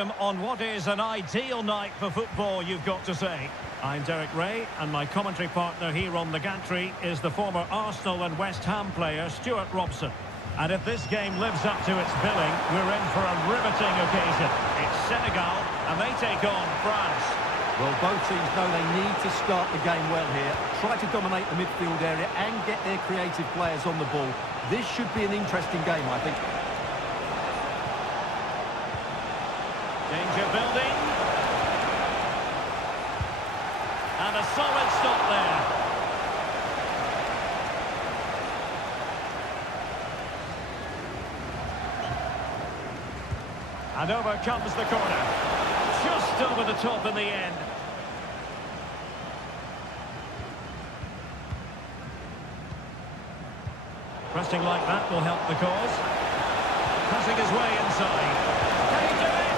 welcome on what is an ideal night for football, you've got to say. I'm Derek Ray, and my commentary partner here on the gantry is the former Arsenal and West Ham player Stuart Robson. And if this game lives up to its billing, we're in for a riveting occasion. It's Senegal, and they take on France. Well, both teams know they need to start the game well here. Try to dominate the midfield area and get their creative players on the ball. This should be an interesting game, I think. Danger building. And a solid stop there. And over comes the corner. Just over the top in the end. Pressing like that will help the cause. Pressing his way inside. Can he do it?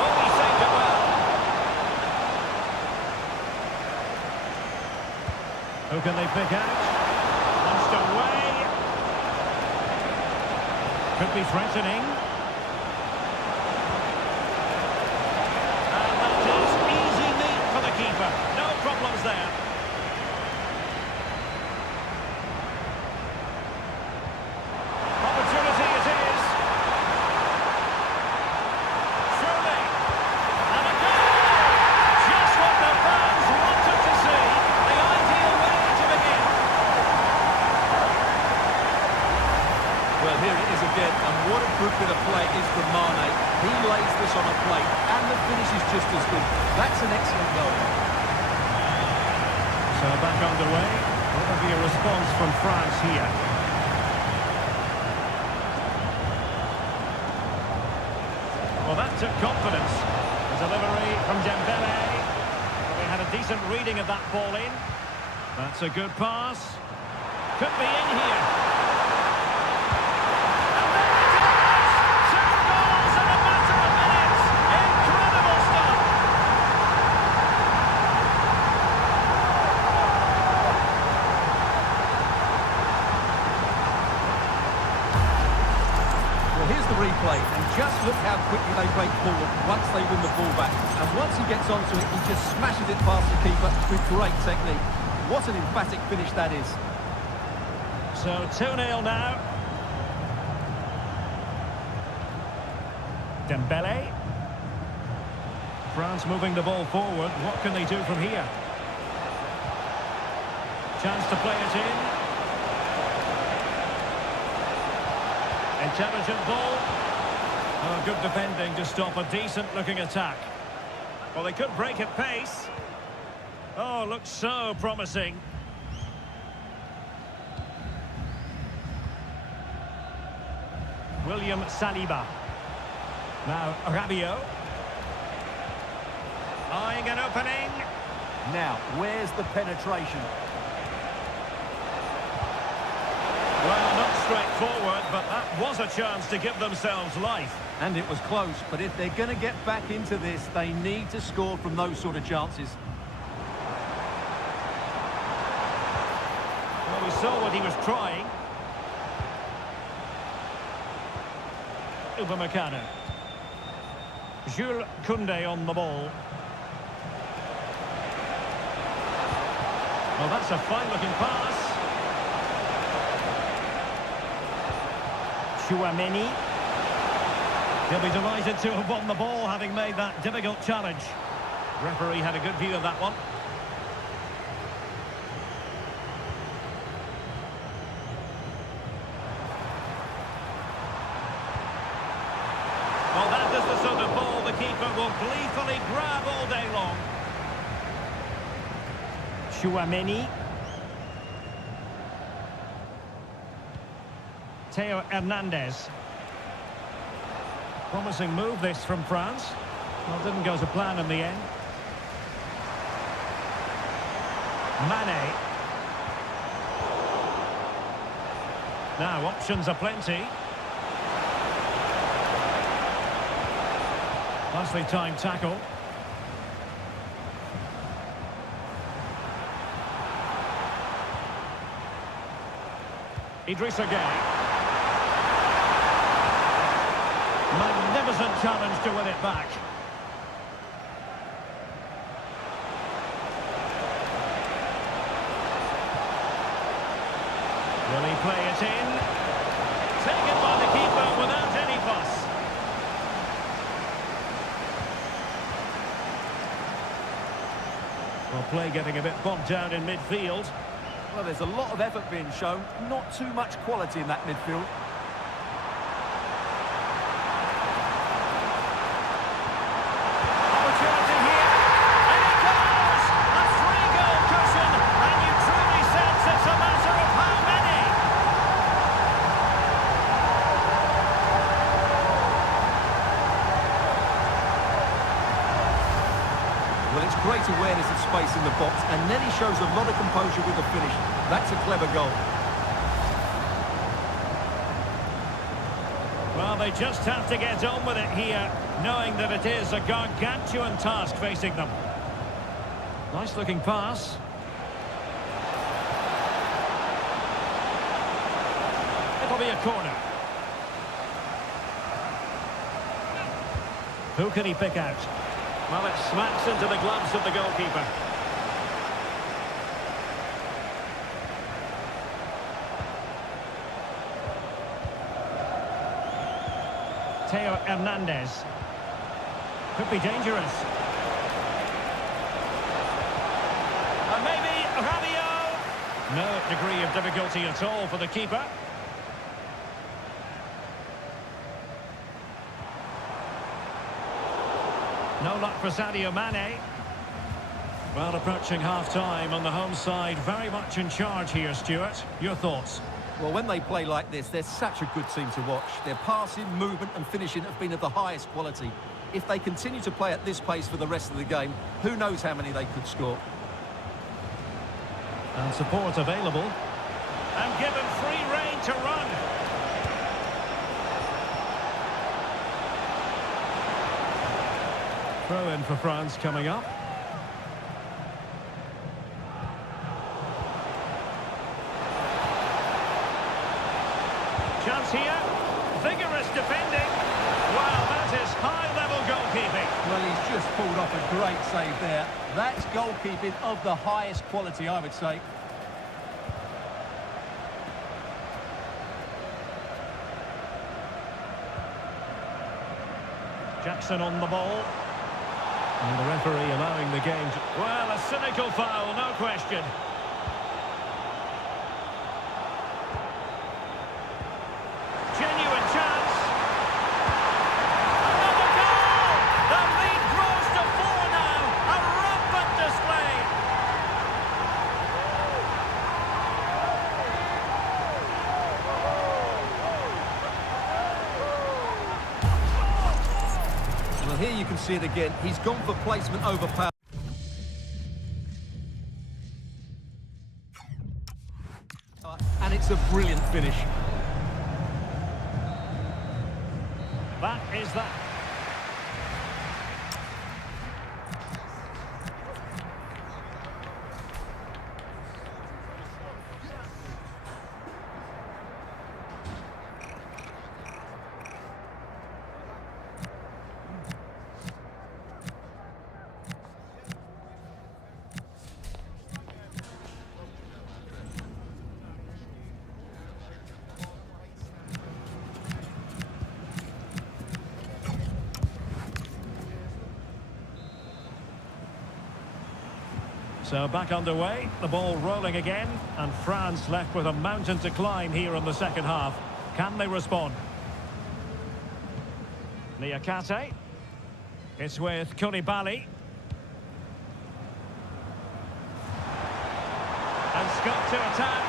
Oh, he saved it well. Who can they pick out? Punched away. Could be threatening. And that is easy meat for the keeper. No problems there. Opportunity it is. Surely. And a goal! Just what the fans wanted to see. The ideal way to begin. Well, here it is again, and what a good bit of play it is from Mane. He lays this on a plate, and the finish is just as good. That's an excellent goal. So back underway. What will be a response from France here? Well, that took confidence. The delivery from Dembele. Well, they had a decent reading of that ball in. That's a good pass. Could be in here. And there it is! 2 goals in a matter of minutes. Incredible stuff. Well, here's the replay, and just look how quickly they break forward once they win the ball back. And once he gets onto it, he just smashes it past the keeper with great technique. What an emphatic finish that is. So 2-0 now. Dembele. France moving the ball forward. What can they do from here? Chance to play it in. Intelligent ball. Oh, good defending to stop a decent-looking attack. Well, they could break at pace. Oh, looks so promising. William Saliba. Now, Rabiot. Eyeing an opening. Now, where's the penetration? Well, not straightforward, but that was a chance to give themselves life. And it was close, but if they're going to get back into this, they need to score from those sort of chances. Well, we saw what he was trying. Upamecano. Jules Koundé on the ball. Well, that's a fine-looking pass. Chouameni. He'll be delighted to have won the ball, having made that difficult challenge. Referee had a good view of that one. Well, that is the sort of ball the keeper will gleefully grab all day long. Chouameni. Theo Hernandez. Promising move this from France. Well, didn't go to plan in the end. Mane. Now, options are plenty. Nicely timed tackle. Idrissa Gueye. Magnificent challenge to win it back. play it in. Taken by the keeper without any fuss. Well, play getting a bit bogged down in midfield. Well, there's a lot of effort being shown, not too much quality in that midfield. Opportunity here, and it goes! A three-goal cushion, and you truly sense it's a matter of how many. Well, it's great awareness of space in the box, and then he shows a lot of composure with the finish. That's a clever goal. Well, they just have to get on with it here, knowing that it is a gargantuan task facing them. Nice-looking pass. It'll be a corner. Who can he pick out? Well, it smacks into the gloves of the goalkeeper. Theo Hernandez. Could be dangerous. And maybe Rabiot. No degree of difficulty at all for the keeper. No luck for Sadio Mane. Well, approaching half-time on the home side, very much in charge here, Stuart. Your thoughts? Well, when they play like this, they're such a good team to watch. Their passing, movement and finishing have been of the highest quality. If they continue to play at this pace for the rest of the game, who knows how many they could score. And support available. And given free rein to run. Throw in for France coming up. Chance here. Vigorous defending. Wow, that is high-level goalkeeping. Well, he's just pulled off a great save there. That's goalkeeping of the highest quality, I would say. Jackson on the ball. And the referee allowing the game to... Well, a cynical foul, no question. Genuine chance. Another goal! The lead grows to 4 now. A rampant display. Well, here you can see it again. He's gone for placement over power. And it's a brilliant finish. That is that. So back underway, the ball rolling again, and France left with a mountain to climb here in the second half. Can they respond? Niakate. It's with Koulibaly. And Scott to attack.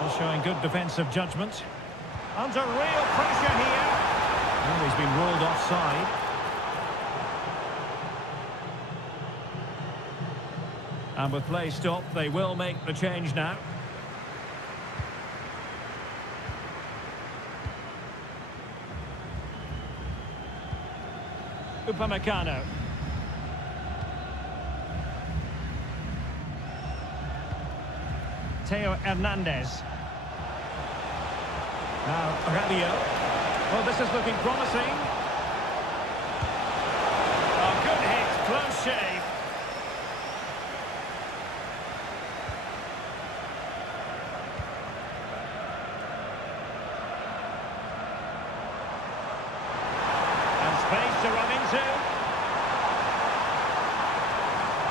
Well, showing good defensive judgment. Under real pressure here. Oh, he's been rolled offside. And with play stopped, they will make the change now. Upamecano. Theo Hernandez. Now, Rabiot. Well, this is looking promising. shave. And space to run into.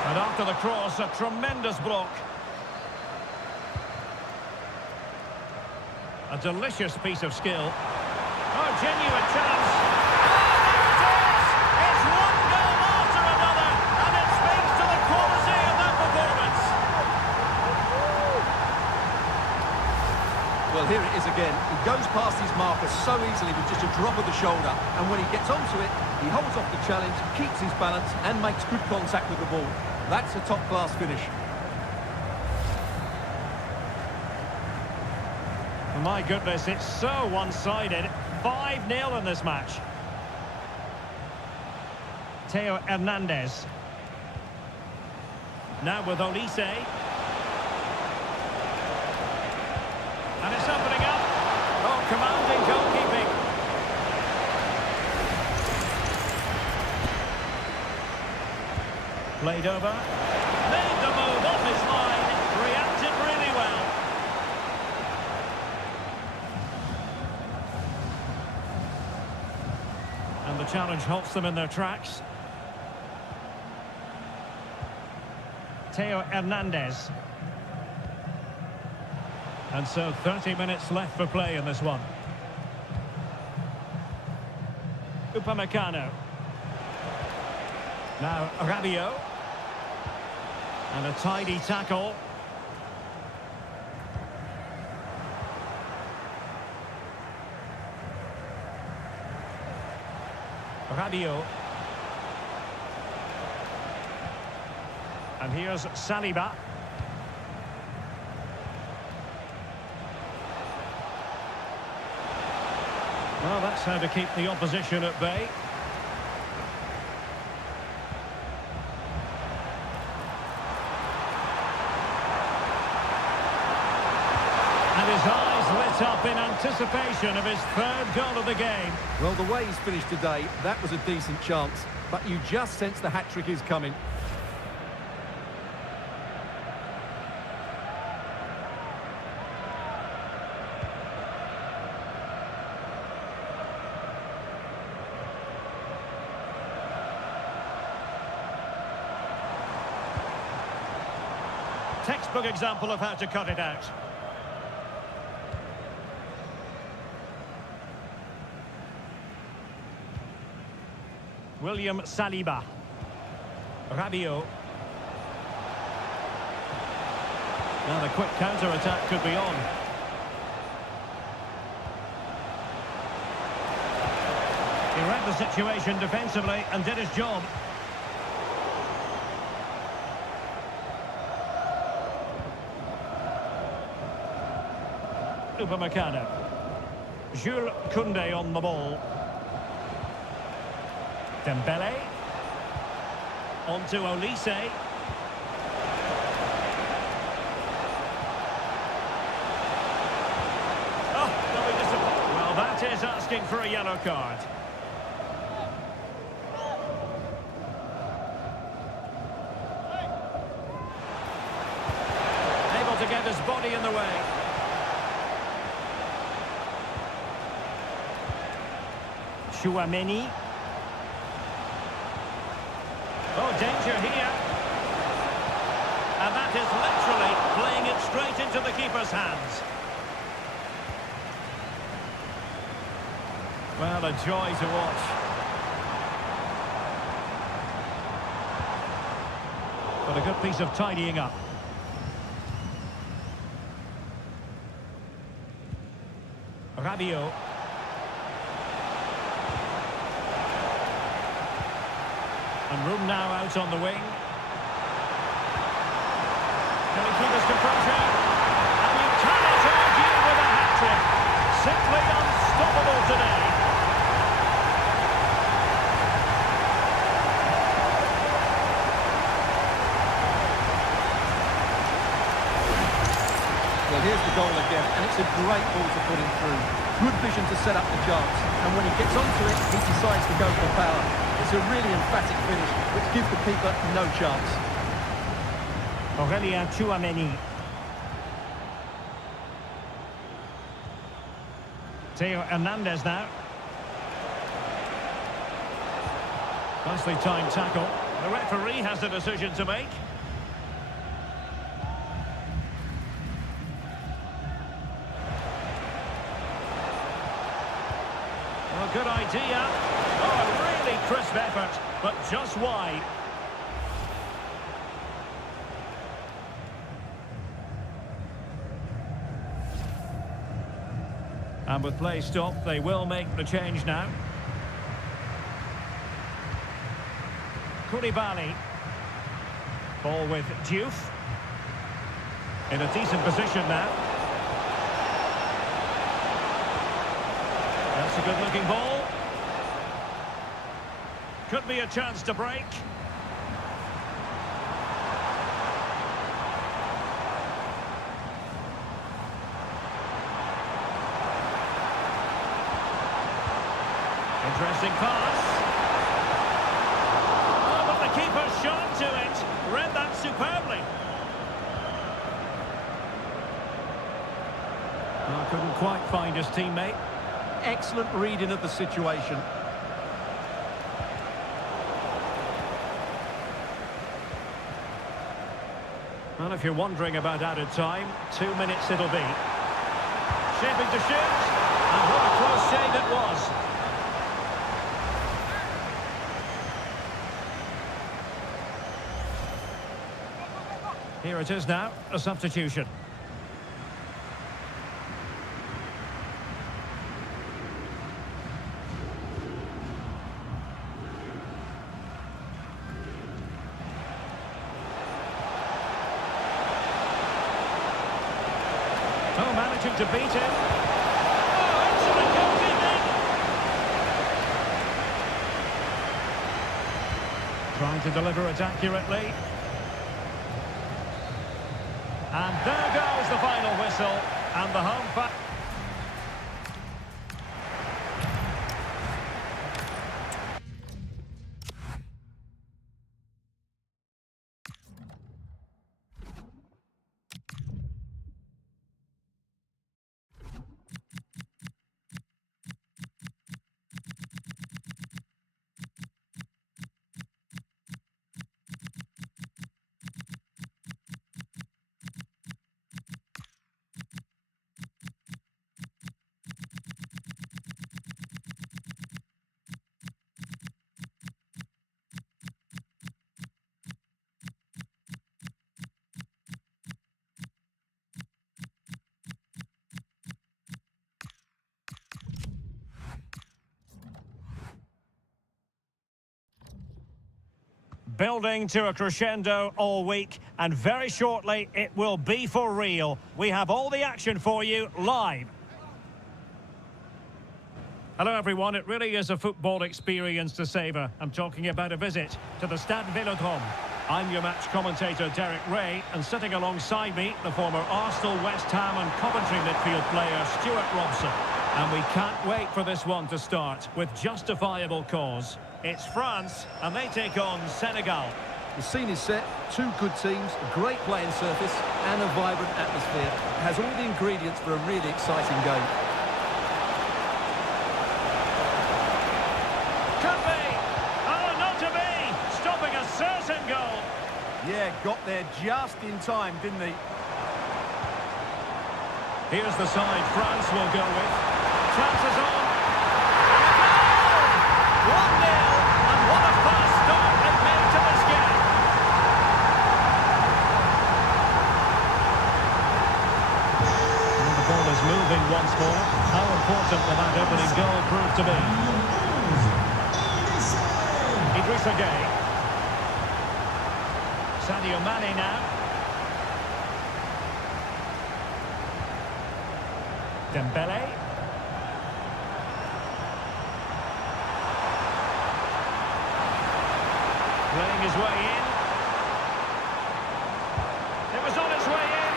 And after the cross, a tremendous block. A delicious piece of skill. Oh, genuine chance. Oh, there it is! It's one goal after another, and it speaks to the quality of that performance. Well, here it is again. He goes past his marker so easily with just a drop of the shoulder, and when he gets onto it, he holds off the challenge, keeps his balance, and makes good contact with the ball. That's a top-class finish. My goodness, it's so one-sided. 5-0 in this match. Theo Hernandez. Now with Olise. And it's opening up. Oh, commanding goalkeeping. Played over. Made the move off his line. Reacted really well. And the challenge halts them in their tracks. Theo Hernandez. And so 30 minutes left for play in this one. Upamecano. Now Rabiot. And a tidy tackle. Rabiot. And here's Saliba. Well, that's how to keep the opposition at bay. And his eyes lit up in anticipation of his third goal of the game. Well, the way he's finished today, that was a decent chance. But you just sense the hat-trick is coming. Textbook example of how to cut it out. William Saliba. Rabiot. Now the quick counter-attack could be on. He read the situation defensively and did his job. Upamecano. Jules Koundé on the ball. Dembele. On to Olise. Oh, very disappointing. Well, that is asking for a yellow card. Able to get his body in the way. Chouameni. Oh, danger here. And that is literally playing it straight into the keeper's hands. Well, a joy to watch. But a good piece of tidying up. Rabiot. And room now out on the wing. Can he keep his composure? And you cannot argue with a hat-trick. Simply unstoppable today. Well, here's the goal again, and it's a great ball to put him through. Good vision to set up the chance, and when he gets onto it, he decides to go for power. It's a really emphatic finish, which gives the keeper no chance. Aurélien Tchouameni. Theo Hernandez now. Nicely timed tackle. The referee has a decision to make. Well, good idea. Oh, a really crisp effort, but just wide. And with play stopped, they will make the change now. Koulibaly. Ball with Diouf. In a decent position now. That's a good-looking ball. Could be a chance to break. Interesting pass. Oh, but the keeper shot to it. Read that superbly. Oh, couldn't quite find his teammate. Excellent reading of the situation. Well, if you're wondering about added time, 2 minutes it'll be. Shaping to shoot. And what a close shave it was. Here it is now, a substitution. Oh, managing to beat him. Oh, excellent goalkeeping! Trying to deliver it accurately. And there goes the final whistle, and the home back. Building to a crescendo all week, and very shortly it will be for real. We have all the action for you live. Hello everyone, it really is a football experience to savour. I'm talking about a visit to the Stade Vélodrome. I'm your match commentator Derek Ray, and sitting alongside me, the former Arsenal, West Ham and Coventry midfield player Stuart Robson. And we can't wait for this one to start, with justifiable cause. It's France, and they take on Senegal. The scene is set, two good teams, a great playing surface and a vibrant atmosphere. It has all the ingredients for a really exciting game. Could be! Oh, not to be! Stopping a certain goal! Yeah, got there just in time, didn't he? Here's the side France will go with. Chances on. 1-0, and what a fast start they've made to this game. And the ball is moving once more. How important will that opening goal prove to be? Idrissa Gueye. Sadio Mane now. Dembele. Playing his way in. It was on its way in.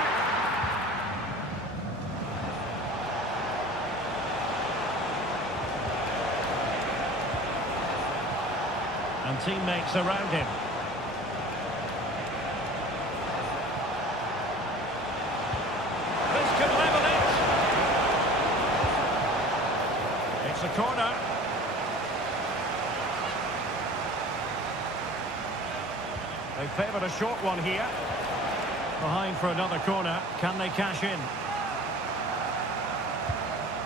And teammates around him. This could level it. It's a corner. They favoured a short one here. Behind for another corner. Can they cash in?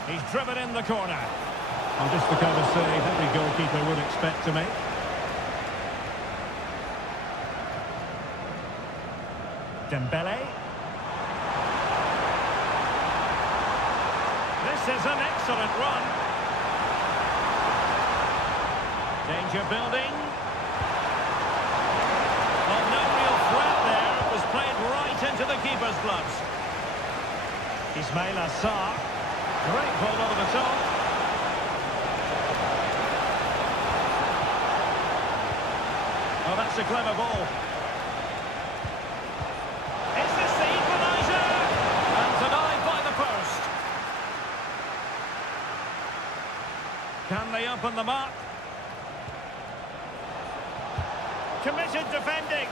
He's driven in the corner. Well, just the kind of save every goalkeeper would expect to make. Dembele. This is an excellent run. Danger building. Well, no real threat there. It was played right into the keeper's gloves. Ismail Assar. Great ball over the top. Oh, that's a clever ball. Is this the equaliser? And denied by the post. Can they open them up? Committed defending.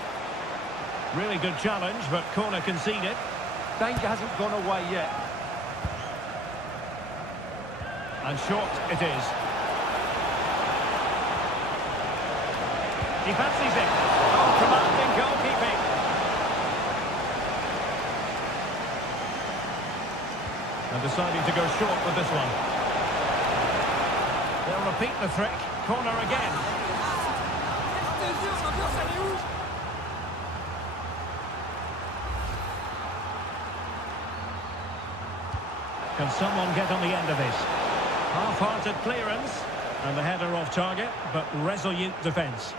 Really good challenge, but corner conceded. Danger hasn't gone away yet. And short it is. He fancies it. Oh, commanding goalkeeping. And deciding to go short with this one. They'll repeat the trick. Corner again. Can someone get on the end of this? Half-hearted clearance. And the header off target, but resolute defence.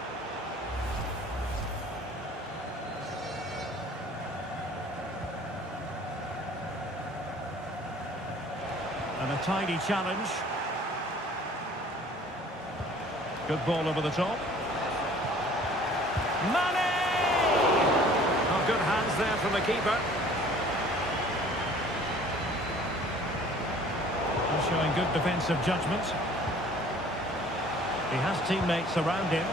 And a tidy challenge. Good ball over the top. Mane! Oh, good hands there from the keeper. He's showing good defensive judgment. He has teammates around him.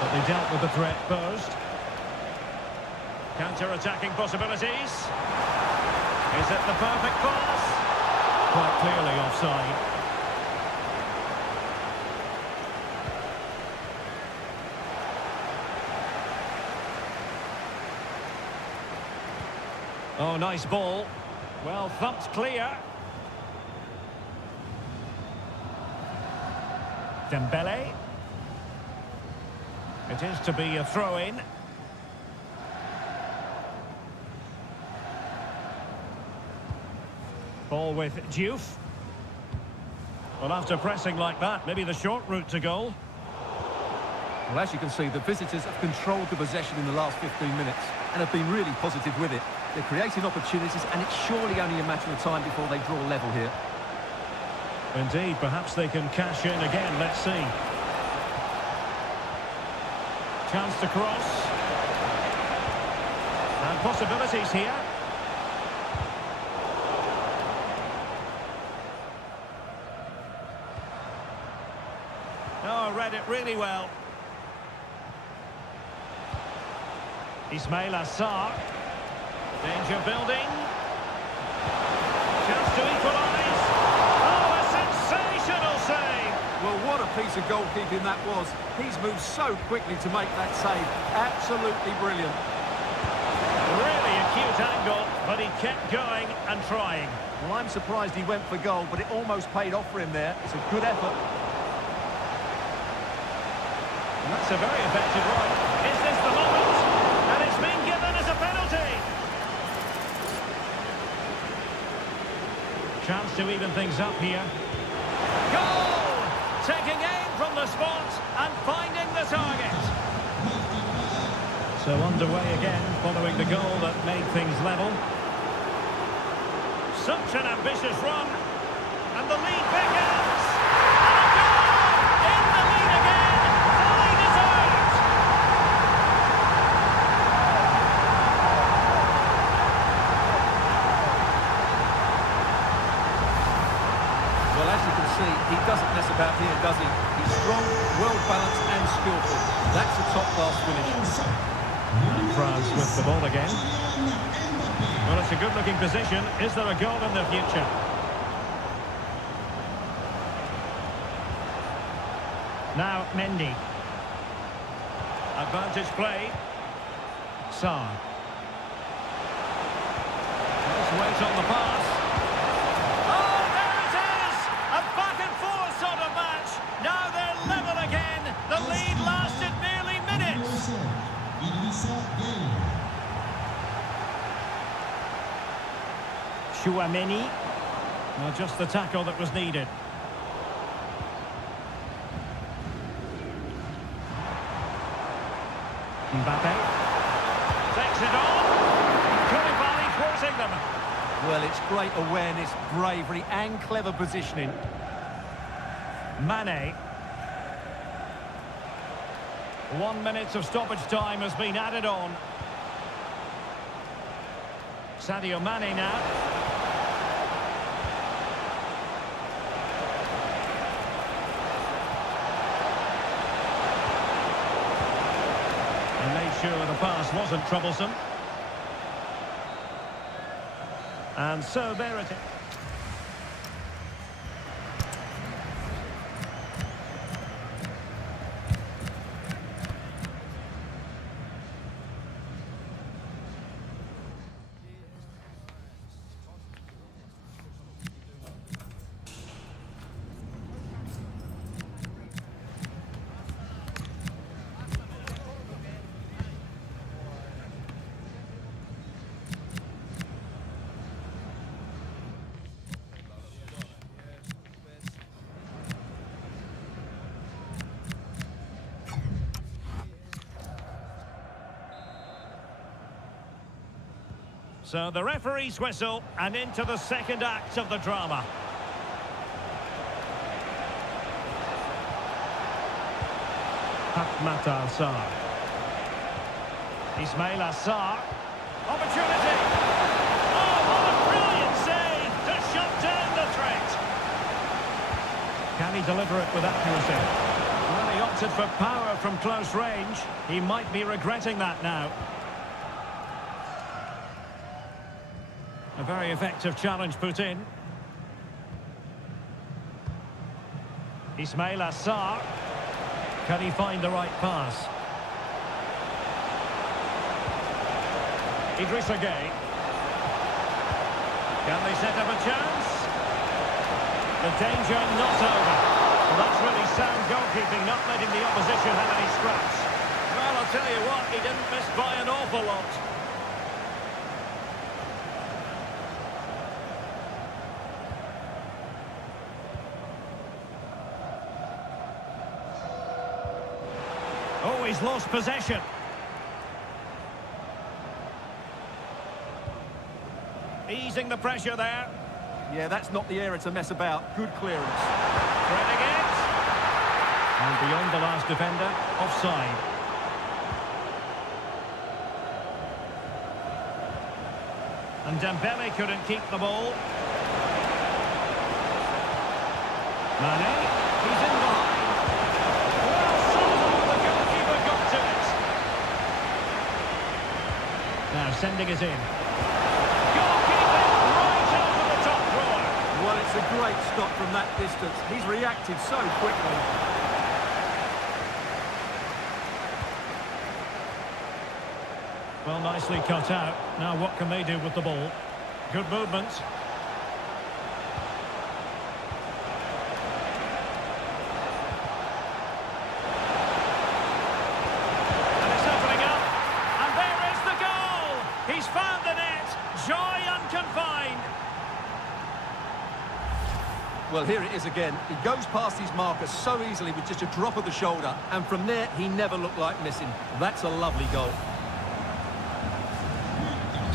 But they dealt with the threat posed. Counter-attacking possibilities. Is it the perfect pass? Quite clearly offside. Oh, nice ball. Well thumped clear. Dembele. It is to be a throw-in. Ball with Diouf. Well, after pressing like that, maybe the short route to goal. Well, as you can see, the visitors have controlled the possession in the last 15 minutes and have been really positive with it. They're creating opportunities, and it's surely only a matter of time before they draw level here. Indeed, perhaps they can cash in again. Let's see. Chance to cross. And possibilities here. Oh, read it really well. Ismail Assar. Danger building. Chance to equalise. Oh, a sensational save. Well, what a piece of goalkeeping that was. He's moved so quickly to make that save. Absolutely brilliant. Really acute angle, but he kept going and trying. Well, I'm surprised he went for goal, but it almost paid off for him there. It's a good effort. And that's a very effective run. Is this the moment? And it's been given as a penalty. Chance to even things up here. Goal! Taking aim from the spot and finding the target. So underway again, following the goal that made things level. Such an ambitious run. And the lead beckons. And a goal! In the lead again. Fully deserved. Well, as as you can see, he doesn't mess about here, does he? He's strong, well-balanced and skillful. That's a top-class finish. France with the ball again. Well, it's a good-looking position. Is there a goal in the future? Now, Mendy. Advantage play. Sarr. Let's wait on the pass. Oh, there it is! A back-and-forth sort of match. Now they're level again. The lead lasted nearly minutes. Chouameni. Well, just the tackle that was needed. Mbappe takes it on. Koulibaly forcing them. Well, it's great awareness, bravery and clever positioning. Mane. 1 minute of stoppage time has been added on. Sadio Mane now. And made sure the pass wasn't troublesome. And so there it is. So the referee's whistle, and into the second act of the drama. Mata Sarr. Ismail Assar. Opportunity! Oh, what a brilliant save to shut down the threat! Can he deliver it with accuracy? Well, he opted for power from close range. He might be regretting that now. A very effective challenge put in. Ismail Assar. Can he find the right pass? Idrissa Gueye. Can they set up a chance? The danger not over. Well, that's really sound goalkeeping, not letting the opposition have any scraps. Well, I'll tell you what, he didn't miss by an awful lot. Oh, he's lost possession. Easing the pressure there. Yeah, that's not the area to mess about. Good clearance. Threading it. And beyond the last defender, offside. And Dembele couldn't keep the ball. Mane, he's in behind. Now sending it in. Goalkeeping right over the top drawer. Well, it's a great stop from that distance. He's reacted so quickly. Well, nicely cut out. Now what can they do with the ball? Good movement. He's found the net. Joy unconfined. Well, here it is again. He goes past his marker so easily with just a drop of the shoulder. And from there, he never looked like missing. That's a lovely goal.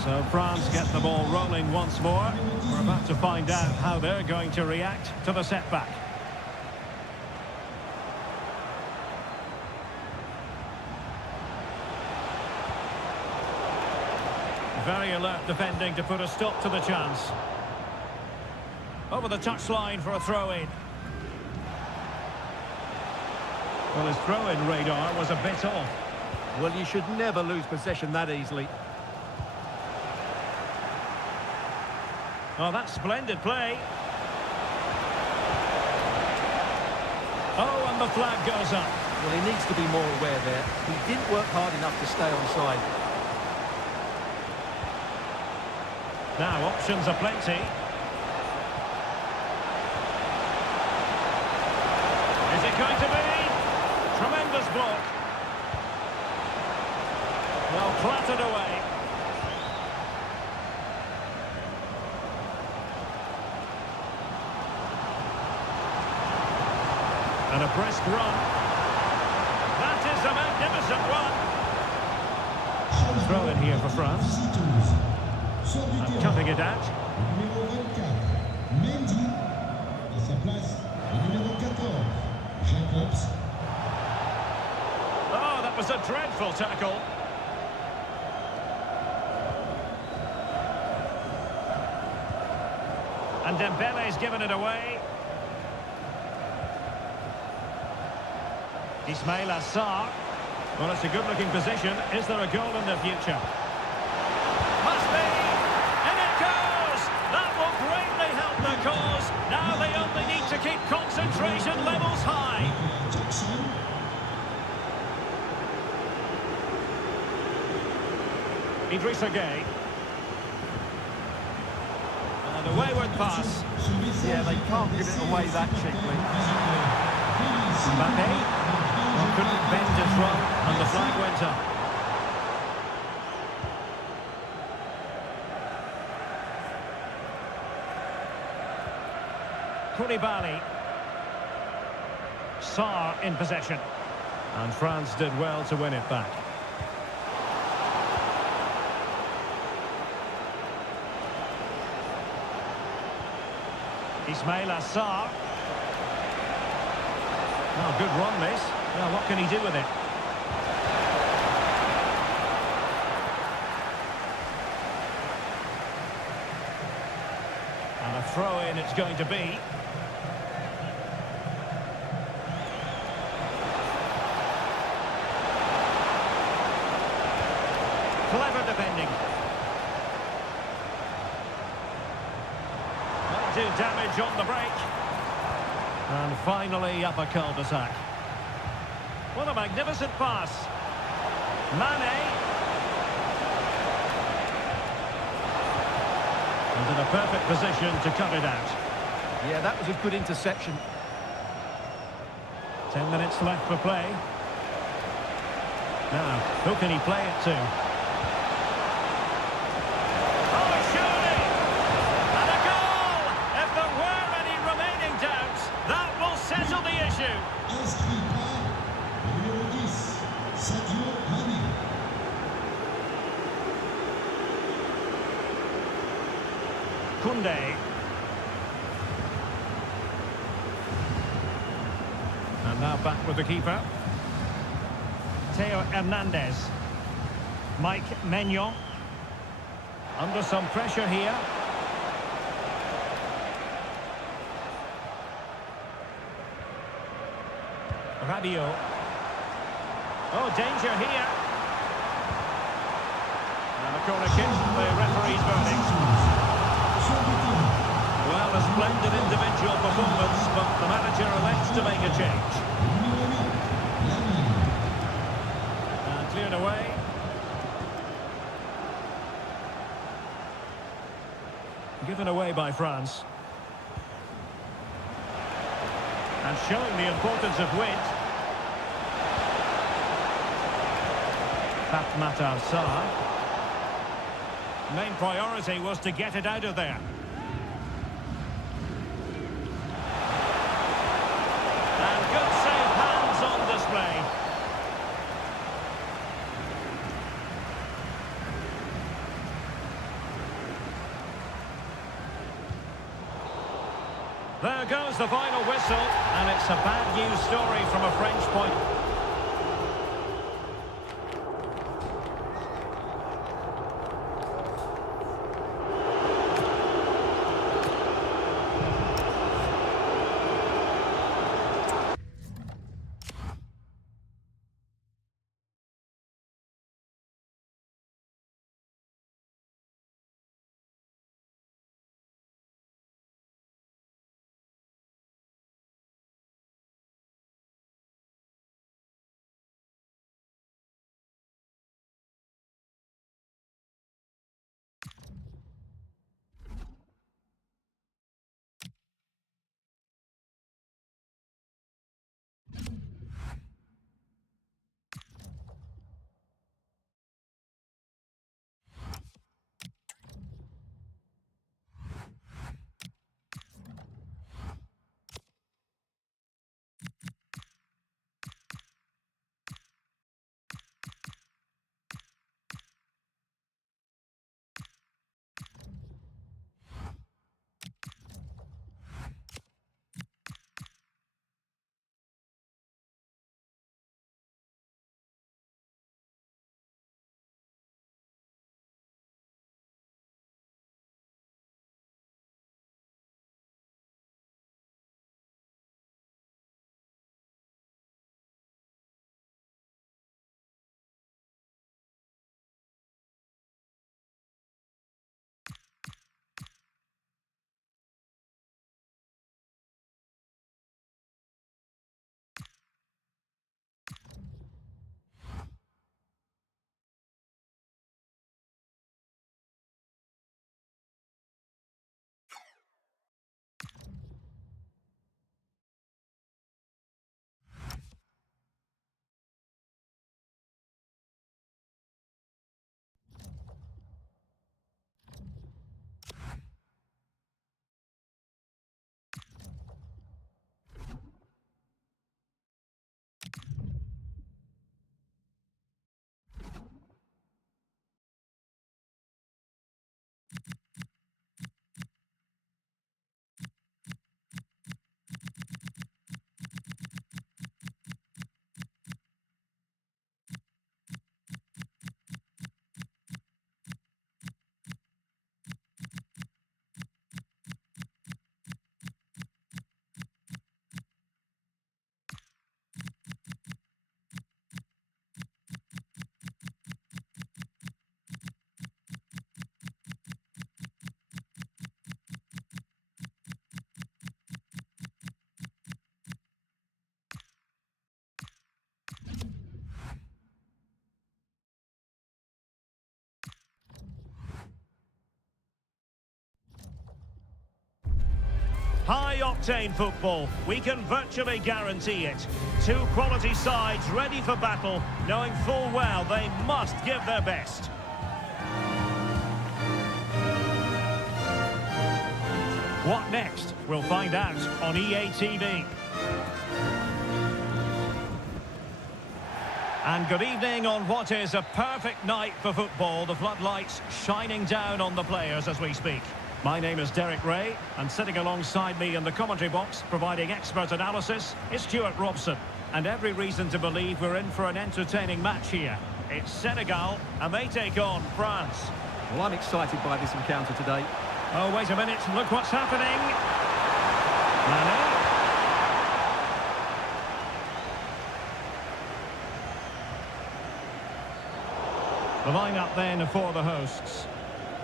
So France get the ball rolling once more. We're about to find out how they're going to react to the setback. Very alert defending to put a stop to the chance. Over the touchline for a throw-in. Well, his throw-in radar was a bit off. Well, you should never lose possession that easily. Oh, that's splendid play. Oh, and the flag goes up. Well, he needs to be more aware there. He didn't work hard enough to stay onside. Now, options are plenty. Is it going to be? Tremendous block. Well, clattered away. And a brisk run. That is a magnificent run. Throw in here for France. And cutting it out. Oh, that was a dreadful tackle. And Dembele's given it away. Ismail Assar. Well, it's a good-looking position. Is there a goal in the future? Must be! And it goes! That will greatly help the cause. Now they only need to keep concentration levels high. Idrissa Gueye. And a wayward pass. Yeah, they can't give it away that cheaply. Mbappe. Well, couldn't bend his run, and the flag went up. Koulibaly. Sarr in possession. And France did well to win it back. Ismail Assar. Oh, good run this. Well, what can he do with it? And a throw-in it's going to be. Clever defending. Might do damage on the break. And finally up a cul-de-sac. What a magnificent pass. Mane. And in a perfect position to cut it out. Yeah, that was a good interception. 10 minutes left for play. Now, who can he play it to? Oh, surely! And a goal! If there were any remaining doubts, that will settle the issue. Koundé. And now back with the keeper. Theo Hernandez. Mike Maignan. Under some pressure here. Rabiot. Oh, danger here. And a corner kick, the referee's verdict. Well, a splendid individual performance, but the manager elects to make a change. And cleared away. Given away by France. And showing the importance of width. Fatmata Sarr. Main priority was to get it out of there. And good save hands on display. There goes the final whistle, and it's a bad news story from a French point. High-octane football, we can virtually guarantee it. Two quality sides ready for battle, knowing full well they must give their best. What next? We'll find out on EA TV. And good evening on what is a perfect night for football. The floodlights shining down on the players as we speak. My name is Derek Ray, and sitting alongside me in the commentary box, providing expert analysis, is Stuart Robson. And every reason to believe we're in for an entertaining match here. It's Senegal, and they take on France. Well, I'm excited by this encounter today. Oh, wait a minute, look what's happening. Mane. The line-up then for the hosts.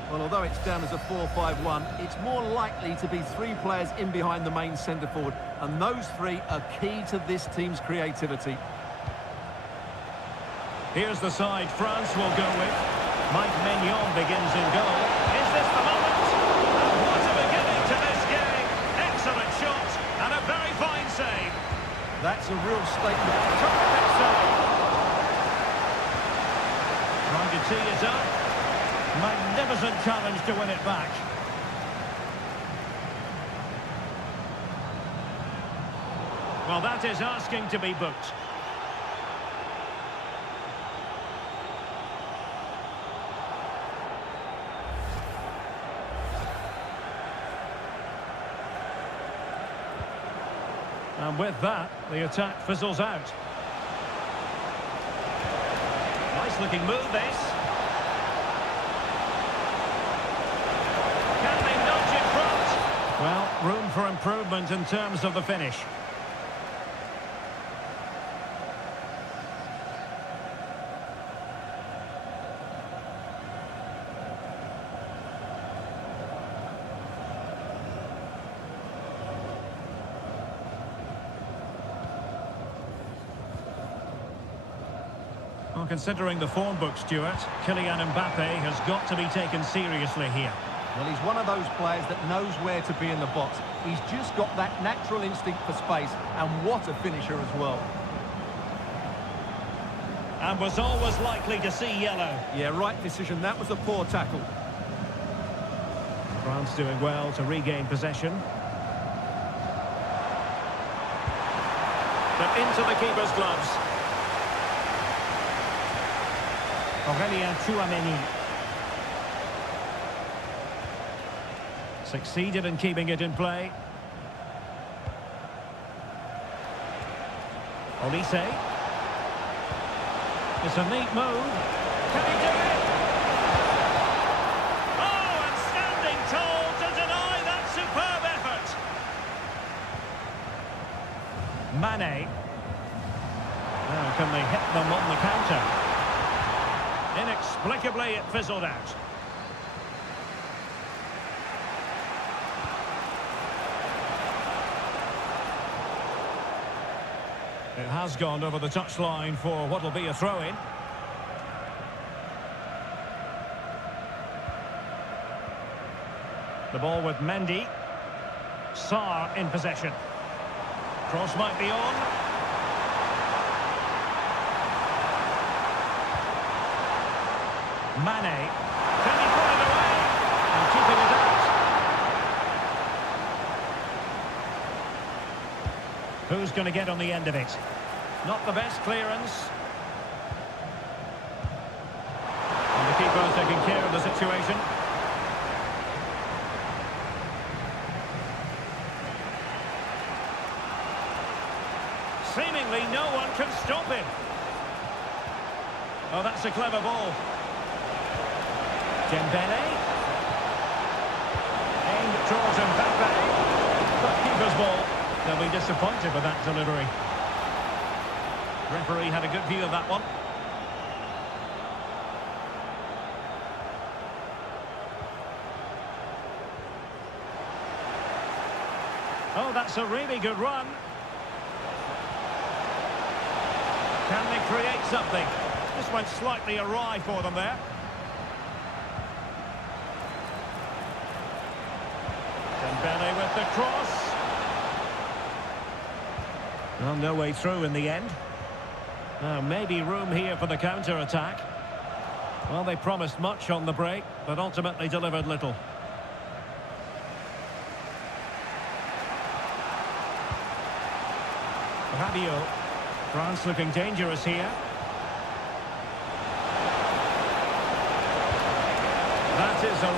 Well, although it's down as a 4-5-1, it's more likely to be three players in behind the main centre-forward, and those three are key to this team's creativity. Here's the side France will go with. Mike Mignon begins in goal. Is this the moment? And what a beginning to this game. Excellent shot and a very fine save. That's a real statement. Terrific save. Trying to tee it up. Magnificent challenge to win it back. Well, that is asking to be booked. And with that, the attack fizzles out. Nice looking move, this. Can they nudge in front? Well, room for improvement in terms of the finish. Well, considering the form book, Stuart, Kylian Mbappe has got to be taken seriously here. Well, he's one of those players that knows where to be in the box. He's just got that natural instinct for space, and what a finisher as well. And was always likely to see yellow. Yeah, right decision. That was a poor tackle. France doing well to regain possession. But into the keeper's gloves. Aurélien Tchouameni. Succeeded in keeping it in play. Olise. It's a neat move. Can he do it? Oh, and standing tall to deny that superb effort. Mane. Now, can they hit them on the counter? Inexplicably, it fizzled out. It has gone over the touchline for what will be a throw-in. The ball with Mendy. Sarr in possession. Cross might be on. Mane. Can he put it away? And keeping it out. Who's going to get on the end of it? Not the best clearance. And the keeper taking care of the situation. Seemingly no one can stop him. Oh, that's a clever ball. Dembele. Aimed towards Mbappe. But keeper's ball. They'll be disappointed with that delivery. Referee had a good view of that one. Oh, that's a really good run. Can they create something? This went slightly awry for them there. Dembele with the cross. Well, no way through in the end. Now, maybe room here for the counter-attack. Well, they promised much on the break, but ultimately delivered little. Rabiot. France looking dangerous here. That is a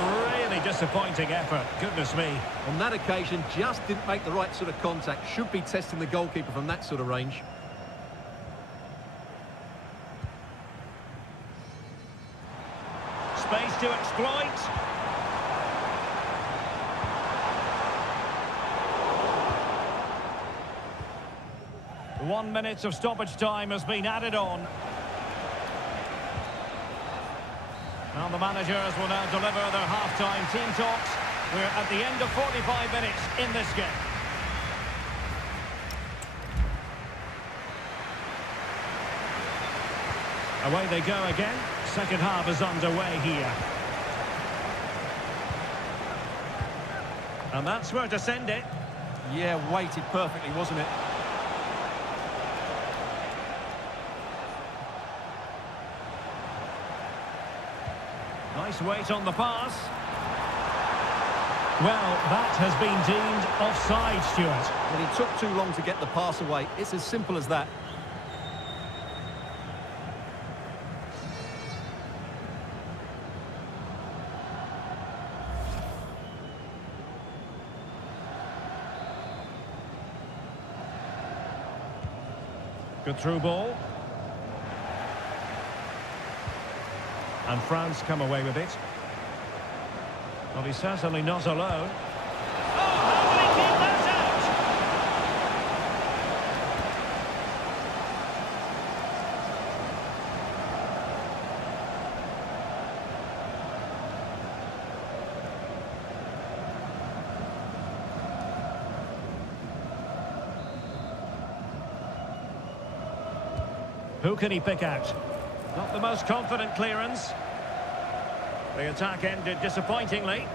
really disappointing effort. Goodness me. On that occasion, just didn't make the right sort of contact. Should be testing the goalkeeper from that sort of range. Space to exploit. 1 minute of stoppage time has been added on. Now the managers will now deliver their half-time team talks. We're at the end of 45 minutes in this game. Away they go again. Second half is underway here. And that's where to send it. Yeah, weighted perfectly, wasn't it? Nice weight on the pass. Well, that has been deemed offside, Stuart. Well, he took too long to get the pass away. It's as simple as that. Good through ball. And France come away with it. Well, he's certainly not alone. Oh, how will he keep that out? Who can he pick out? Not the most confident clearance. The attack ended disappointingly.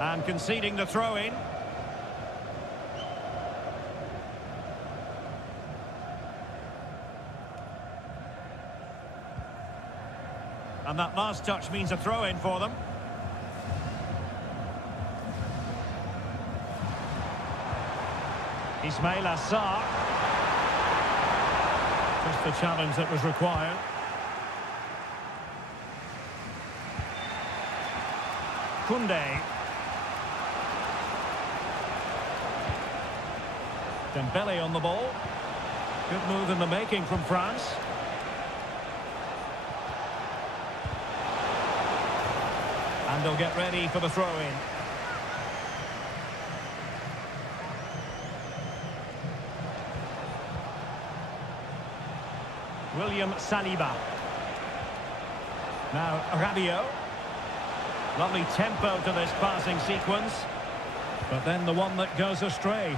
And conceding the throw-in. And that last touch means a throw-in for them. Ismail Assar. Just the challenge that was required. Koundé. Dembele on the ball. Good move in the making from France. And they'll get ready for the throw-in. William Saliba. Now Rabiot. Lovely tempo to this passing sequence. But then the one that goes astray.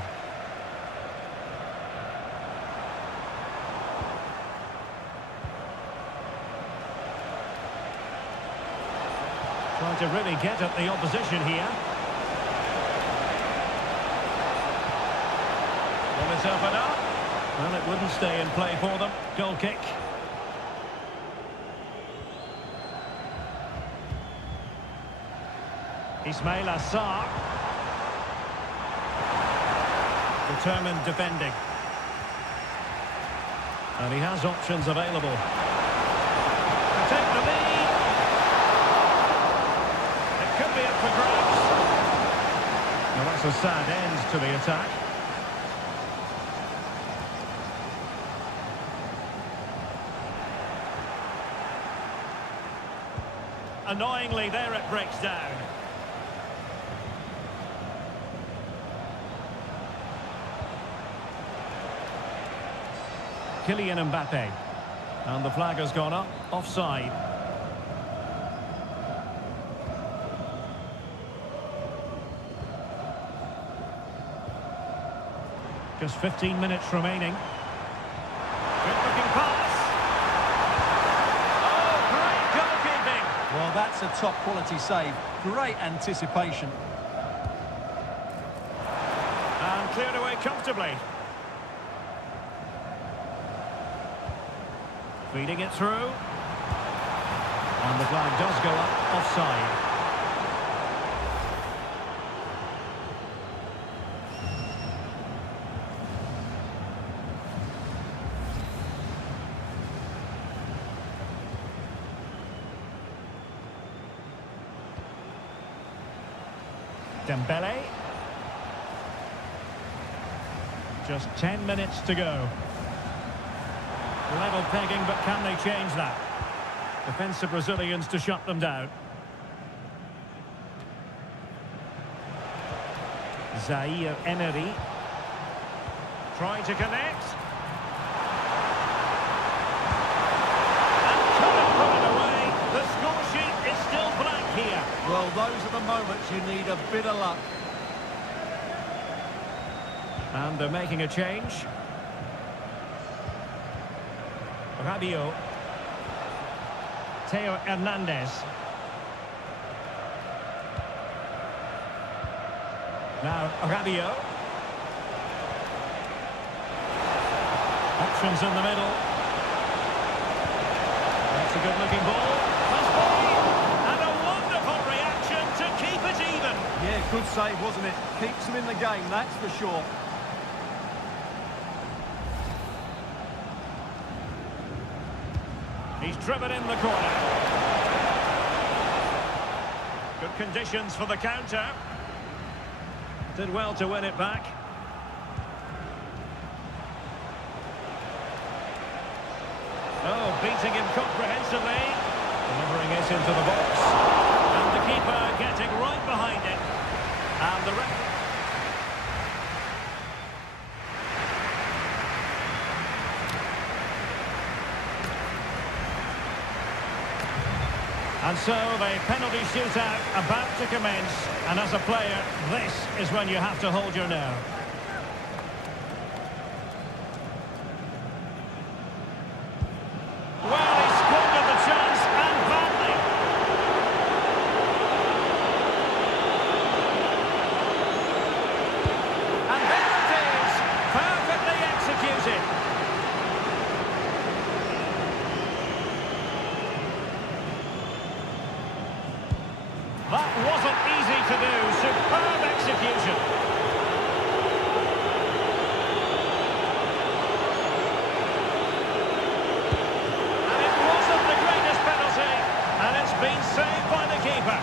Trying to really get at the opposition here. Will it open up? Well, it wouldn't stay in play for them. Goal kick. Ismail Assar. Determined defending. And he has options available. To take the lead. It could be up for grabs. Well, that's a sad end to the attack. Annoyingly, there it breaks down. Kylian Mbappe. And the flag has gone up. Offside. Just 15 minutes remaining. Good-looking pass. Oh, great goalkeeping. Well, that's a top-quality save. Great anticipation. cleared away comfortably. Feeding it through. And the flag does go up, offside. Dembele. Just 10 minutes to go. Level pegging, but can they change that? Defensive Brazilians to shut them down. Zaire Emery. Trying to connect. And couldn't put it away. The score sheet is still blank here. Well, those are the moments you need a bit of luck. And they're making a change. Rabiot. Theo Hernandez. Now Rabiot. Options in the middle. That's a good-looking ball. Must be. And a wonderful reaction to keep it even. Yeah, good save, wasn't it? Keeps them in the game, that's for sure. He's driven in the corner. Good conditions for the counter. Did well to win it back. Oh, beating him comprehensively. Delivering it into the box. And the keeper getting right behind it. And the referee. And so the penalty shootout about to commence. And as a player, this is when you have to hold your nerve. Well, he squandered the chance and badly. And there it is, perfectly executed. That wasn't easy to do. Superb execution. And it wasn't the greatest penalty. And it's been saved by the keeper.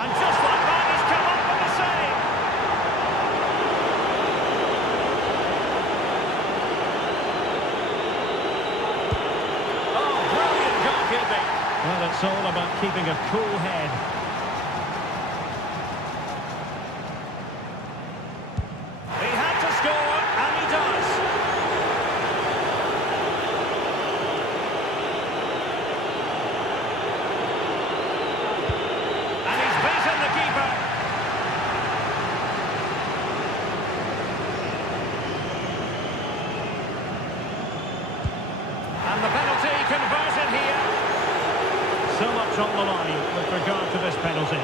And just like that, he's come up with the save. Well, it's all about keeping a cool head. He had to score, and he does. And he's beaten the keeper. And the penalty converted here. So much on the line with regard to this penalty.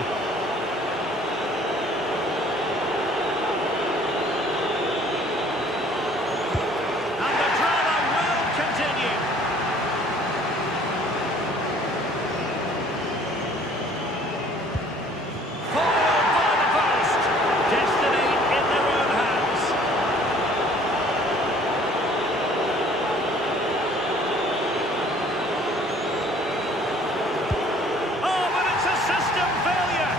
And the drama will continue. Foiled by the post. Destiny in their own hands. Oh, but it's a system failure.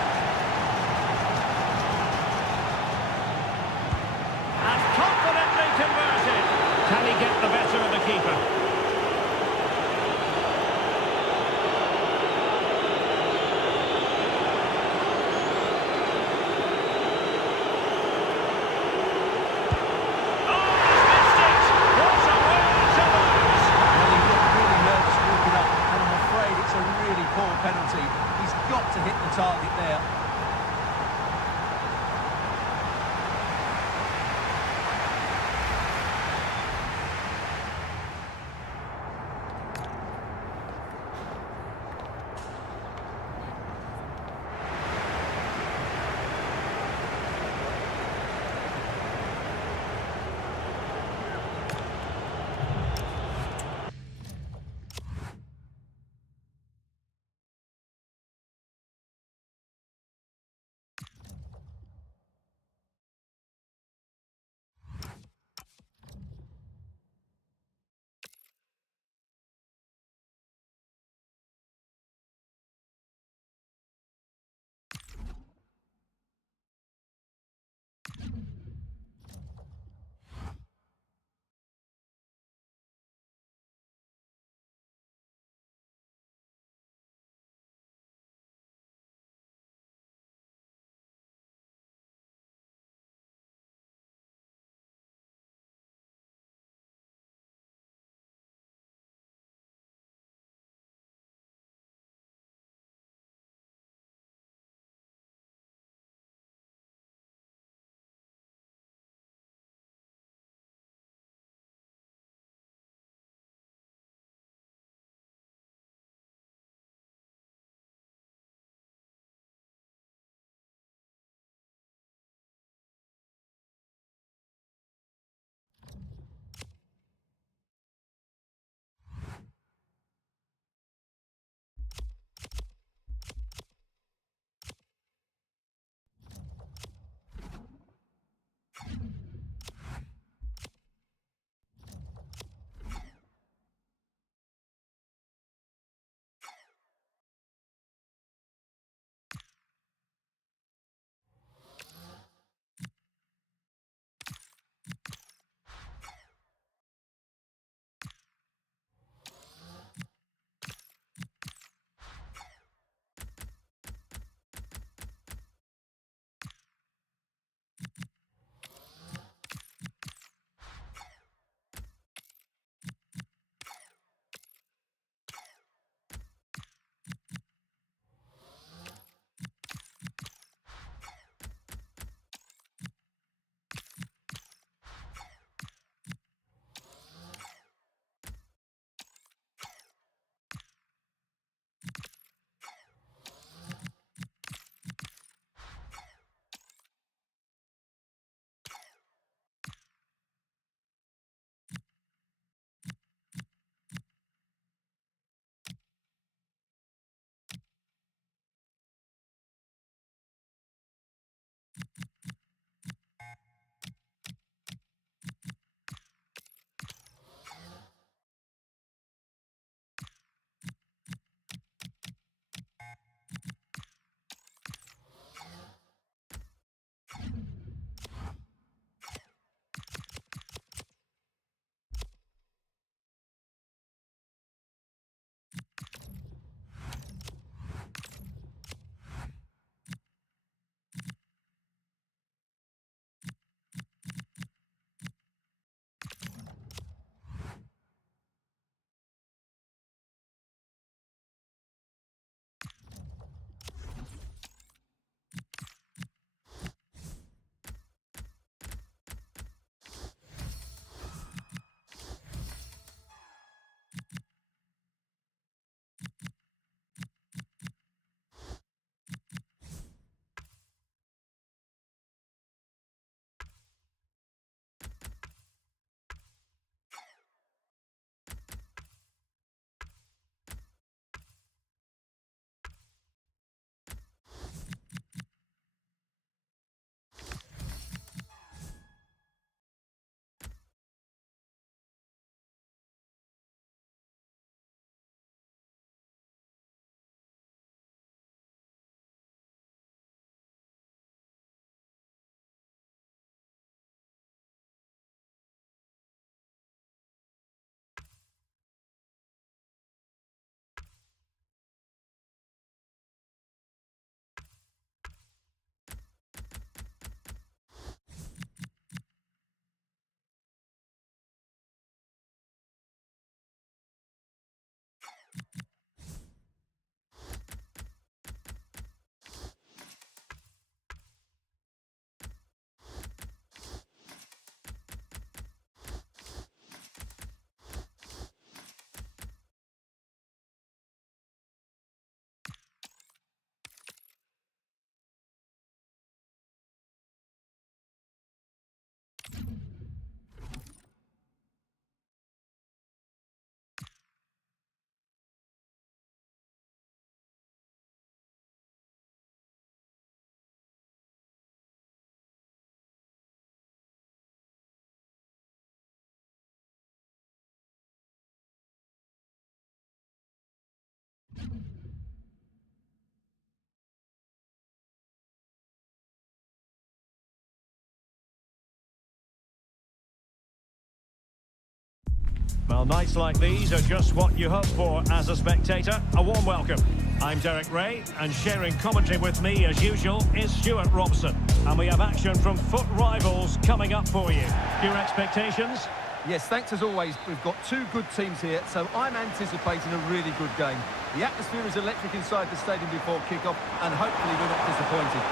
Well, nights like these are just what you hope for as a spectator. A warm welcome. I'm Derek Ray, and sharing commentary with me, as usual, is Stuart Robson. And we have action from foot rivals coming up for you. Your expectations? Yes, thanks as always. We've got two good teams here, so I'm anticipating a really good game. The atmosphere is electric inside the stadium before kick-off, and hopefully we're not disappointed.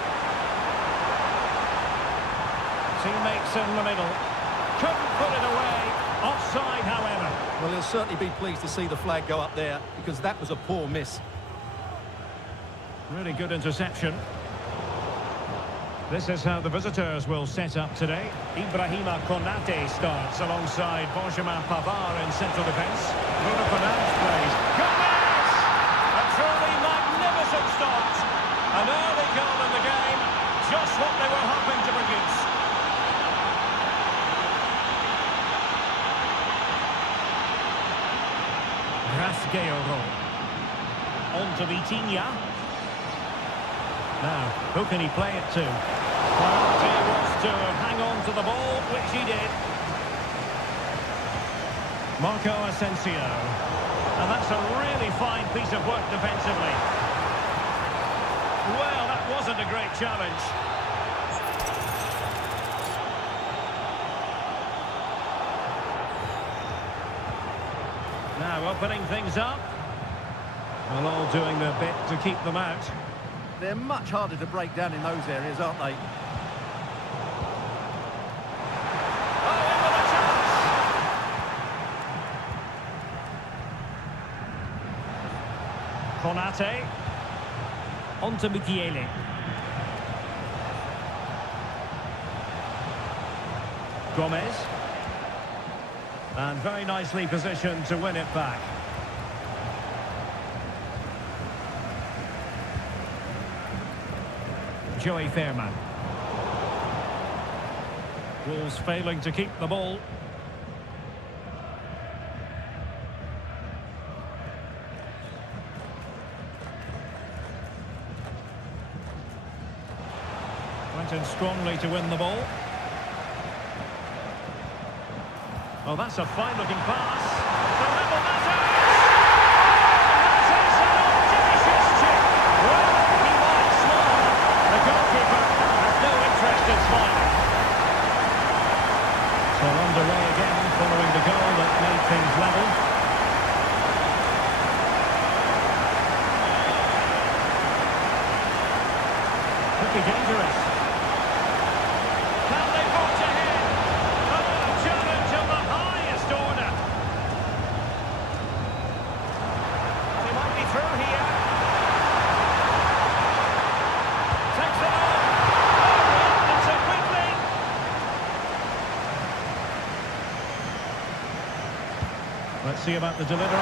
Teammates in the middle. Couldn't put it away. Offside, however. Well, he'll certainly be pleased to see the flag go up there, because that was a poor miss. Really good interception. This is how the visitors will set up today. Ibrahima Konate starts alongside Benjamin Pavard in central defence. Bruno Fernandes plays. Gomez! A truly magnificent start. An early goal in the game. Just what they were hoping to produce. Rasgueiro. On to Vitinha. Now, who can he play it to? Priority was to hang on to the ball, which he did. Marco Asensio. And that's a really fine piece of work defensively. Well, that wasn't a great challenge. Now opening things up. Well, all doing their bit to keep them out. They're much harder to break down in those areas, aren't they? Oh, in with a chance! Konate. On to Michele. Gomez. And very nicely positioned to win it back. Joey Fairman. Wolves failing to keep the ball. Went in strongly to win the ball. Well, that's a fine-looking pass. The level matters! That is an audacious chip. Well, he might smile. The goalkeeper has no interest in smiling. So underway again following the goal that made things level. Could be dangerous. Can they forge ahead? Oh, a challenge of the highest order. They might be through here. Takes it on. Oh, and so quickly. Let's see about the delivery.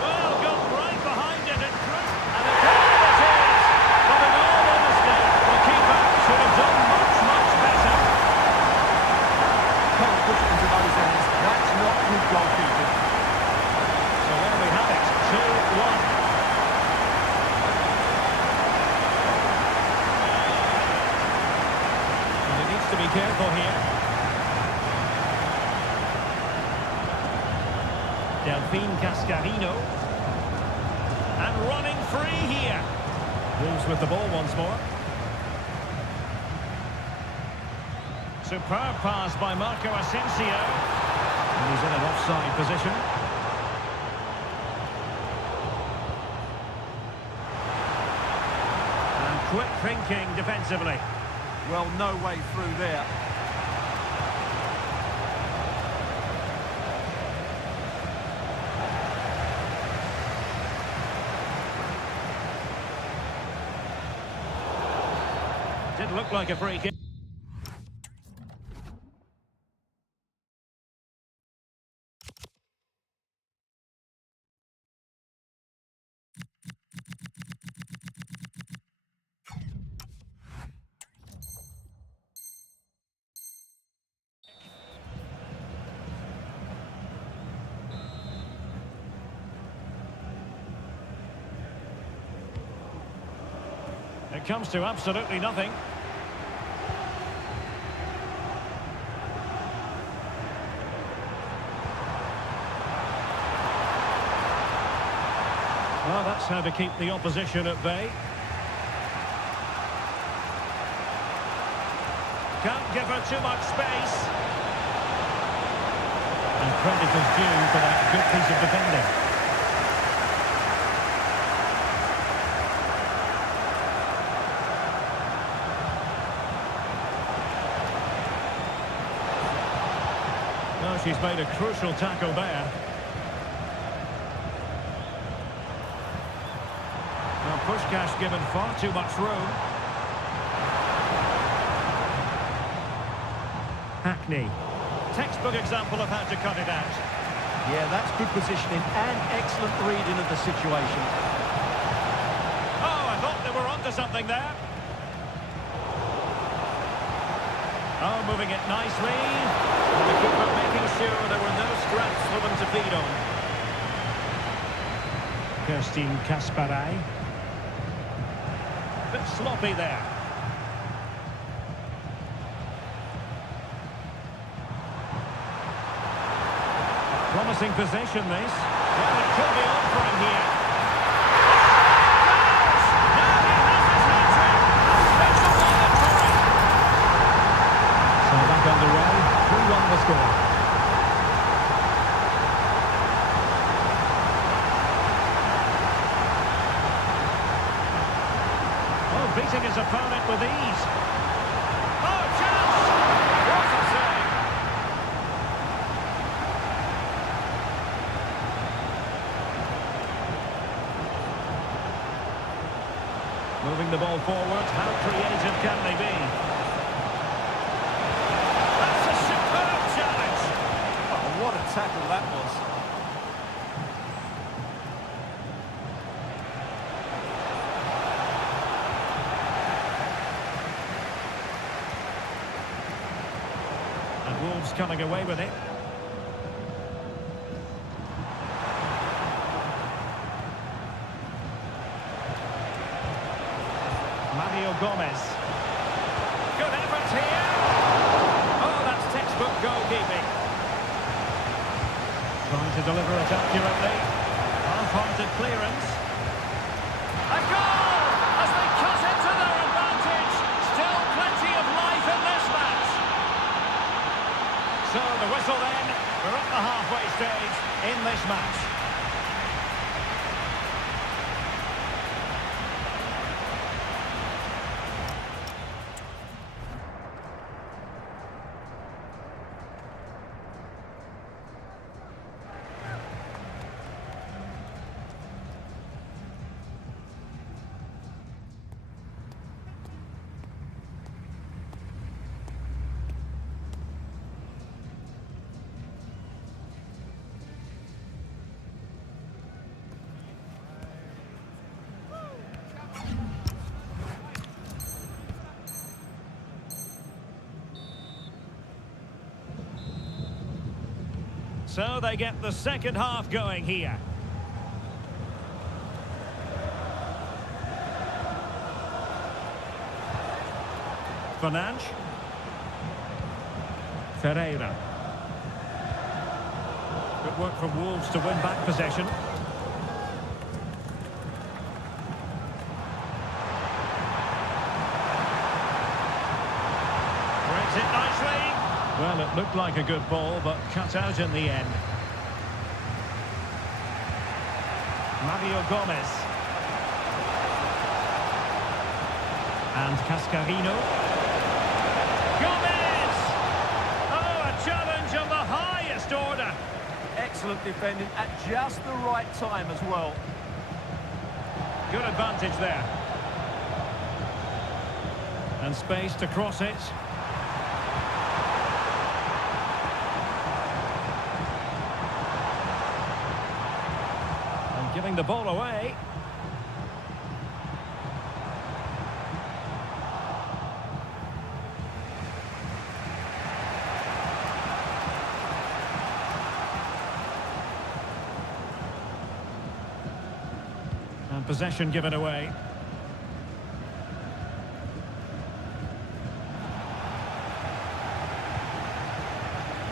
Well, got right behind it and through. And a goal it is. But in all honesty, the keeper should have done much, much better. Can't push it into those areas. That's not good goalkeeping. So there we have it, 2-1. And he needs to be careful here. Delphine Cascarino. And running free here. Wolves with the ball once more. Superb pass by Marco Asensio. And he's in an offside position. And quick thinking defensively. Well, no way through there. Did look like a free kick. It comes to absolutely nothing. Well, that's how to keep the opposition at bay. Can't give her too much space. And credit is due for that good piece of defending. Well, she's made a crucial tackle there. Well, Pushkash given far too much room. Hackney. Textbook example of how to cut it out. Yeah, that's good positioning and excellent reading of the situation. Oh, I thought they were onto something there. Oh, moving it nicely. And the keeper making sure there were no scraps for them to feed on. Kerstin Kasparai. Bit sloppy there. Promising possession, this. Well, it could be on for him here. Now he has his hat-trick. Takes the ball in for him. So back underway. 3-1 the score. Oh, beating his opponent with ease. Oh, chance! What a save! Moving the ball forward, how creative can they be? That's a superb challenge! Oh, what a tackle that was. And Wolves coming away with it. Gomez. Good effort here. Oh, that's textbook goalkeeping. Trying to deliver it accurately. Half-hearted clearance. A goal! As they cut into their advantage. Still plenty of life in this match. So the whistle then. We're at the halfway stage in this match. So they get the second half going here. Fernandes. Ferreira. Good work from Wolves to win back possession. Breaks it nicely. Well, it looked like a good ball, but cut out in the end. Mario Gomez. And Cascarino. Gomez! Oh, a challenge of the highest order. Excellent defending at just the right time as well. Good advantage there. And space to cross it. Giving the ball away. And possession given away.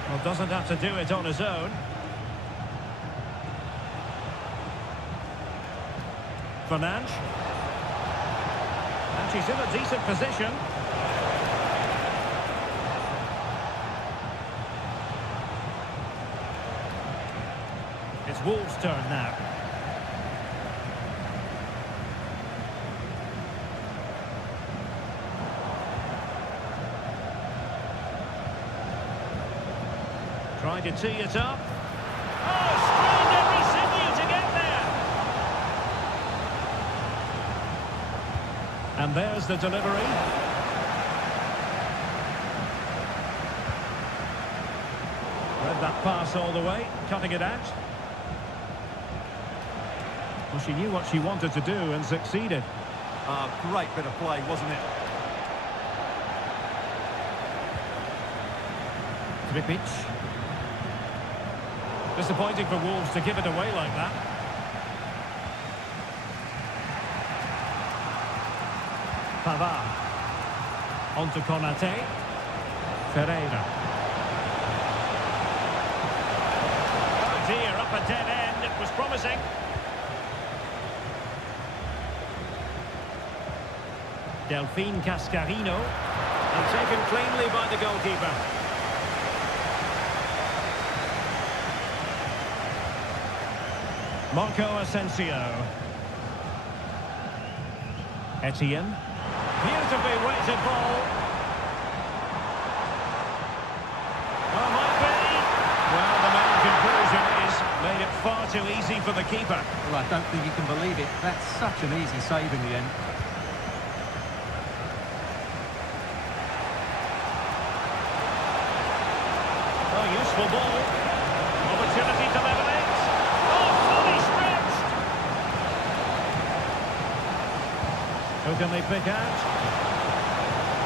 Well, doesn't have to do it on his own. Fernandes. And she's in a decent position. It's Wolves' turn now. Trying to tee it up. Oh, strained every sinew to get there. And there's the delivery. Read that pass all the way, cutting it out. Well, she knew what she wanted to do and succeeded. Great bit of play, wasn't it? Trippic. Disappointing for Wolves to give it away like that. Pavard. On to Konate. Ferreira. Oh dear, up a dead end. It was promising. Delphine Cascarino. And taken cleanly by the goalkeeper. Marco Asensio. Etienne. Beautifully weighted ball. Oh, might be. Well, the main conclusion is made it far too easy for the keeper. Well, I don't think you can believe it. That's such an easy save in the end. Oh, useful ball. Opportunity to level it. Oh, fully stretched. Who can they pick out?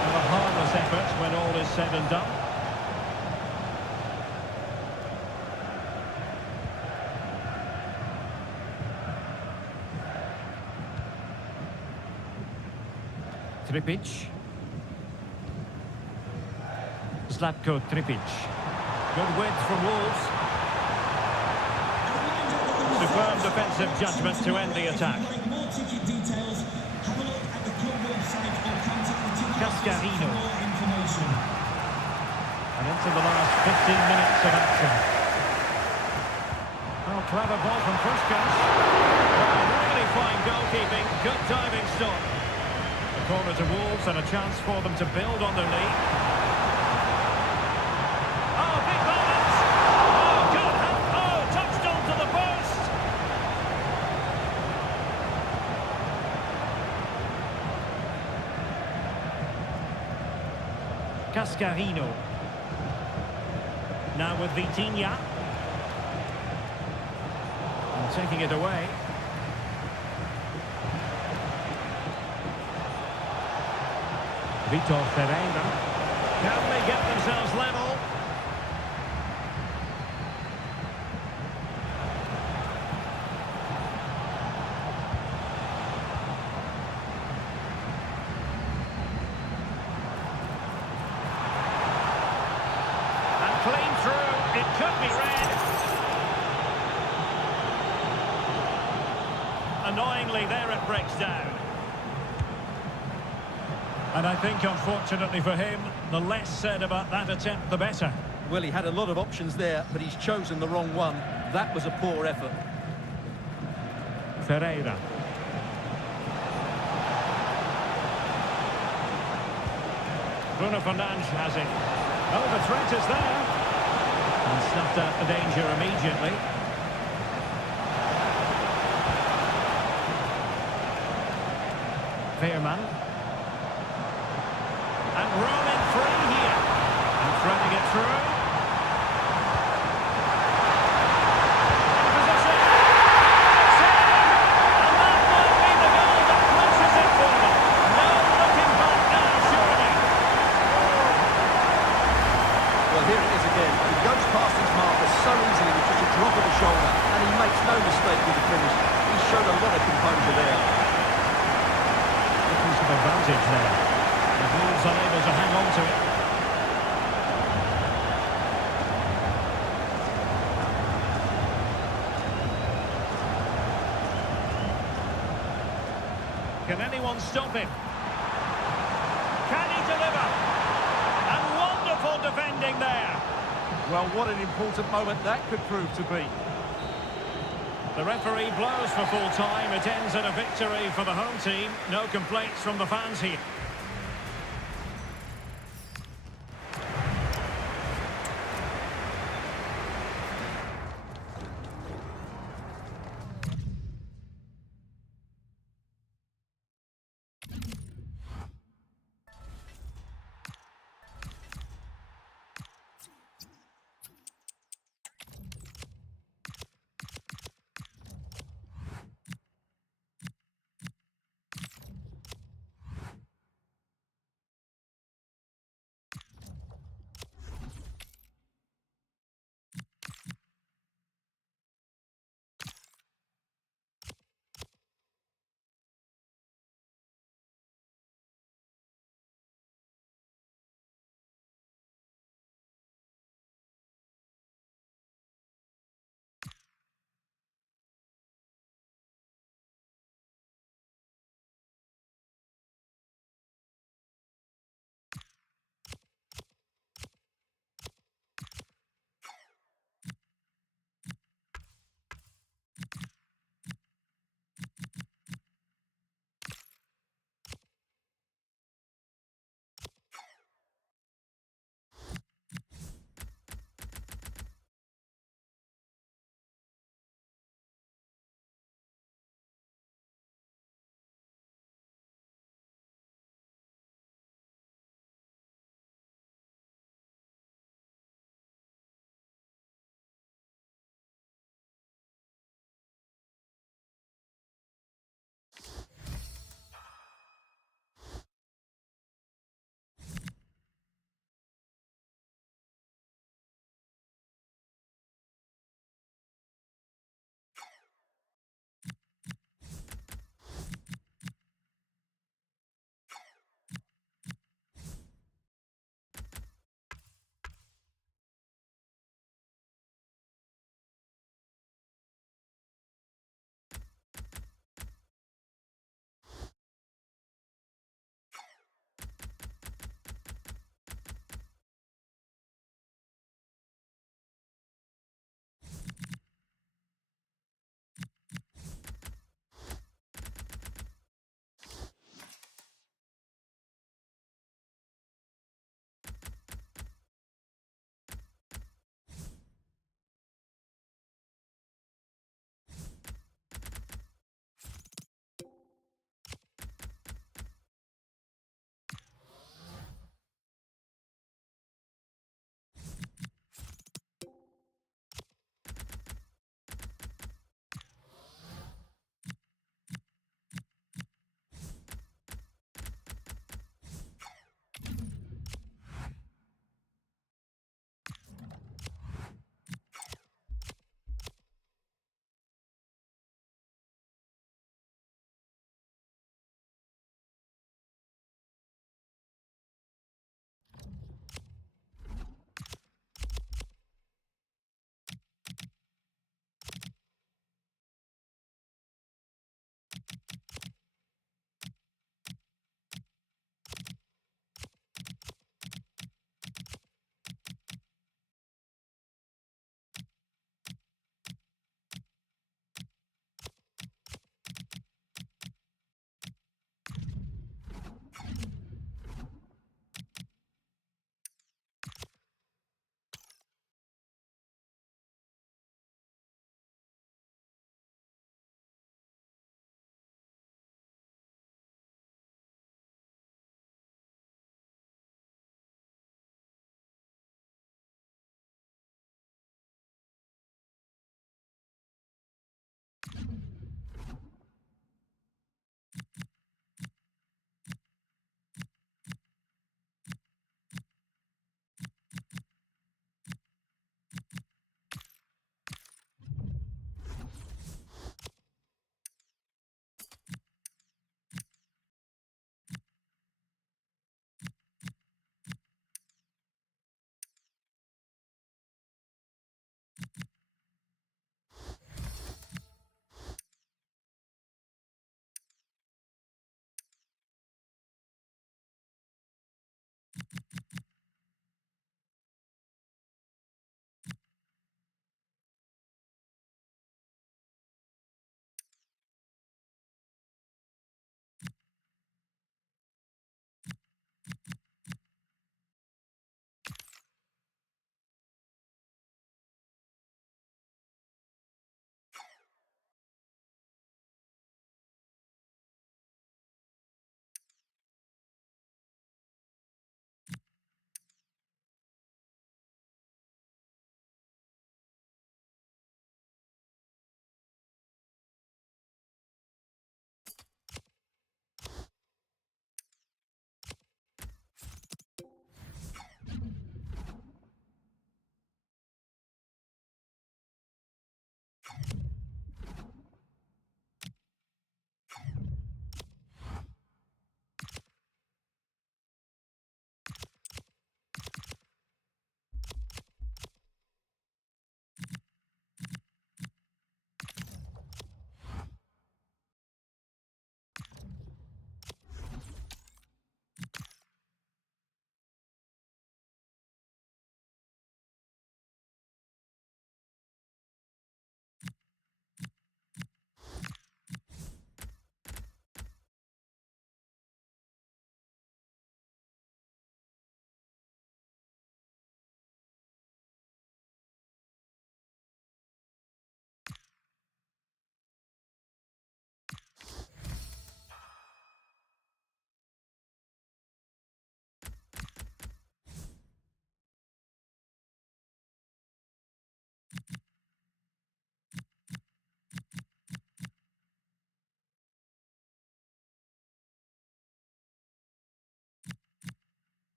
Well, a harmless effort when all is said and done. Trippic. Zlatko Trippic. Good width from Wolves. Superb defensive judgment to end the attack. Cascarino. And into the last 15 minutes of action. Oh, clever ball from Puskás. Oh, really fine goalkeeping. Good diving stop. A corner to Wolves and a chance for them to build on their lead. Oh, big balance! Oh, good! Oh, touched onto the post! Cascarino. Now with Vitinha. And taking it away. Vitor Ferreira. Can they get themselves level? And clean through. It could be red. Annoyingly, there it breaks down. And I think, unfortunately for him, the less said about that attempt, the better. Well, he had a lot of options there, but he's chosen the wrong one. That was a poor effort. Ferreira. Bruno Fernandes has it. Oh, the threat is there. And snuffed out the danger immediately. Veerman. And rolling free here. And threading it through. In position. Save! And that might be the goal that clinches it for them. No looking back now, surely. Well, here it is again. He goes past his marker so easily with just a drop of the shoulder, and he makes no mistake with the finish. He showed a lot of composure there. Looking some advantage there. The Wolves unable to hang on to it. Can anyone stop him? Can he deliver? And wonderful defending there. Well, what an important moment that could prove to be. The referee blows for full time. It ends in a victory for the home team. No complaints from the fans here.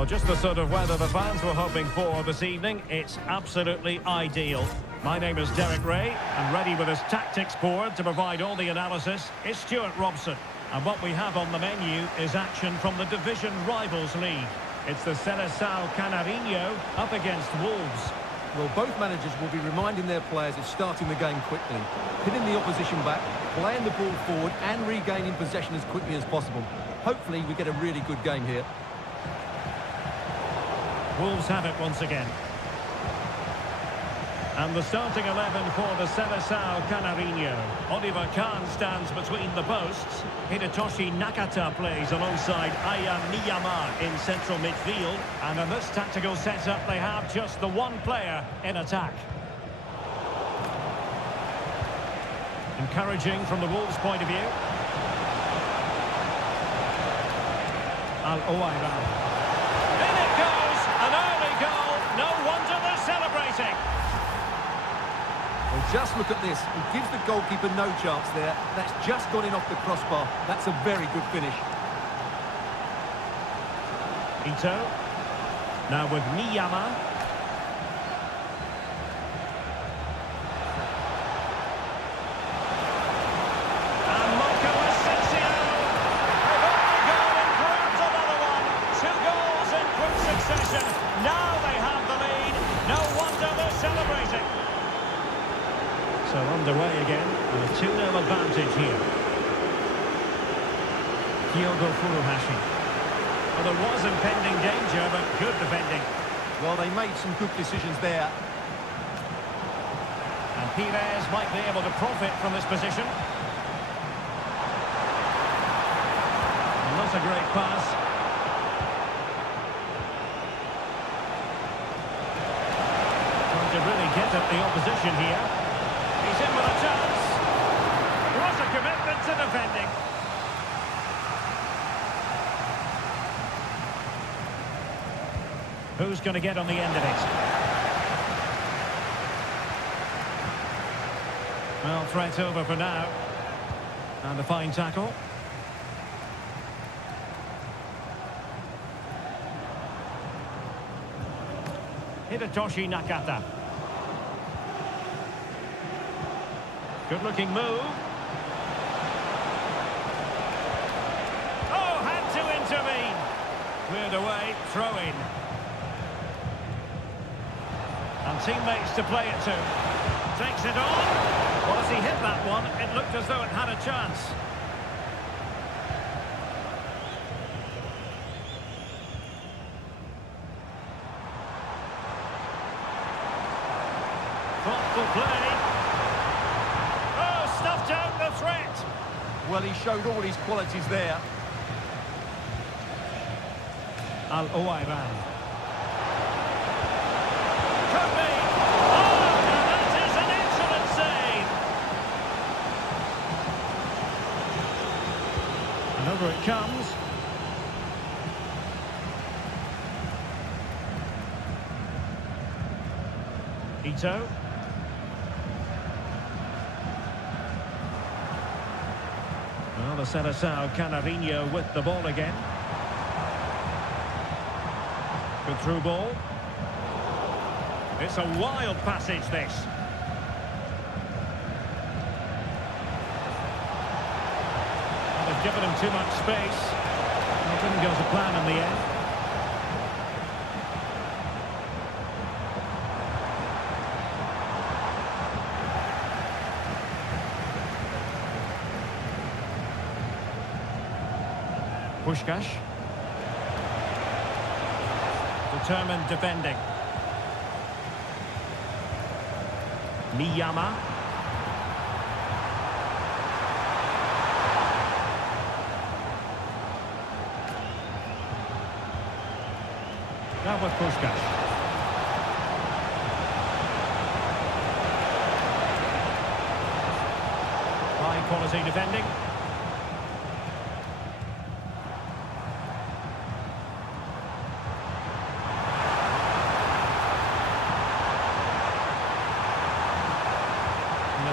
Well, just the sort of weather the fans were hoping for this evening. It's absolutely ideal. My name is Derek Ray, and ready with his tactics board to provide all the analysis is Stuart Robson. And what we have on the menu is action from the Division Rivals League. It's the Seleção Canarinho up against Wolves. Well, both managers will be reminding their players of starting the game quickly, pinning the opposition back, playing the ball forward and regaining possession as quickly as possible. Hopefully we get a really good game here. Wolves have it once again. And the starting 11 for the Seleção Canarinho. Oliver Kahn stands between the posts. Hidetoshi Nakata plays alongside Aya Miyama in central midfield. And in this tactical setup, they have just the one player in attack. Encouraging from the Wolves' point of view. Al-Owairan. In it goes! An early goal! No wonder they're celebrating! Well, just look at this. He gives the goalkeeper no chance there. That's just gone in off the crossbar. That's a very good finish. Ito. Now with Miyama. And Marco Asensio. The goal improves another one. 2 goals in quick succession. Now they have the lead. No wonder they're celebrating. So underway again, and a 2-0 advantage here. Kyogo Furuhashi. Well, there was impending danger, but good defending. Well, they made some good decisions there. And Pires might be able to profit from this position. And that's a great pass. Trying to really get at the opposition here. He's in with a chance. What a commitment to defending. Who's going to get on the end of it? Well, threat over for now. And a fine tackle. Hidetoshi Nakata. Good-looking move. Oh, had to intervene. Cleared away, throw-in. And teammates to play it to. Takes it on. Well, as he hit that one, it looked as though it had a chance. Thoughtful play. Stuffed out the threat. Well, he showed all his qualities there. Al-Owairan. Could be. Oh, now that is an excellent save. And over it comes. Ito. Well, the Seleção Canarinho with the ball again. Good through ball. It's a wild passage, this. Well, they've given him too much space. It didn't go to plan in the end. Puskás. Determined defending. Miyama. Now with Puskás. High quality defending.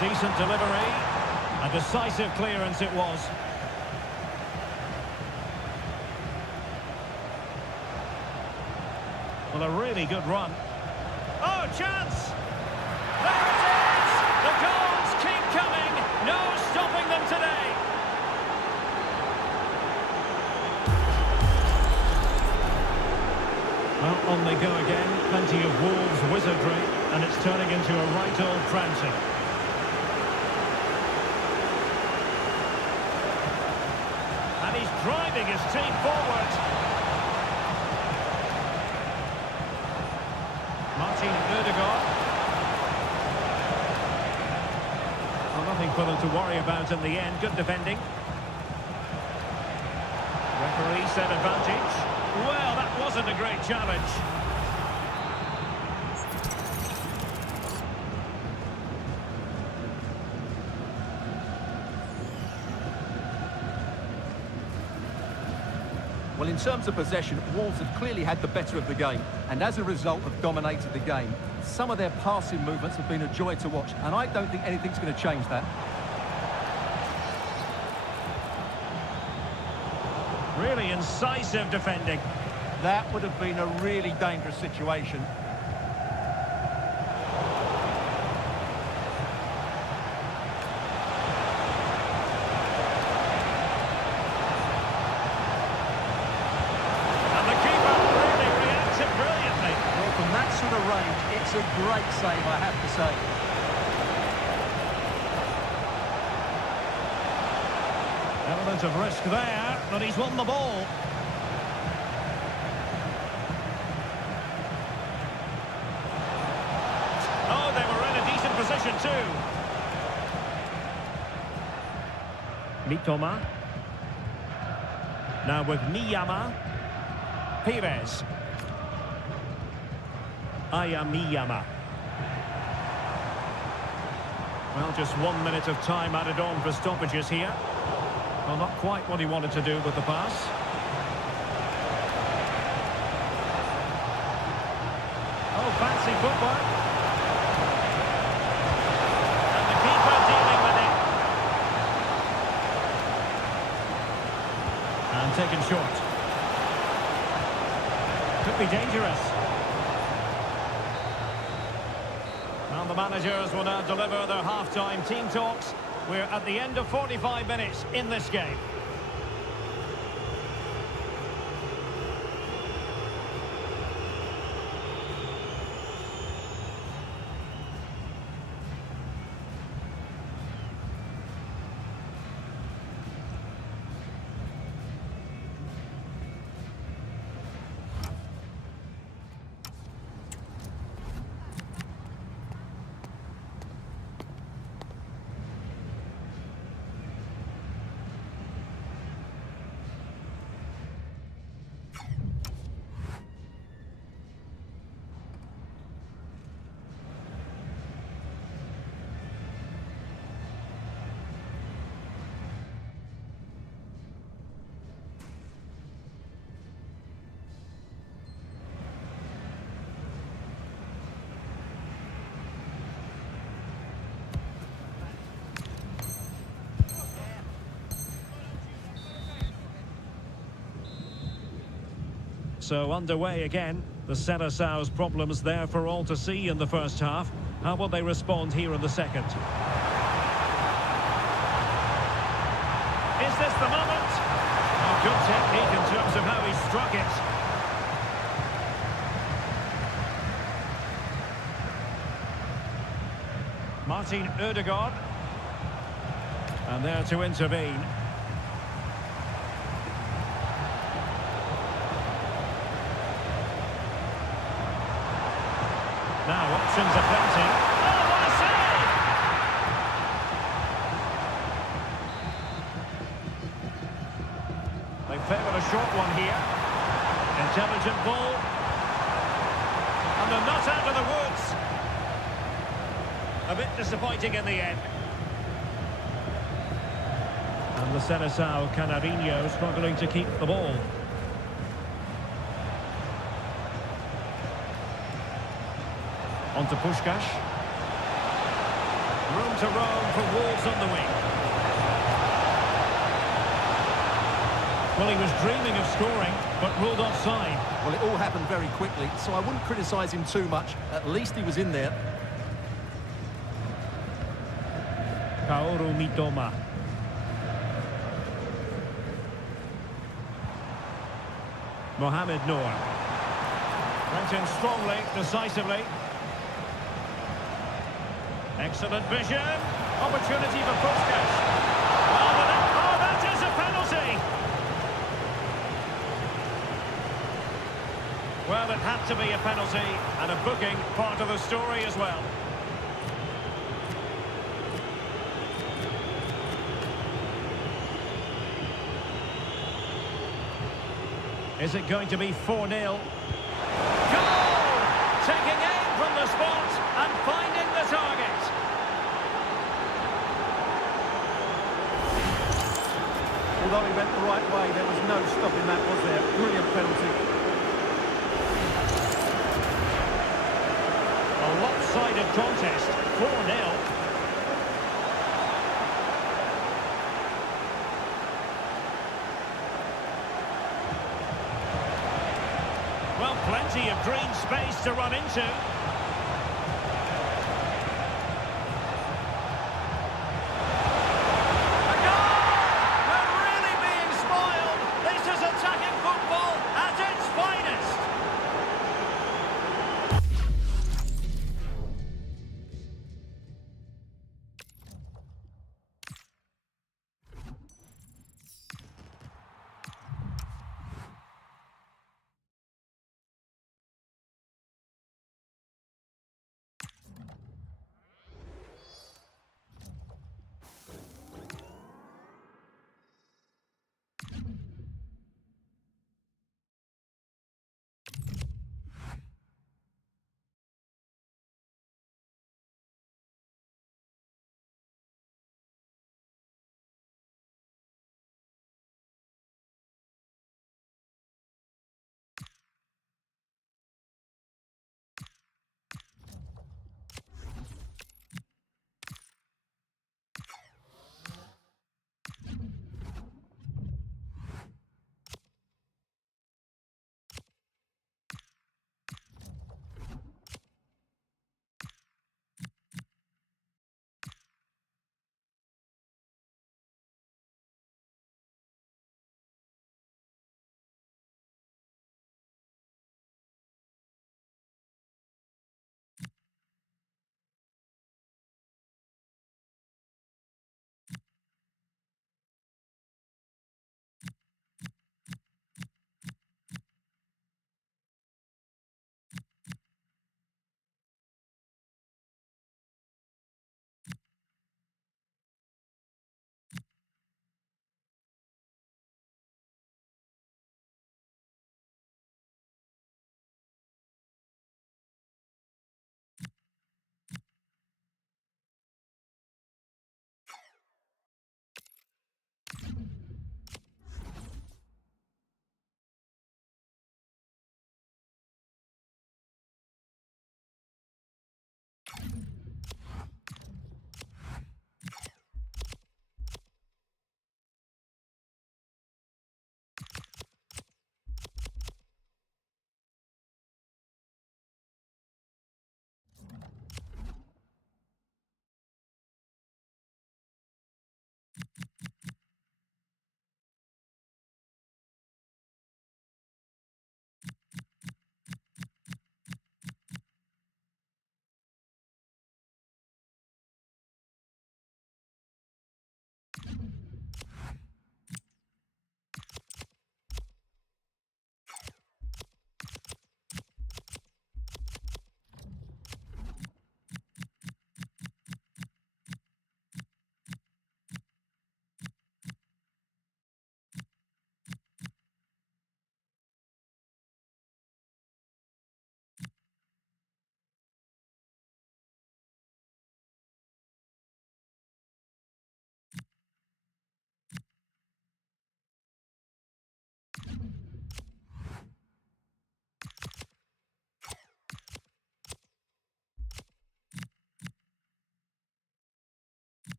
Decent delivery. A decisive clearance it was. Well, a really good run. Oh, chance! There it is! The goals keep coming. No stopping them today. Well, on they go again. Plenty of Wolves wizardry, and it's turning into a right old frenzy. And he's driving his team forward. Martin Ødegaard. Well, nothing for them to worry about in the end. Good defending. Referee said advantage. Well, that wasn't a great challenge. Well, in terms of possession, Wolves have clearly had the better of the game, and as a result have dominated the game. Some of their passing movements have been a joy to watch, and I don't think anything's going to change that. Really incisive defending. That would have been a really dangerous situation. And the keeper really reacted brilliantly. Well, from that sort of range, it's a great save, I have to say. Element of risk there, but he's won the ball. Oh, they were in a decent position too. Mitoma. Now with Miyama. Pires. Miyama. Well, just 1 minute of time added on for stoppages here. Well, not quite what he wanted to do with the pass. Oh, fancy footwork. And the keeper dealing with it. And taken short. Could be dangerous. Well, the managers will now deliver their half-time team talks. We're at the end of 45 minutes in this game. So underway again. The Seleção's problems there for all to see in the first half. How will they respond here in the second? Is this the moment? Oh, good technique in terms of how he struck it. Martin Ødegaard. And there to intervene. Now options are plenty. Oh, what a save! They favoured a short one here. Intelligent ball. And they're not out of the woods. A bit disappointing in the end. And the Seleção Canarinho struggling to keep the ball. On to Puskás. Room to roam for Wolves on the wing. Well, he was dreaming of scoring, but ruled offside. Well, it all happened very quickly, so I wouldn't criticise him too much. At least he was in there. Kaoru Mitoma. Mohamed Noor. Went in strongly, decisively. Excellent vision. Opportunity for Puskas. Oh, that is a penalty! Well, it had to be a penalty, and a booking part of the story as well. Is it going to be 4-0? Goal! Taking aim from the spot and finding the target. Although he went the right way, there was no stopping that, was there? Brilliant penalty. A lopsided contest, 4-0. Well, plenty of green space to run into.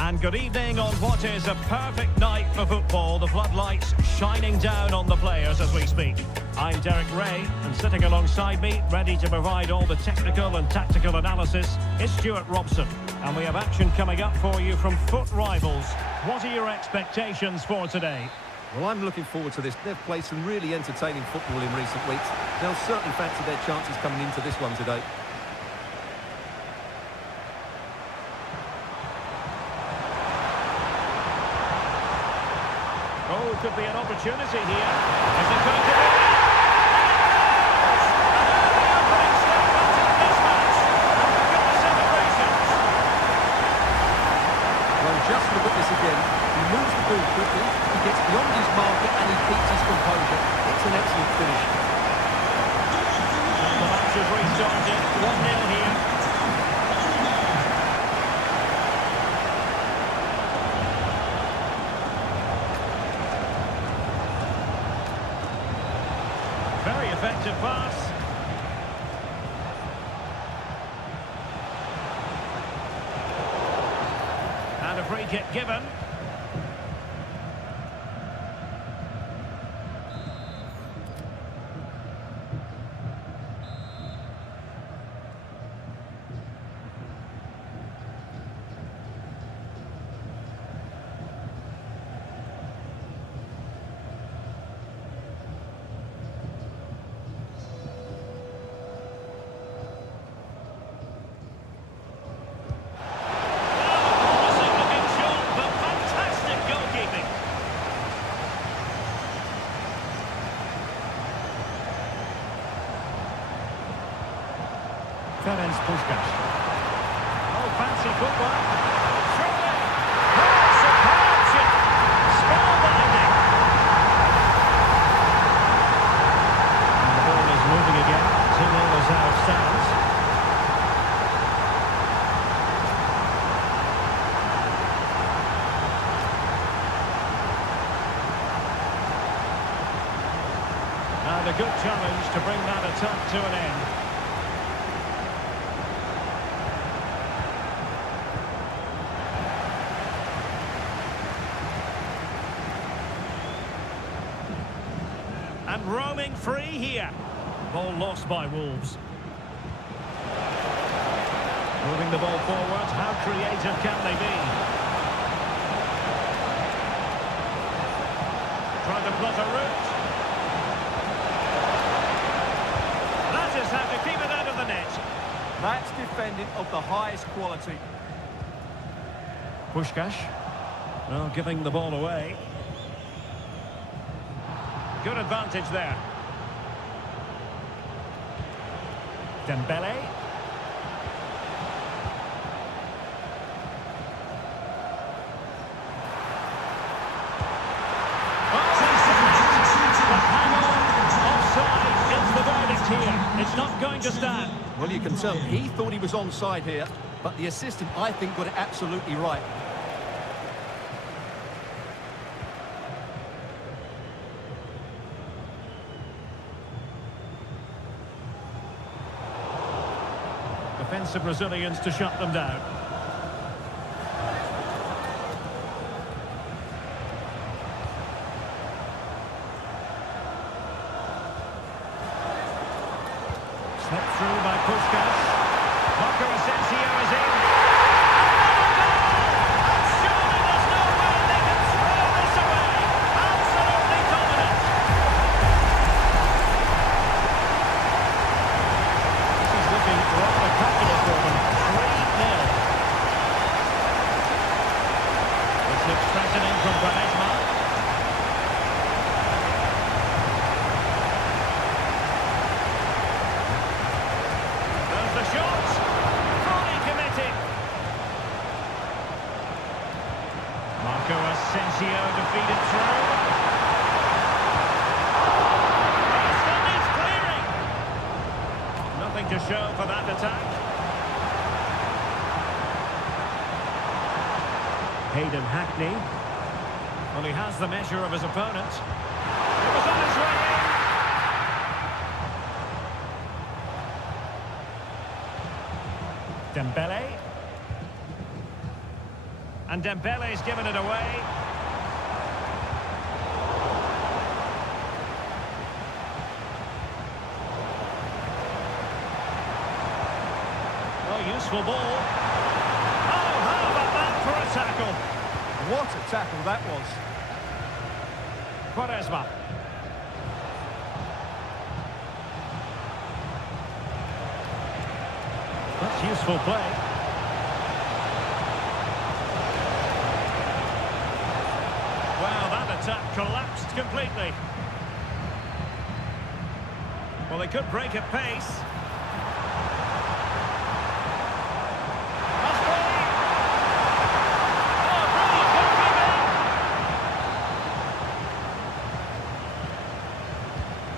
And good evening on what is a perfect night for football. The floodlights shining down on the players as we speak. I'm Derek Ray, and sitting alongside me, ready to provide all the technical and tactical analysis, is Stuart Robson. And we have action coming up for you from foot rivals. What are your expectations for today? Well, I'm looking forward to this. They've played some really entertaining football in recent weeks. They'll certainly fancy their chances coming into this one today. Oh, could be an opportunity here. Is it going to be? Just look at this again. He moves the ball quickly, he gets beyond his marker and he keeps his composure. It's an excellent finish. The match has restarted. 1-0 here. Very effective pass. And a free kick given. Oh, fancy footwork. Surely. Oh, superb shot. Spellbinding. And the ball is moving again. 2-0 is how it stands. And a good challenge to bring that attack to an end. And roaming free here. Ball lost by Wolves. Moving the ball forward. How creative can they be? Trying to plot a route. That is how to keep it out of the net. That's defending of the highest quality. Puskás. Well, giving the ball away. Good advantage there. Dembele. Offside is the verdict here. It's not going to stand. Well, you can tell he thought he was onside here, but the assistant, I think, got it absolutely right. Defensive Brazilians to shut them down. Slipped through by Puskás. Marco Asensio is in. And surely there's no way they can throw this away. Absolutely dominant. This is looking rather comfortable for them. 3-0. This looks threatening from Quaresma. There's the shot. Fully committed. Marco Asensio defeated through. He still needs clearing. Nothing to show for that attack. Hayden Hackney. Well, he has the measure of his opponent. It was on his way in. Dembele. And Dembele's given it away. Oh, useful ball. Oh, how about that for a tackle? What a tackle that was. Quaresma. That's useful play. Well, that attack collapsed completely. Well, they could break at pace. Must be! Oh, brilliant goalkeeping!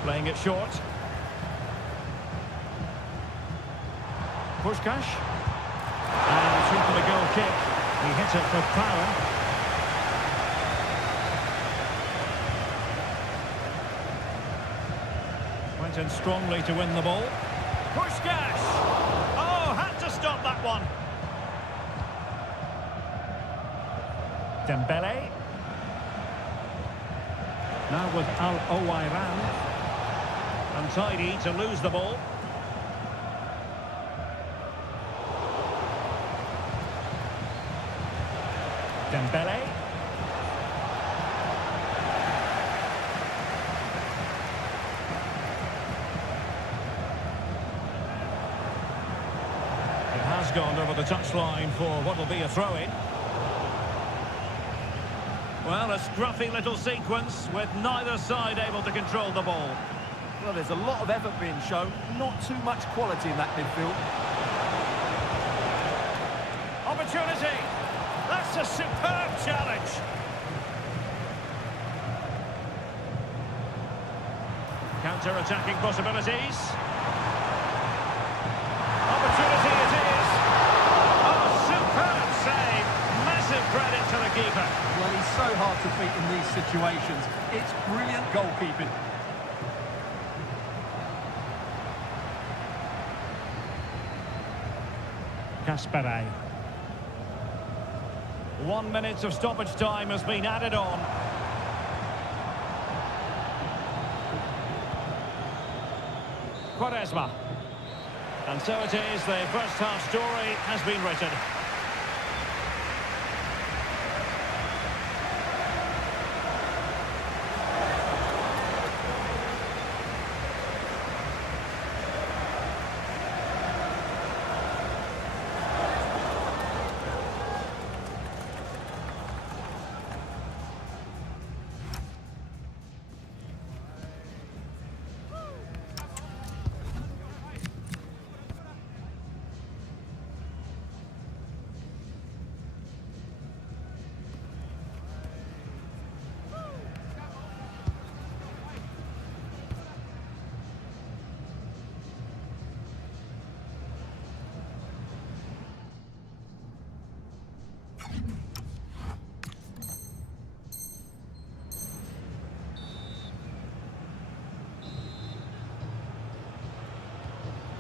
Playing it short. Puskás. And through for the goal kick. He hit it with power. Went in strongly to win the ball. Puskás! Oh, had to stop that one. Dembele. Now with Al-Owairan. Untidy to lose the ball. Dembele. It has gone over the touchline for what will be a throw-in. Well, a scruffy little sequence with neither side able to control the ball. Well, there's a lot of effort being shown, not too much quality in that midfield. Opportunity! That's a superb challenge! Counter-attacking possibilities. Opportunity it is! Oh, superb save! Massive credit to the keeper. Well, he's so hard to beat in these situations. It's brilliant goalkeeping. Kasperay. 1 minute of stoppage time has been added on. Quaresma. And so it is, the first half story has been written.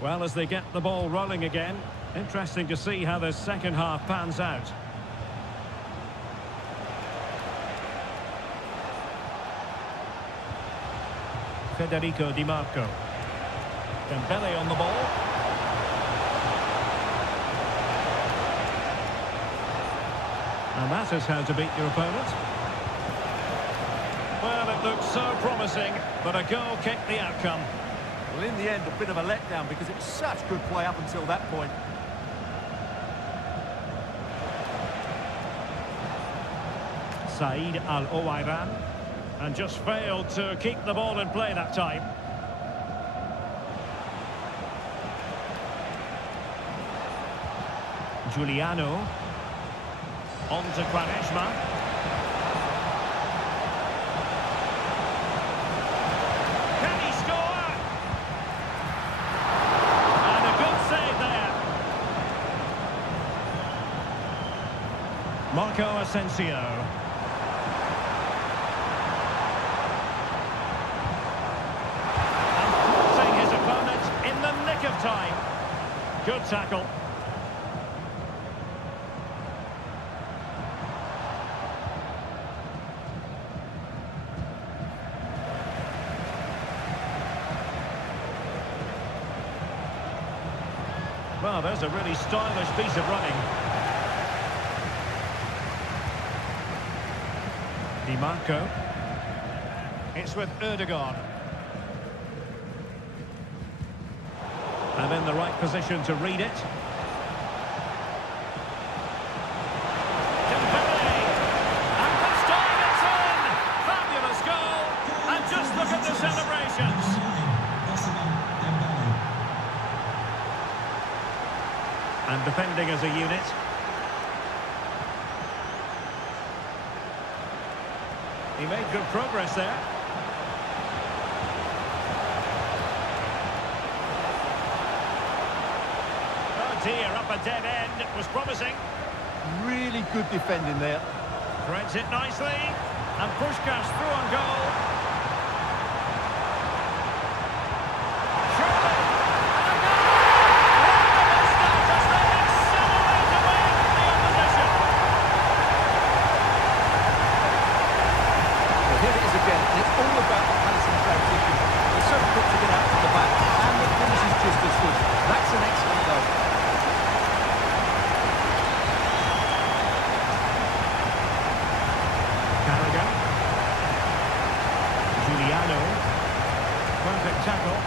Well, as they get the ball rolling again, interesting to see how the second half pans out. Federico Di Marco. Dembele on the ball. And that is how to beat your opponent. Well, it looks so promising, but a goal kicked the outcome. Well, in the end, a bit of a letdown because it was such good play up until that point. Said Al-Owairan, and just failed to keep the ball in play that time. Giuliano. On to Quaresma. Can he score? And a good save there. Marco Asensio. And forcing his opponent in the nick of time. Oh, there's a really stylish piece of running. Di Marco. It's with Ødegaard. And in the right position to read it. Celebrations. And defending as a unit. He made good progress there. Oh dear, up a dead end. It was promising. Really good defending there. Threads it nicely. And Puskás through on goal. Perfect tackle.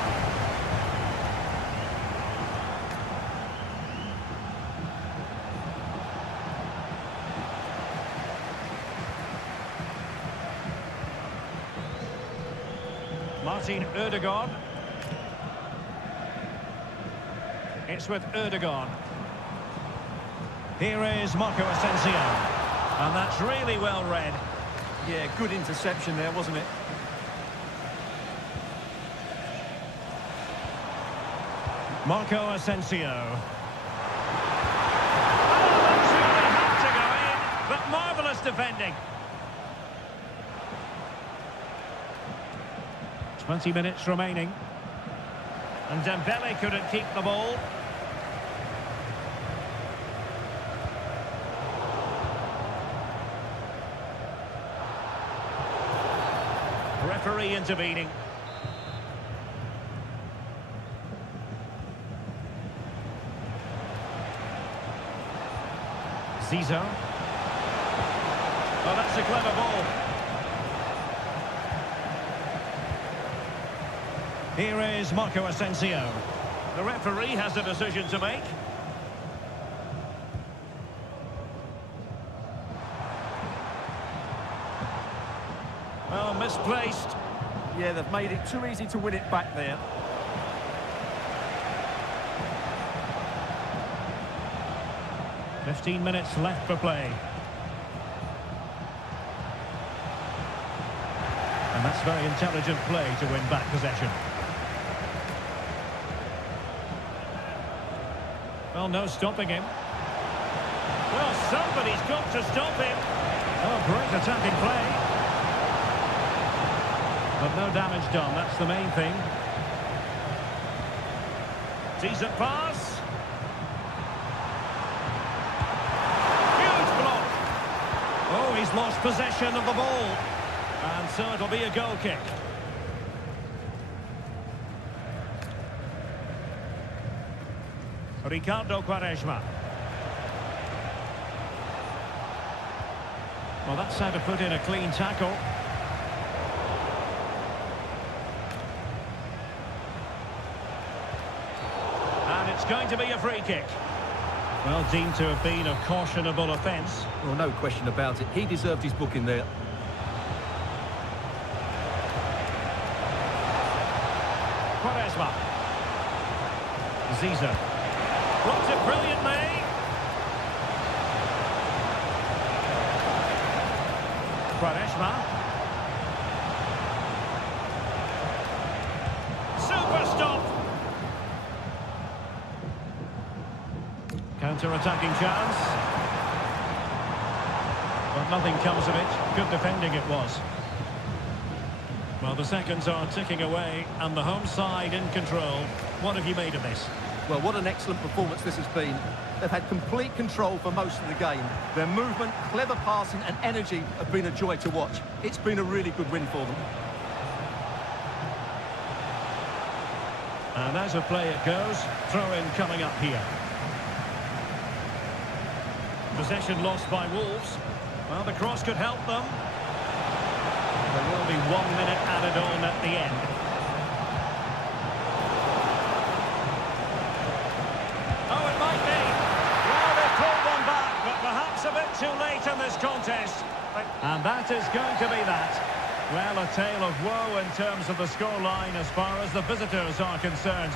Martin Ødegaard. It's with Ødegaard. Here is Marco Asensio. And that's really well read. Yeah, good interception there, wasn't it? Marco Asensio. Oh, that's really had to go in, but marvellous defending. 20 minutes remaining. And Dembele couldn't keep the ball. Referee intervening. Zizou. Oh, that's a clever ball. Here is Marco Asensio. The referee has a decision to make. Oh, misplaced. Yeah, they've made it too easy to win it back there. "15 minutes left for play. And that's very intelligent play to win back possession. Well, no stopping him. Well, somebody's got to stop him. Oh, great attacking play. But no damage done, that's the main thing. Decent pass. Huge block. Oh, he's lost possession of the ball. And so it'll be a goal kick. Ricardo Quaresma. Well, that's how to put in a clean tackle. And it's going to be a free kick. Well, deemed to have been a cautionable offence. Well, no question about it. He deserved his booking there. Quaresma. Zizou. Blocks it brilliantly. Quaresma. Super stop. Counter-attacking chance. But nothing comes of it. Good defending it was. Well, the seconds are ticking away and the home side in control. What have you made of this? Well, what an excellent performance this has been. They've had complete control for most of the game. Their movement, clever passing and energy have been a joy to watch. It's been a really good win for them. And as a play it goes, throw-in coming up here. Possession lost by Wolves. Well, the cross could help them. There will be 1 minute added on at the end. Oh, it might be. Well, they've pulled one back, but perhaps a bit too late in this contest. And that is going to be that. Well, a tale of woe in terms of the scoreline as far as the visitors are concerned.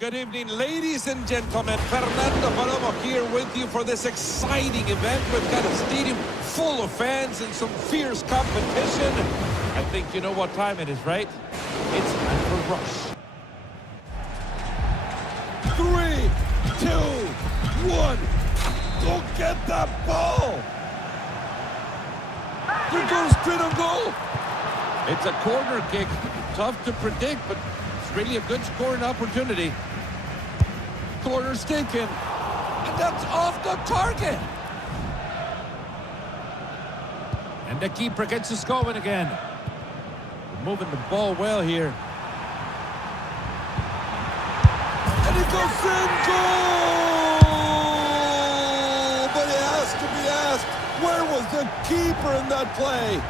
Good evening, ladies and gentlemen. Fernando Palomo here with you for this exciting event. We've got a stadium full of fans and some fierce competition. I think you know what time it is, right? It's time for rush. 3, 2, 1. Go get that ball. There goes straight on goal. It's a corner kick. Tough to predict, but it's really a good scoring opportunity. Corner's taken, and that's off the target. And the keeper gets us going again. We're moving the ball well here. And it goes in, goal! But it has to be asked, where was the keeper in that play?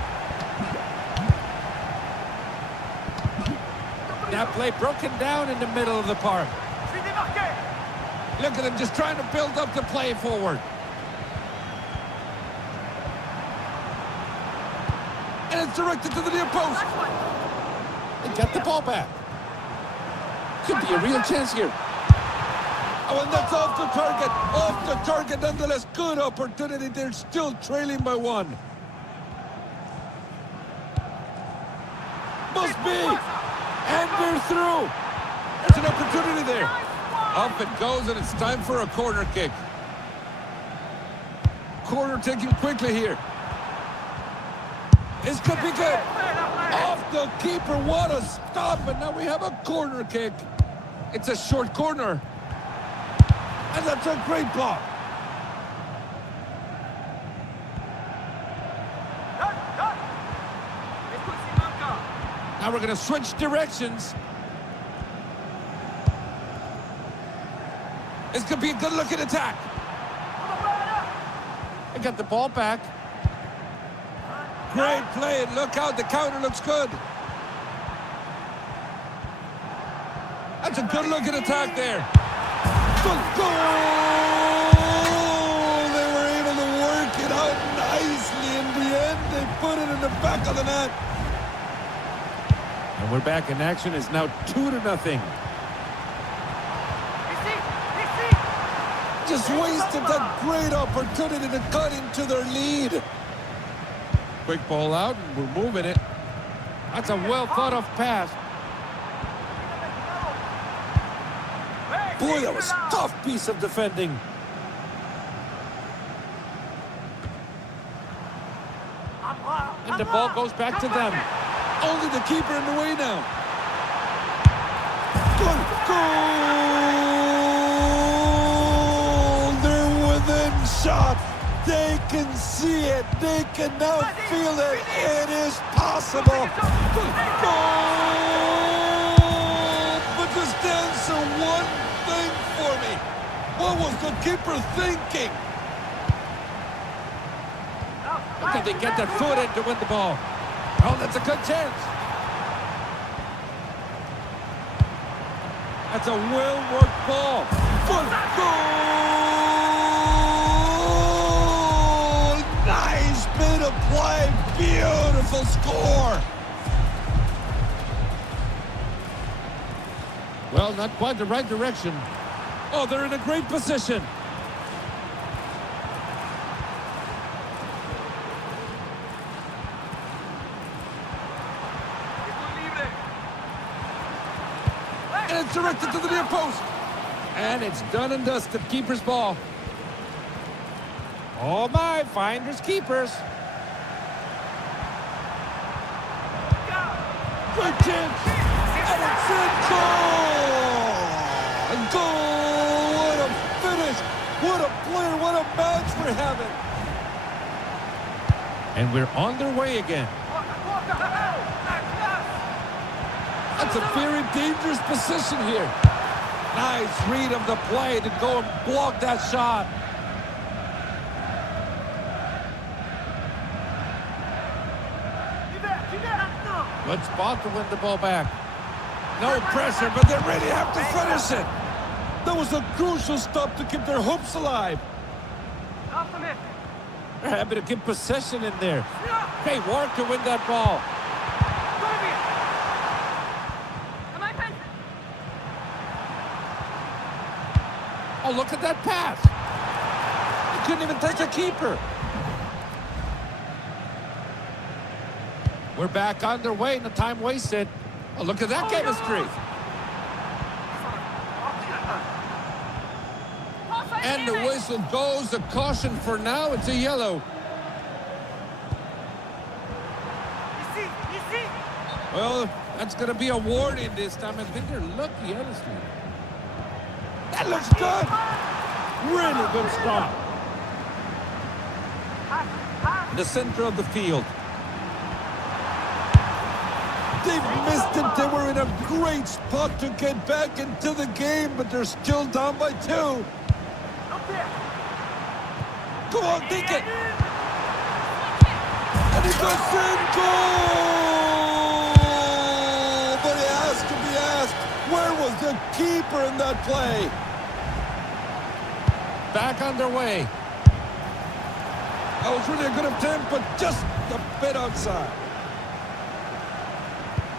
That play broken down in the middle of the park. Look at him just trying to build up the play forward. And it's directed to the near post. They got the ball back. Could be a real chance here. Oh, and that's off the target. Off the target, nonetheless. Good opportunity. They're still trailing by 1. Must be. And they're through. There's an opportunity there. Up it goes, and it's time for a corner kick. Corner taken quickly here. This could be good. Off the keeper, what a stop, and now we have a corner kick. It's a short corner. And that's a great block. Now we're going to switch directions. This could be a good-looking attack. They got the ball back. Great play, and look out, the counter looks good. That's a good-looking attack there. The goal! They were able to work it out nicely. In the end, they put it in the back of the net. And we're back in action. It's now 2-0. just wasted that great opportunity to cut into their lead. Quick ball out, and we're moving it. That's a well-thought-of pass. Boy, that was a tough piece of defending. And the ball goes back to them. Only the keeper in the way now. Goal! They're within shot. They can see it. They can now feel it. It is possible. Goal! But just answer one thing for me. What was the keeper thinking? Can they get their foot in to win the ball? Oh, that's a good chance. That's a well-worked ball. Goal! Nice bit of play. Beautiful score. Well, not quite the right direction. Oh, they're in a great position. And it's directed to the near post. And it's done and dusted. Keeper's ball. Oh my, finders keepers. Good chance. And it's in goal. And goal. What a finish. What a player. What a match we're having. And we're on their way again. That's a very dangerous position here. Nice read of the play to go and block that shot. Good spot to win the ball back. No pressure, but they really have to finish it. That was a crucial stop to keep their hopes alive. They're happy to keep possession in there. Hey, work to win that ball. Oh, look at that pass. He couldn't even touch the keeper. We're back underway, no time wasted. Oh, look at that chemistry. And the whistle goes. A caution for now. It's a yellow. Well, that's going to be a warning this time. I think they're lucky, honestly. That looks good. Really good stop. In the center of the field. They've missed it. They were in a great spot to get back into the game, but they're still down by 2. Go on, take it. And he goes in. Goal! But it has to be asked, where was the keeper in that play? Back underway. That was really a good attempt, but just a bit outside.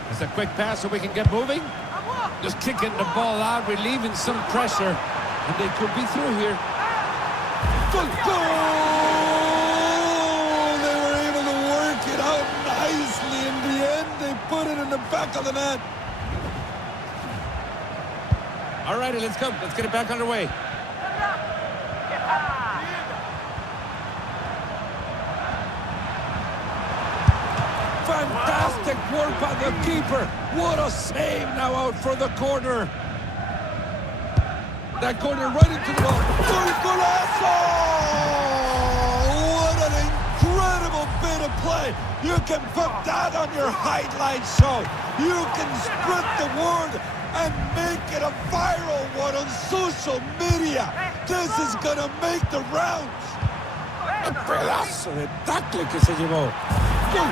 It's a quick pass so we can get moving. Just kicking the ball out, relieving some pressure. And they could be through here. Good goal! They were able to work it out nicely. In the end, they put it in the back of the net. All righty, let's go. Let's get it back underway. Fantastic work by the keeper. What a save now out for the corner. That corner right into the ball. Golazo! What an incredible bit of play. You can put that on your highlight show. You can spread the word and make it a viral one on social media. This is going to make the rounds. Un pedazo de tackle que se llevó. Goal!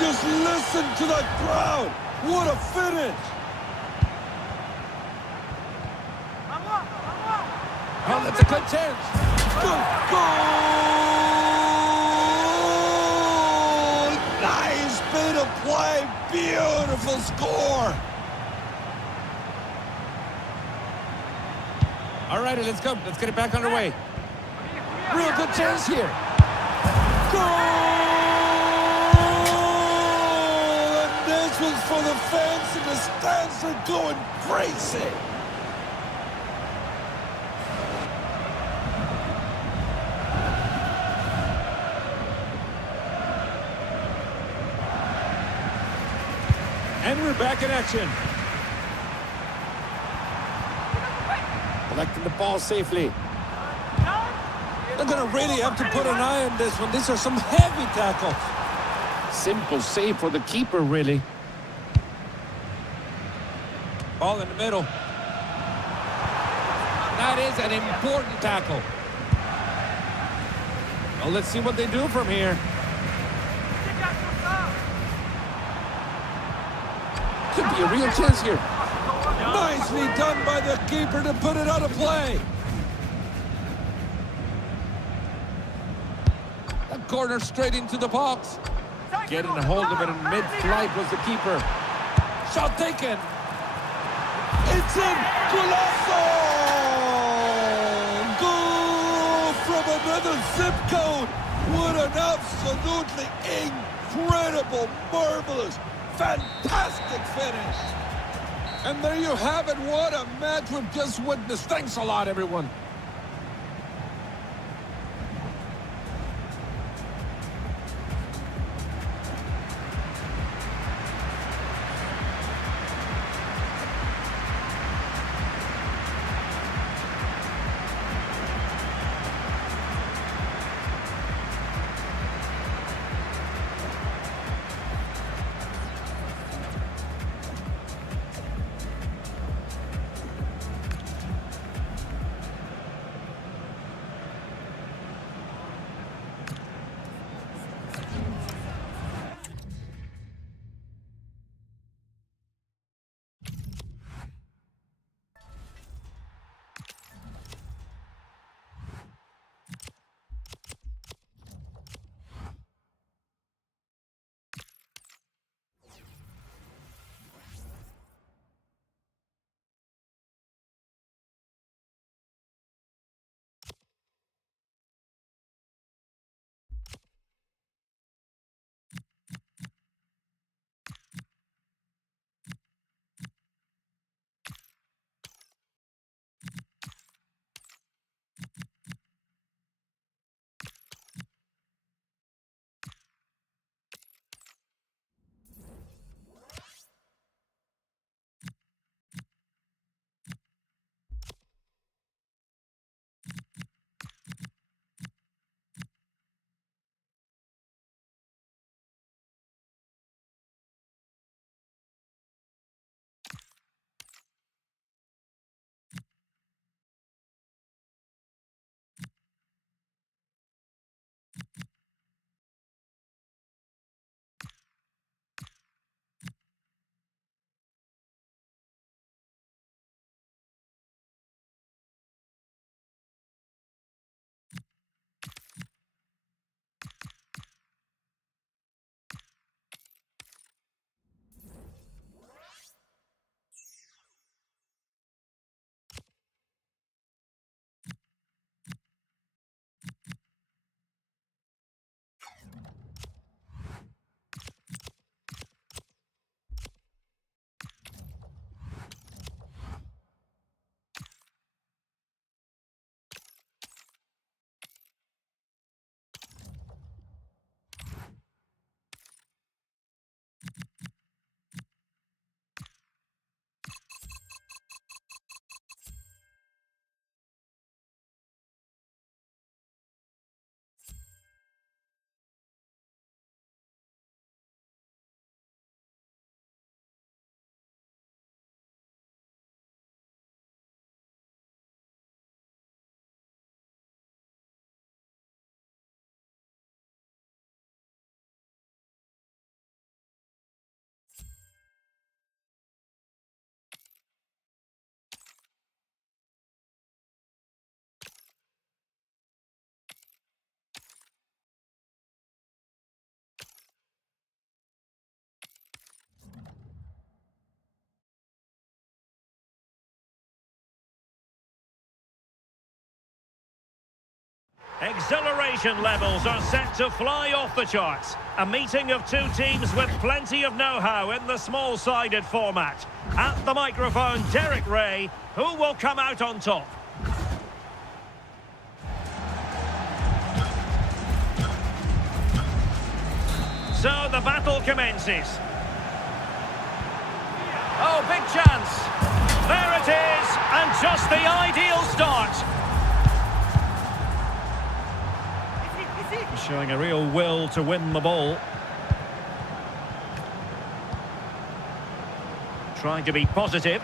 Just listen to that crowd. What a finish. Oh, that's a good chance. Goal! Nice bit of play. Beautiful score. All righty, let's go. Let's get it back underway. Real good chance here. Goal! And this was for the fans, and the stands are going crazy. And we're back in action. Collecting the ball safely. They're going to really have to put an eye on this one. These are some heavy tackles. Simple save for the keeper, really. Ball in the middle. That is an important tackle. Well, let's see what they do from here. Could be a real chance here. Nicely done by the keeper to put it out of play. That corner straight into the box. Getting a hold of it in mid-flight was the keeper. Shot taken. It's in. Golazo! Goal from another zip code. What an absolutely incredible, marvelous, fantastic finish. And there you have it. What a match we've just witnessed. Thanks a lot, everyone. Exhilaration levels are set to fly off the charts. A meeting of two teams with plenty of know-how in the small-sided format. At the microphone, Derek Ray, who will come out on top? So the battle commences. Oh, big chance. There it is, and just the ideal start. Showing a real will to win the ball. Trying to be positive.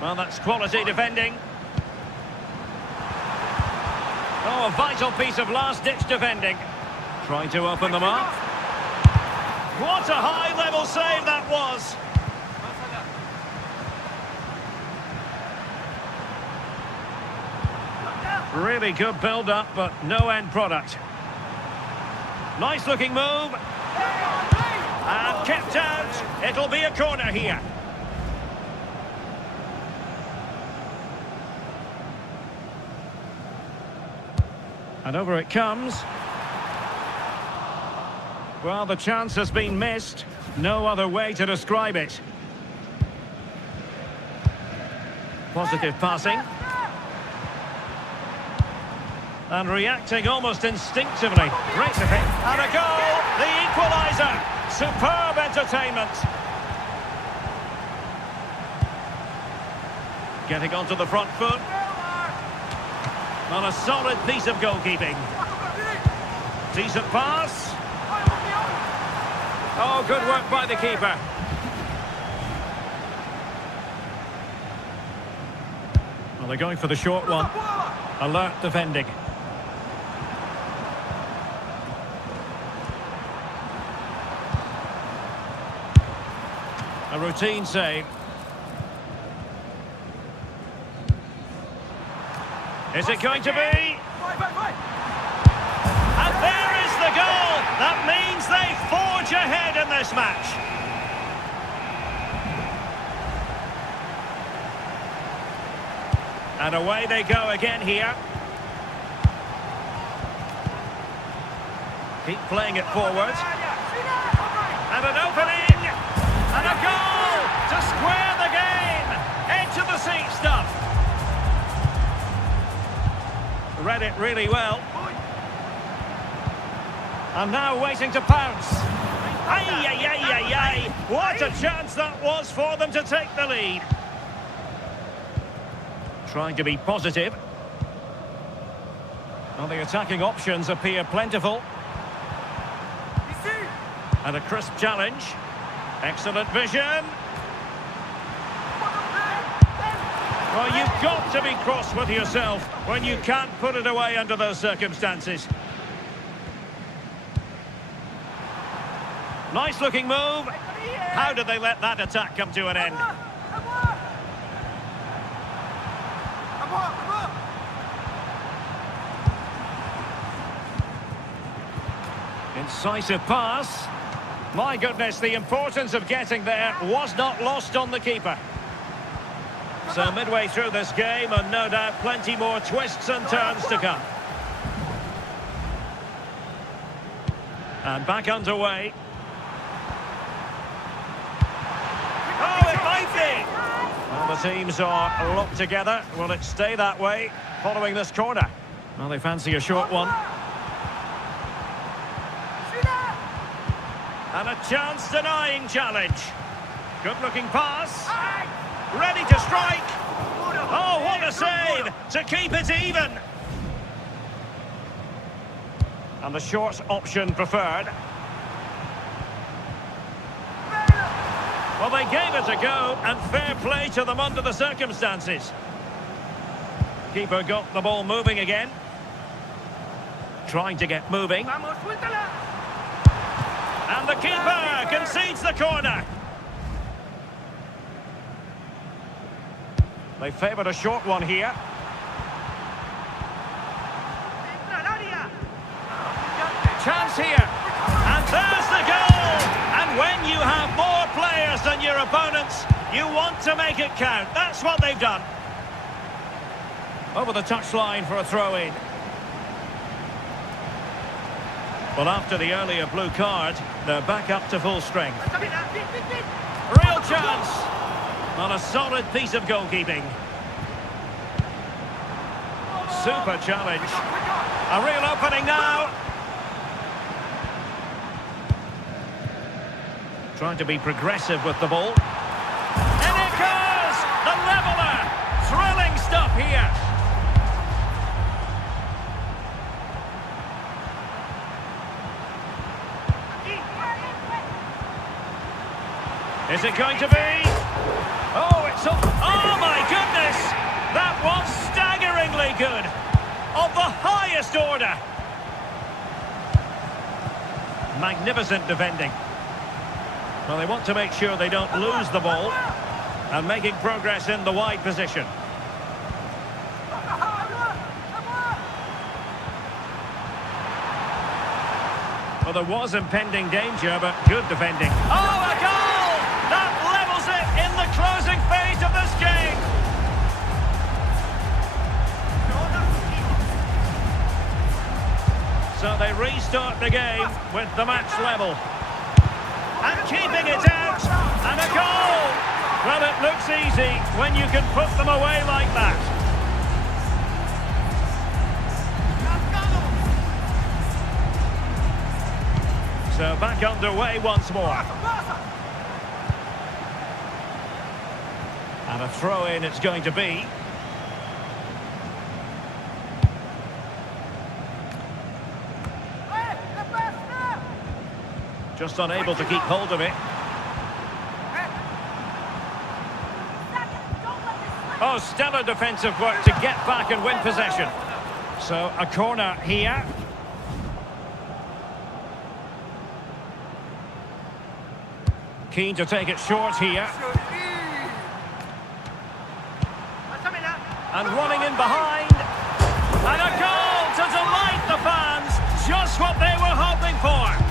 Well, that's quality defending. Oh, a vital piece of last-ditch defending. Trying to open them up. What a high-level save that was! Really good build-up, but no end product. Nice-looking move. And kept out. It'll be a corner here. And over it comes. Well, the chance has been missed. No other way to describe it. Positive passing. And reacting almost instinctively. Great defense. And a goal! The equaliser! Superb entertainment. Getting onto the front foot. On a solid piece of goalkeeping. Decent pass. Oh, good work by the keeper. Well, they're going for the short one. Alert defending. A routine save. Is it going to be? And there is the goal! That means they forge ahead in this match. And away they go again here. Keep playing it forward. And an opening! And a goal! To square the game! Edge of the seat stuff. Read it really well. And now waiting to pounce. Ay, ay, ay, ay, ay. What a chance that was for them to take the lead. Trying to be positive. Well, the attacking options appear plentiful. And a crisp challenge. Excellent vision. Well, you've got to be cross with yourself when you can't put it away under those circumstances. Nice looking move. How did they let that attack come to an end? Incisive pass. My goodness, the importance of getting there was not lost on the keeper. So midway through this game, and no doubt plenty more twists and turns to come. And back underway. Oh, it might be! Well, the teams are locked together. Will it stay that way following this corner? Well, they fancy a short one. And a chance-denying challenge. Good-looking pass. Ready to strike. Oh, what a save to keep it even. And the short option preferred. Well, they gave it a go, and fair play to them under the circumstances. Keeper got the ball moving again. Trying to get moving. And the keeper concedes the corner. They favoured a short one here. Chance here. And there's the goal! And when you have more players than your opponents, you want to make it count. That's what they've done. Over the touchline for a throw-in. Well, after the earlier blue card, they're back up to full strength. Real chance. Not a solid piece of goalkeeping. Super challenge. A real opening now. Trying to be progressive with the ball. And it goes! The leveller! Thrilling stuff here. Is it going to be? Oh, it's up. Oh, my goodness! That was staggeringly good. Of the highest order. Magnificent defending. Well, they want to make sure they don't lose the ball. And making progress in the wide position. Well, there was impending danger, but good defending. Oh, a goal! That levels it in the closing phase of this game. So they restart the game with the match level. And keeping it out. And a goal! Well, it looks easy when you can put them away like that. So back underway once more. And a throw-in it's going to be. Just unable to keep hold of it. Oh, stellar defensive work to get back and win possession. So a corner here. Keen to take it short here. And running in behind. And a goal to delight the fans. Just what they were hoping for.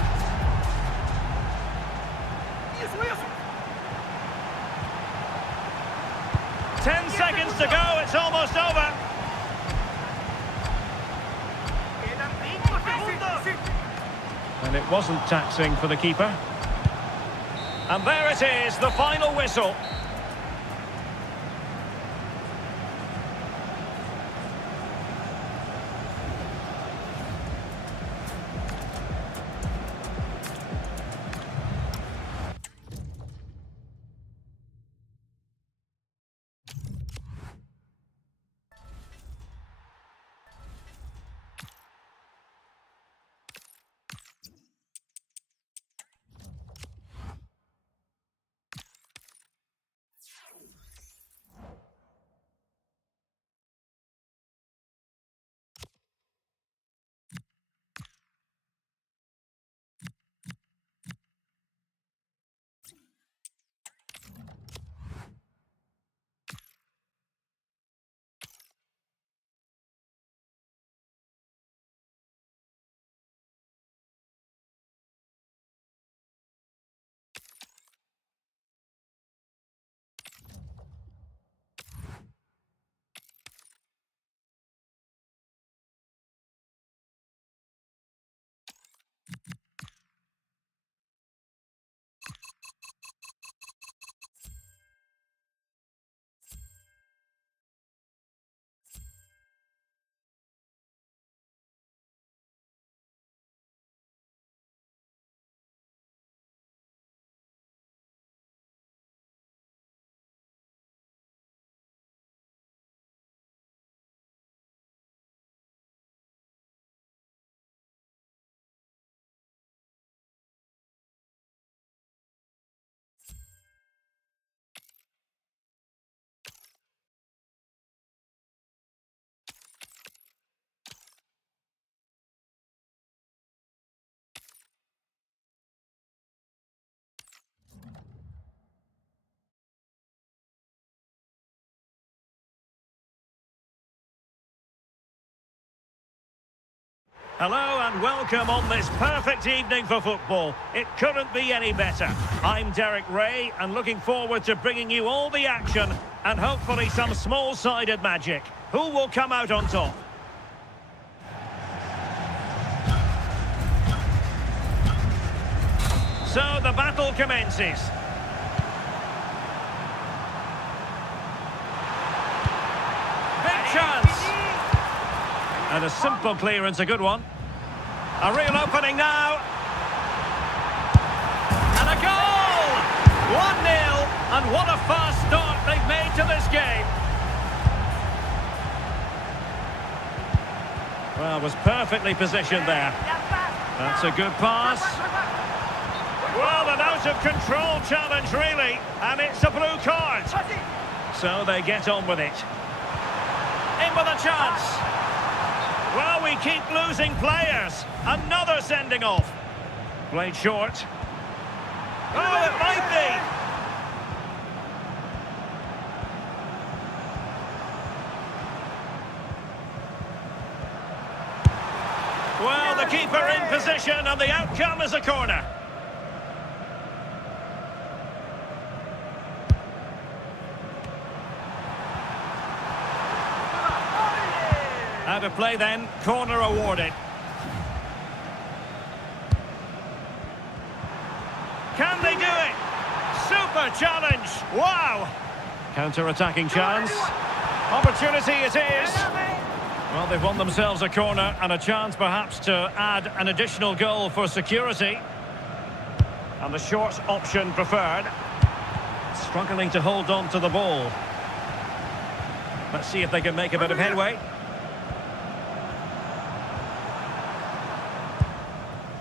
10 seconds to go, it's almost over. And it wasn't taxing for the keeper. And there it is, the final whistle. Hello and welcome on this perfect evening for football. It couldn't be any better. I'm Derek Ray and looking forward to bringing you all the action and hopefully some small-sided magic. Who will come out on top? So the battle commences. Big chance. And a simple clearance, a good one. A real opening now. And a goal! 1-0. And what a fast start they've made to this game. Well, was perfectly positioned there. That's a good pass. Well, an out-of-control challenge, really. And it's a blue card. So they get on with it. In with a chance. Well, we keep losing players. Another sending off. Played short. Oh, it might be. Well, the keeper in position, and the outcome is a corner. Out of play then, corner awarded. Can they do it? Super challenge, wow! Counter-attacking chance. Opportunity it is. Well, they've won themselves a corner and a chance perhaps to add an additional goal for security. And the short option preferred. Struggling to hold on to the ball. Let's see if they can make a bit of headway.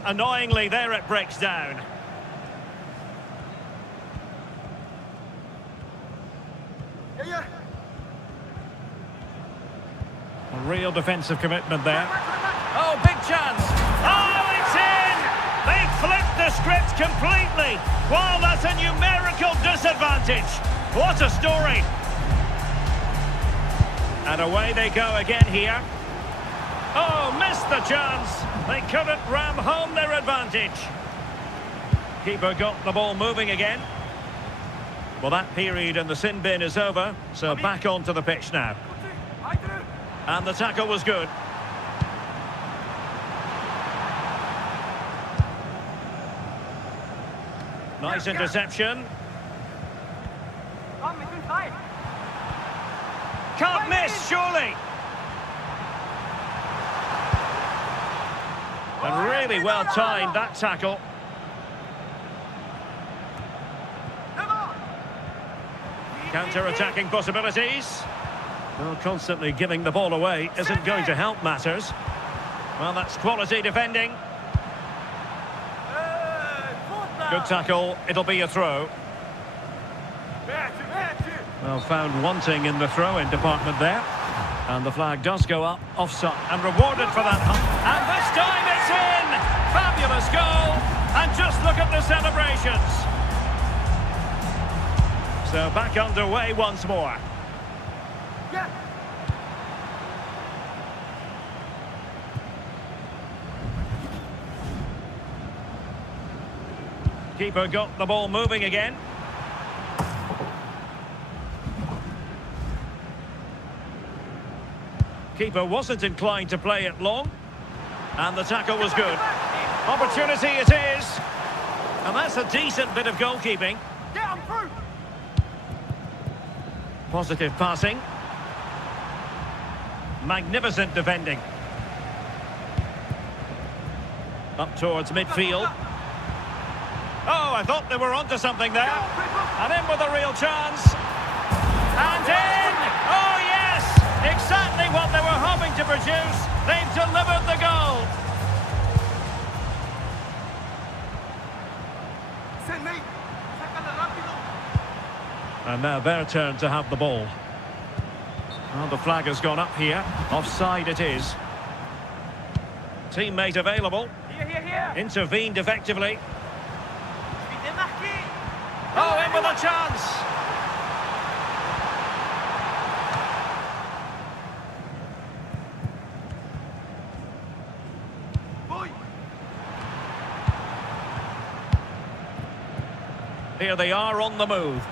Annoyingly, there it breaks down. A real defensive commitment there. Oh, big chance. Oh, it's in! They flipped the script completely. Well, that's a numerical disadvantage. What a story. And away they go again here. Oh, missed the chance. They couldn't ram home their advantage. Keeper got the ball moving again. Well, that period in the sin bin is over, so back onto the pitch now. And the tackle was good. Nice interception. Can't miss, surely. And really well timed, that tackle. Counter-attacking possibilities. Well, constantly giving the ball away isn't going to help matters. Well, that's quality defending. Good tackle, it'll be a throw. Well, found wanting in the throw-in department there. And the flag does go up, offside, and rewarded for that. And this time it's in! Fabulous goal! And just look at the celebrations. So back underway once more. Keeper got the ball moving again. Keeper wasn't inclined to play it long. And the tackle was good. Opportunity it is. And that's a decent bit of goalkeeping. Positive passing. Magnificent defending. Up towards midfield. Oh, I thought they were onto something there. And in with a real chance. And in! Oh, yes! Exactly what they were hoping to produce. They've delivered the goal. And now their turn to have the ball. Well, the flag has gone up here. Offside it is. Teammate available. Intervened effectively. Oh, in with a chance. Here they are on the move.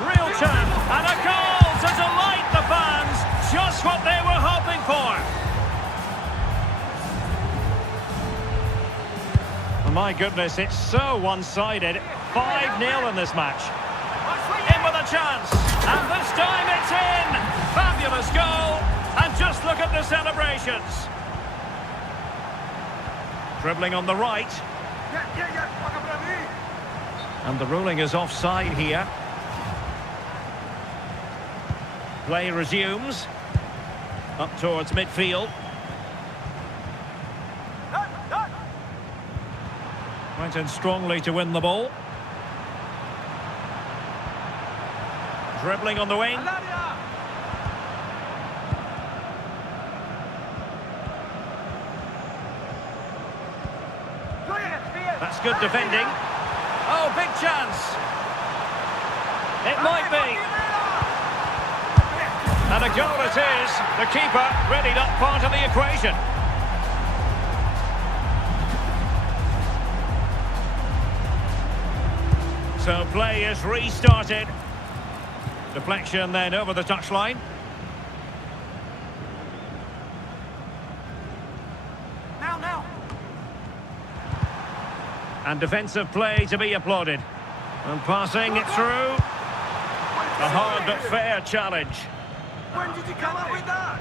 Real chance and a goal to delight the fans. Just what they were hoping for. My goodness, it's so one-sided. 5-0 in this match. In with a chance. And this time it's in. Fabulous goal. And just look at the celebrations. Dribbling on the right. And the ruling is offside here. Play resumes. Up towards midfield. Went in strongly to win the ball. Dribbling on the wing. That's good defending. Oh, big chance. It might be. And a goal it is. The keeper readied up part of the equation. So play is restarted. Deflection then over the touchline. Now. And defensive play to be applauded. And passing it through. A hard but fair challenge. When did you come up with that?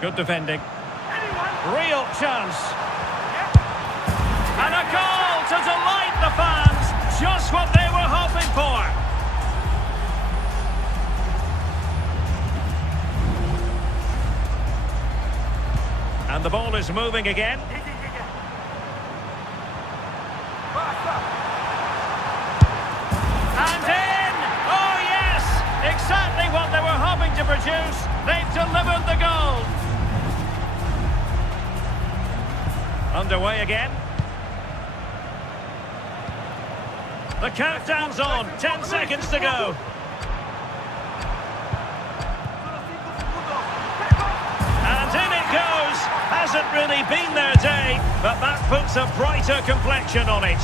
Good defending. Real chance. And a goal to delight the fans. Just what they were hoping for. And the ball is moving again. And in! Oh yes! Exactly what they were hoping to produce. They've delivered the goal. Underway again. The countdown's on. 10 seconds to go. And in it goes. Hasn't really been their day, but that puts a brighter complexion on it.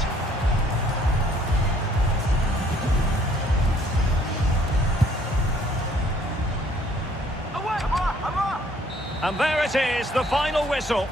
And there it is, the final whistle.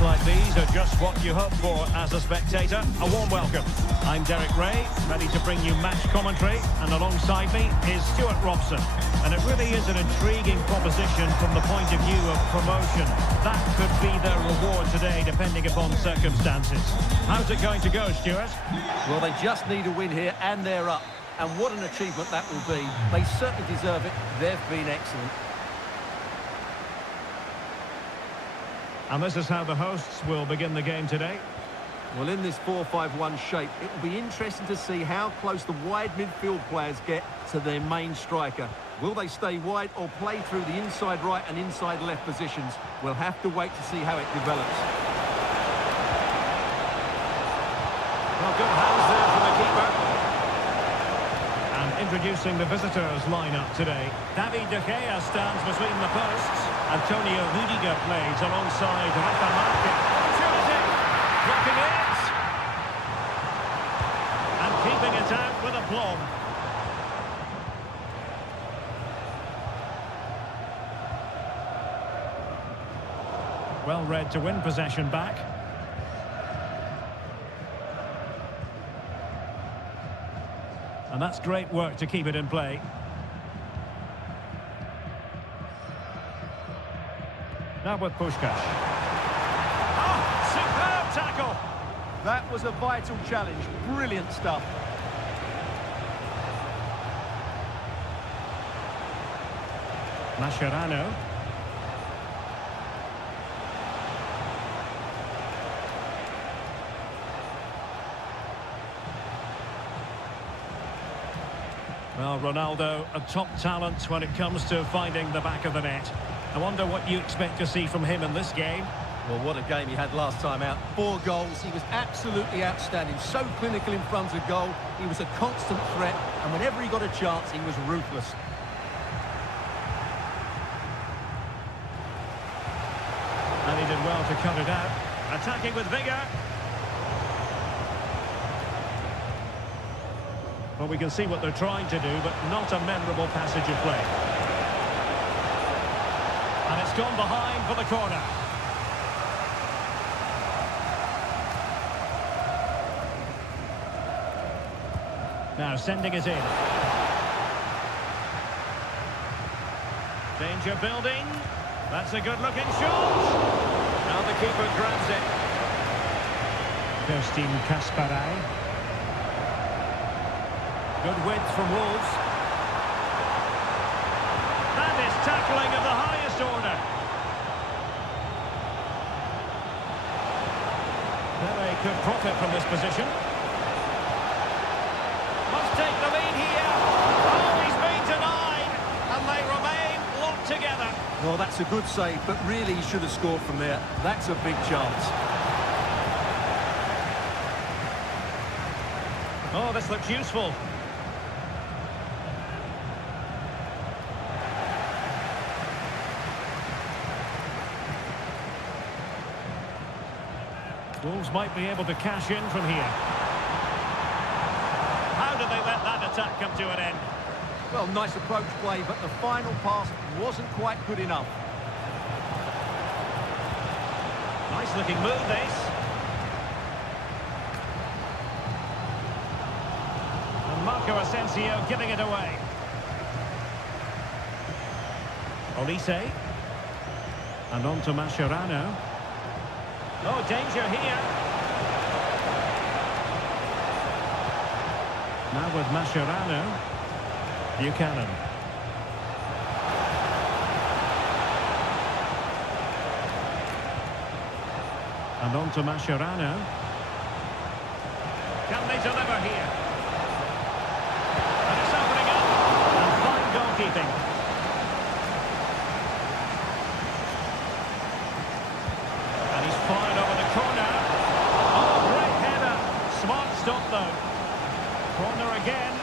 Moments like these are just what you hope for as a spectator. A warm welcome. I'm Derek Ray, ready to bring you match commentary, and alongside me is Stuart Robson. And it really is an intriguing proposition from the point of view of promotion. That could be their reward today, depending upon circumstances. How's it going to go, Stuart? Well, they just need a win here, and they're up. And what an achievement that will be. They certainly deserve it. They've been excellent. And this is how the hosts will begin the game today. Well, in this 4-5-1 shape, it will be interesting to see how close the wide midfield players get to their main striker. Will they stay wide or play through the inside right and inside left positions? We'll have to wait to see how it develops. Well, good hands there from the keeper. And introducing the visitors lineup today. David De Gea stands between the posts. Antonio Rudiger plays alongside Rafa. Shooting! Blocking it! And keeping it out with aplomb. Well read to win possession back. And that's great work to keep it in play. Now with Puskás. Oh, superb tackle! That was a vital challenge. Brilliant stuff. Mascherano. Well, Ronaldo, a top talent when it comes to finding the back of the net. I wonder what you expect to see from him in this game. Well, what a game he had last time out. 4 goals. He was absolutely outstanding. So clinical in front of goal. He was a constant threat. And whenever he got a chance, he was ruthless. And he did well to cut it out. Attacking with vigour. Well, we can see what they're trying to do, but not a memorable passage of play. And it's gone behind for the corner. Now sending it in. Danger building. That's a good-looking shot. Now the keeper grabs it. Kerstin Kasparai. Good width from Wolves. That is tackling of the highest order. They could profit from this position. Must take the lead here. Oh, he's been denied. And they remain locked together. Well, that's a good save, but really he should have scored from there. That's a big chance. Oh, this looks useful. Wolves might be able to cash in from here. How did they let that attack come to an end? Well, nice approach play, but the final pass wasn't quite good enough. Nice looking move, this. And Marco Asensio giving it away. Olise. And on to Mascherano. Oh, danger here. Now with Mascherano. Buchanan. And on to Mascherano. Can they deliver here? And it's opening up. And fine goalkeeping. And he's fired over the corner. Oh, great header. Smart stop, though. Corner again.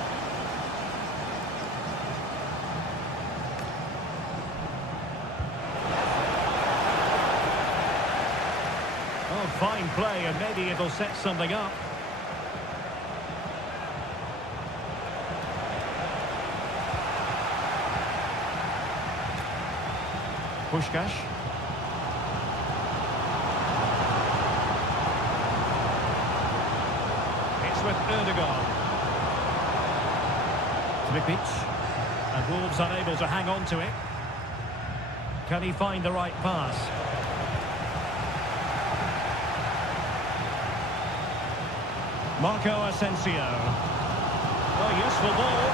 Oh, fine play, and maybe it'll set something up. Puskás. Tripic. And Wolves unable to hang on to it. Can he find the right pass? Marco Asensio. Oh, useful ball.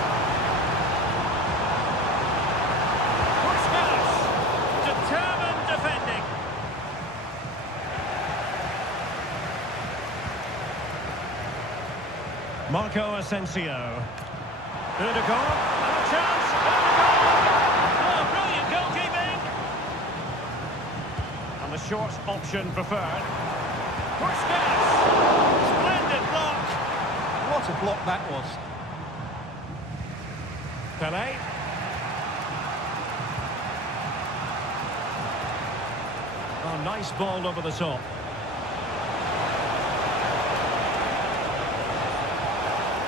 Puskas. Determined defending. Marco Asensio. Ødegaard. And a chance. Ødegaard. Oh, brilliant goalkeeping. And the short option preferred. Puskas. Splendid block. What a block that was. Pelé. Oh, nice ball over the top.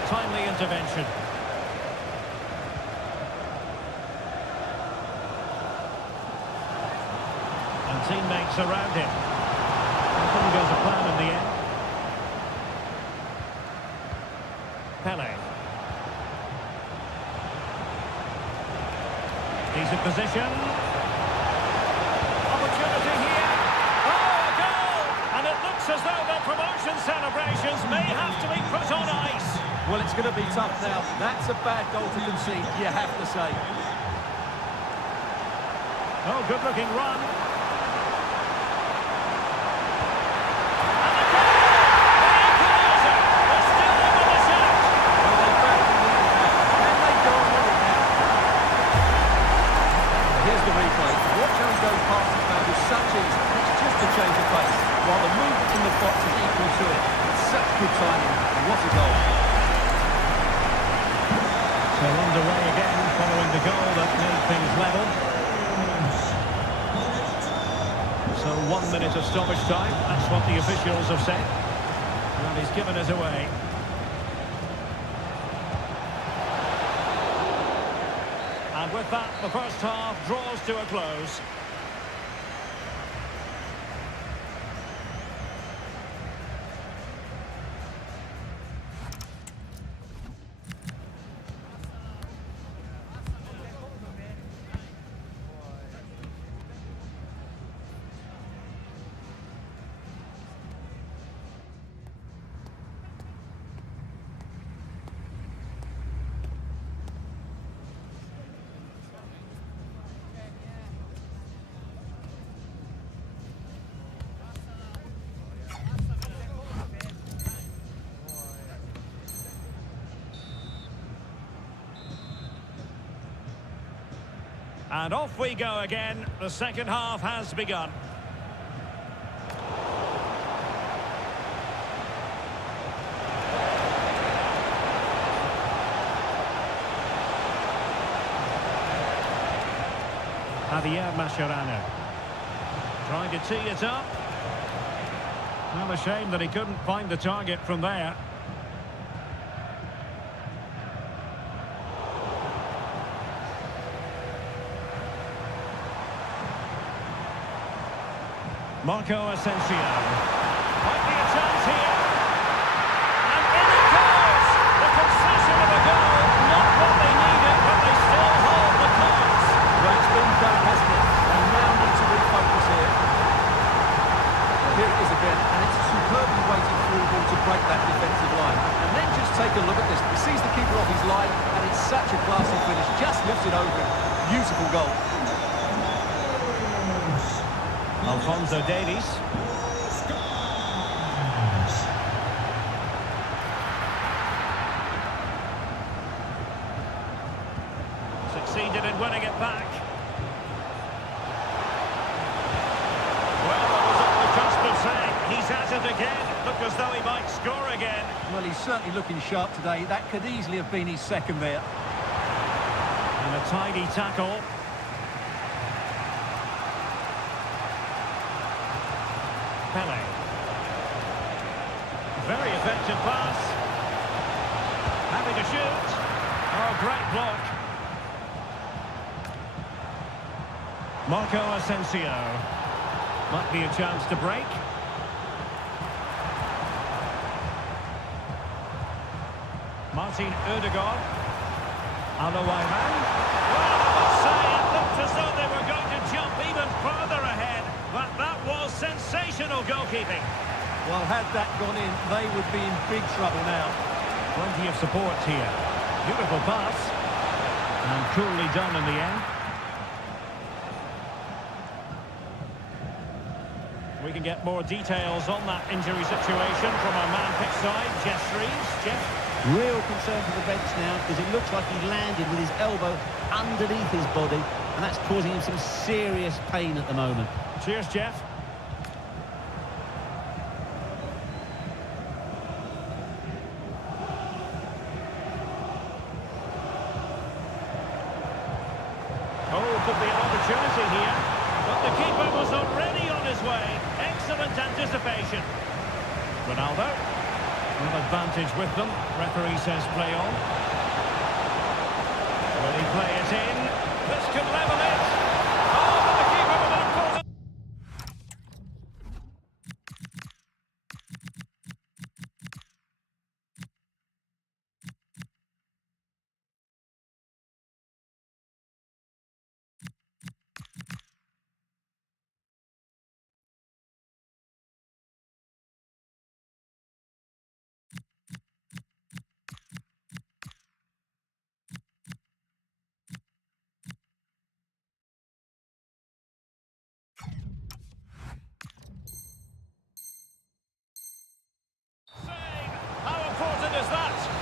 Timely intervention. And teammates around him. It couldn't go to plan in the end. Pelé. He's in position. Opportunity here. Oh, a goal! And it looks as though their promotion celebrations may have to be put on ice. Well, it's going to be tough now. That's a bad goal to concede, you have to say. Oh, good-looking run. Change of pace, while the movement in the box is equal to it. It's such good timing, and what a goal. So underway again, following the goal that made things level. So 1 minute of stoppage time, that's what the officials have said. And he's given us away. And with that, the first half draws to a close. And off we go again. The second half has begun. Javier Mascherano trying to tee it up. Well, a shame that he couldn't find the target from there. Marco Asensio. Might be a chance here. And in it goes! The concession of a goal. Not what they needed, but they still hold the cards. Well, it's been done, hasn't it? They now need to refocus here. Well, here it is again, and it's a superbly weighted through ball to break that defensive line. And then just take a look at this. He sees the keeper off his line, and it's such a classy finish. Just lifts it over him. Beautiful goal. Alphonso Davies. Succeeded in winning it back. Well, I was on the cusp of saying he's at it again. Look as though he might score again. Well, he's certainly looking sharp today. That could easily have been his second there. And a tidy tackle. Pelé. Very effective pass. Happy to shoot. Oh, great block. Marco Asensio. Might be a chance to break. Martin Ødegaard. Alawayman. Well, I must say, it looked as though they were going to jump even further ahead. But that was sensational goalkeeping. Well, had that gone in, they would be in big trouble now. Plenty of support here. Beautiful pass. And coolly done in the end. We can get more details on that injury situation from our man pitch side, Jeff Shreves. Jeff? Real concern for the bench now because it looks like he landed with his elbow underneath his body and that's causing him some serious pain at the moment. Cheers, Jeff. Oh, could be an opportunity here. But the keeper was already on his way. Excellent anticipation. Ronaldo. An advantage with them. Referee says play on. Will he play it in? This could level it. Oh, but the keeper with an important...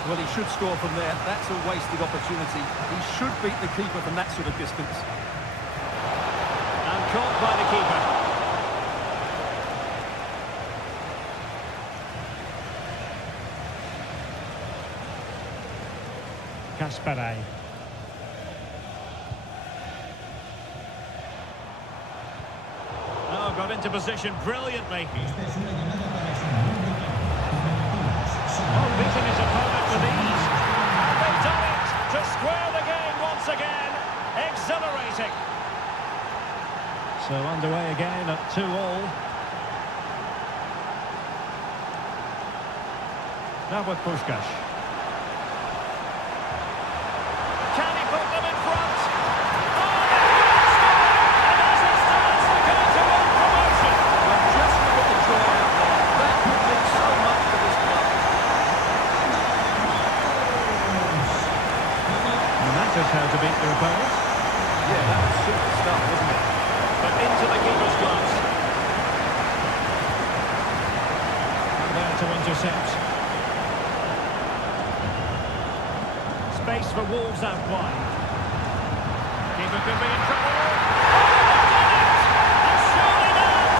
Well, he should score from there. That's a wasted opportunity. He should beat the keeper from that sort of distance. And caught by the keeper. Kasparay. Oh, got into position brilliantly. Oh, beating his opponent with ease. And they've done it to square the game once again. Exhilarating. So underway again at 2-2. Now with Puskás. Can he put them in front? Oh, and as it stands, the go to win promotion. Well, just look at the joy out there. That could mean so much for this club. And that is how to beat your opponent. Yeah, that was super stuff, wasn't it? But into the keeper's gloves. And there to intercept. Space for Wolves out wide. Keeper could be in trouble. Oh, they've done it! And surely now...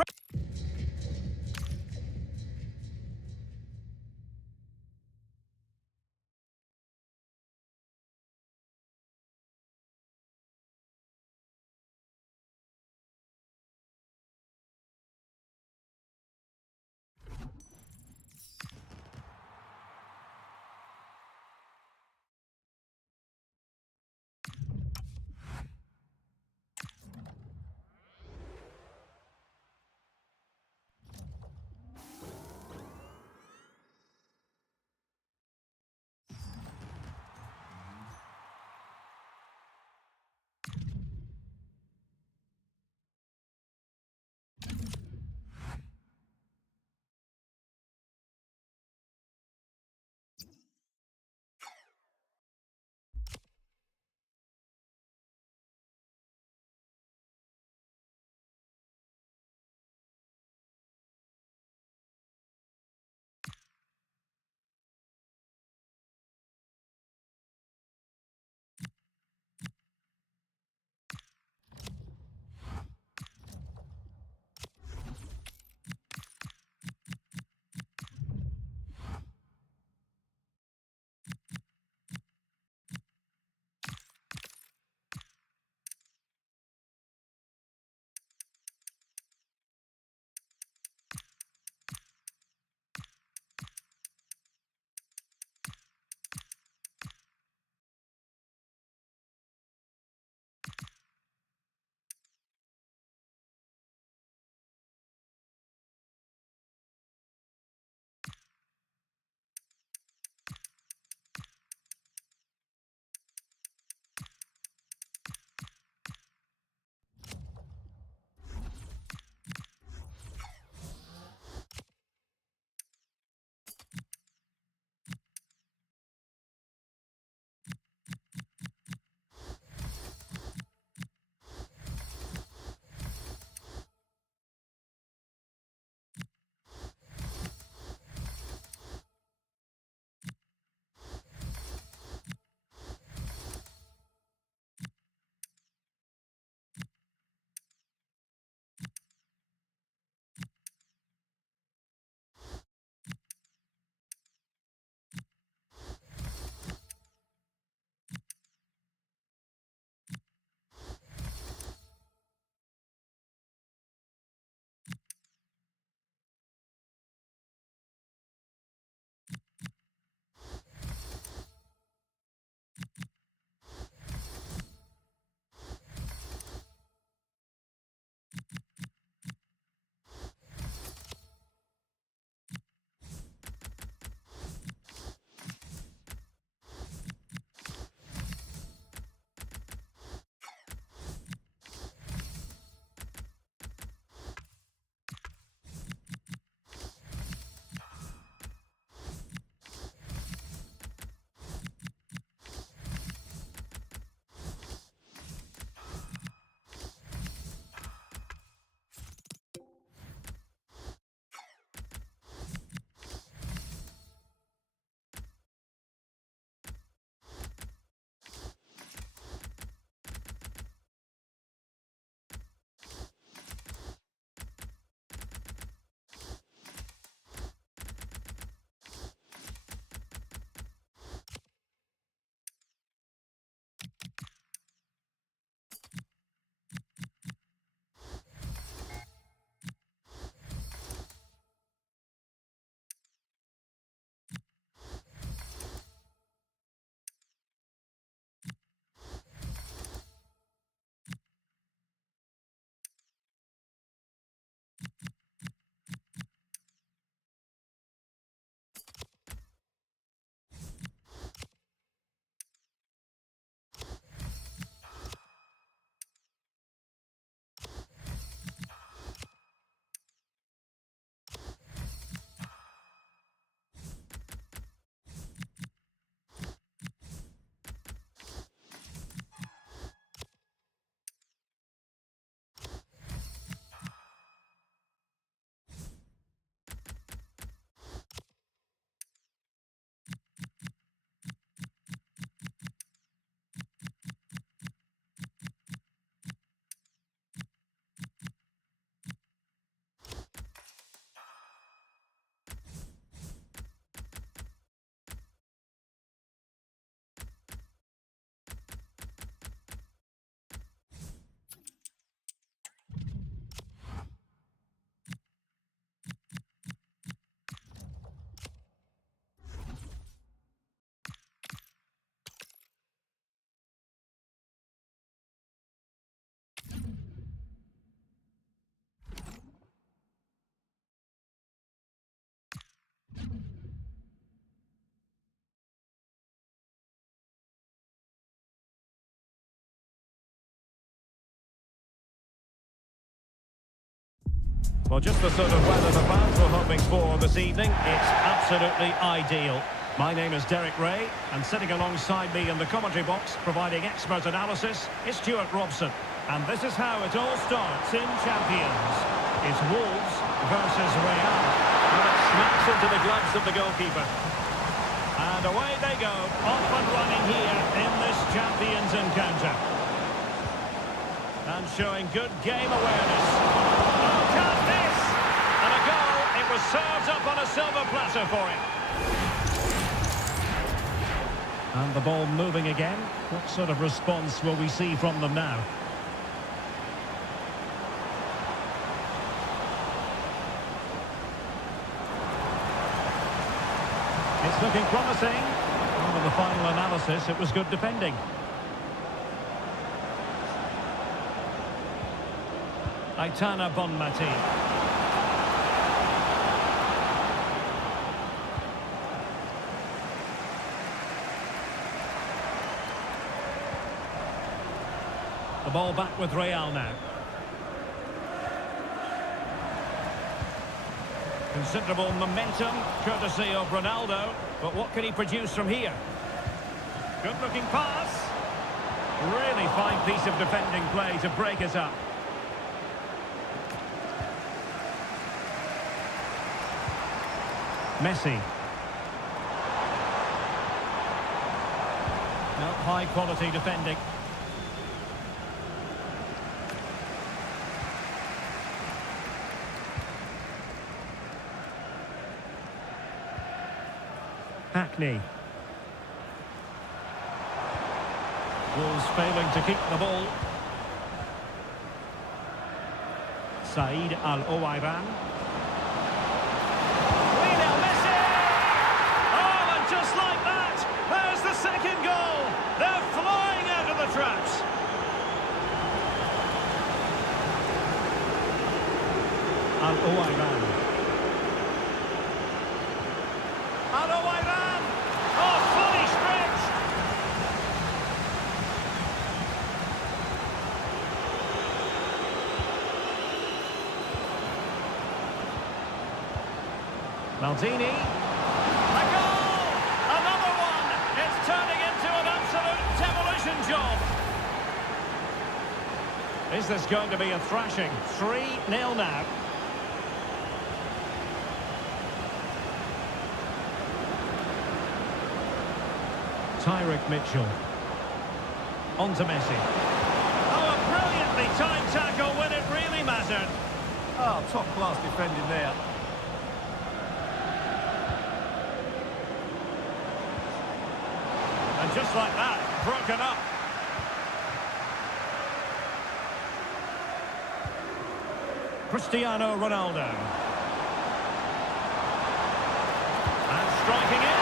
Well, just the sort of weather the fans were hoping for this evening. It's absolutely ideal. My name is Derek Ray, and sitting alongside me in the commentary box, providing expert analysis, is Stuart Robson. And this is how it all starts in Champions. It's Wolves versus Real. And it smacks into the gloves of the goalkeeper. And away they go, off and running here in this Champions encounter. And showing good game awareness. Oh, can't miss! And a goal. It was served up on a silver platter for him. And the ball moving again. What sort of response will we see from them now? It's looking promising. Under the final analysis, it was good defending. Aitana Bonmati. The ball back with Real now. Considerable momentum, courtesy of Ronaldo. But what can he produce from here? Good-looking pass. Really fine piece of defending play to break it up. Messi. No, high-quality defending. Hackney. Wolves failing to keep the ball. Said Al-Owairan. Lionel Messi! Oh, and just like that, there's the second goal. They're flying out of the traps. Al-Owairan. Al-Owairan! Oh, fully stretched! Maldini. A goal! Another one! It's turning into an absolute demolition job. Is this going to be a thrashing? 3-0 now. Tyrick Mitchell. On to Messi. Oh, a brilliantly timed tackle when it really mattered. Oh, top-class defending there. And just like that, broken up. Cristiano Ronaldo. And striking it.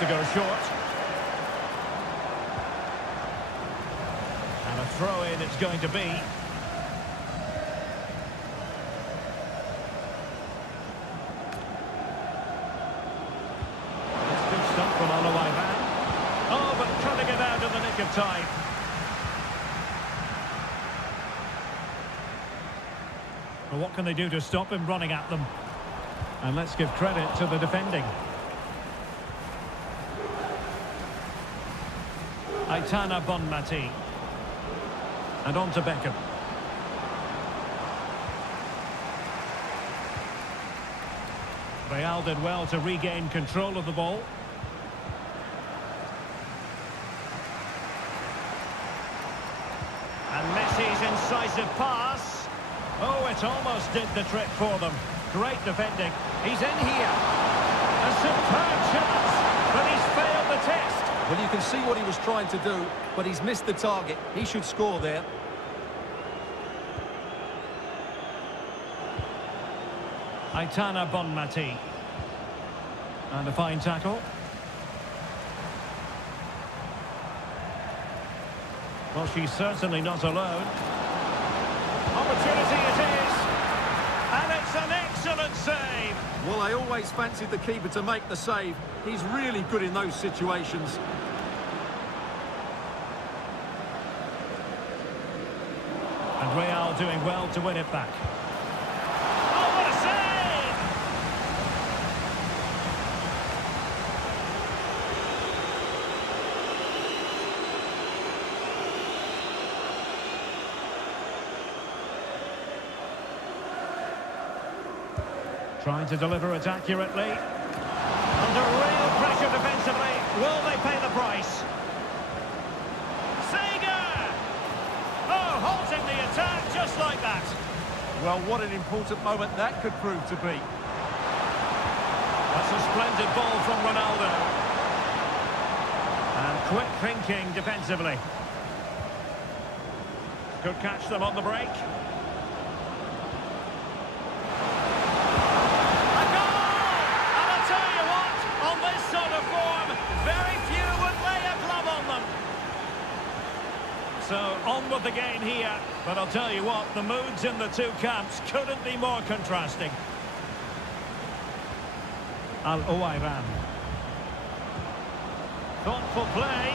To go short. And a throw-in it's going to be. That's good stuff from Al-Owairan. Oh, but cutting it out in the nick of time. Well, what can they do to stop him running at them? And let's give credit to the defending. Aitana Bonmati. And on to Beckham. Real did well to regain control of the ball. And Messi's incisive pass. Oh, it almost did the trick for them. Great defending. He's in here. A superb chance, but he's failed the test. Well, you can see what he was trying to do, but he's missed the target. He should score there. Aitana Bonmati. And a fine tackle. Well, she's certainly not alone. Opportunity it is. And it's an excellent save. Well, I always fancied the keeper to make the save. He's really good in those situations. And Real doing well to win it back. Oh, what a save! Trying to deliver it accurately. Under real pressure defensively. Will they pay the price? Halting the attack just like that. Well, what an important moment that could prove to be. That's a splendid ball from Ronaldo. And quick thinking defensively. Could catch them on the break. A goal! And I'll tell you what, on this sort of form, very few would lay a glove on them. So, on with the game here, but I'll tell you what, the moods in the two camps couldn't be more contrasting. Al-Owairan. Thoughtful play,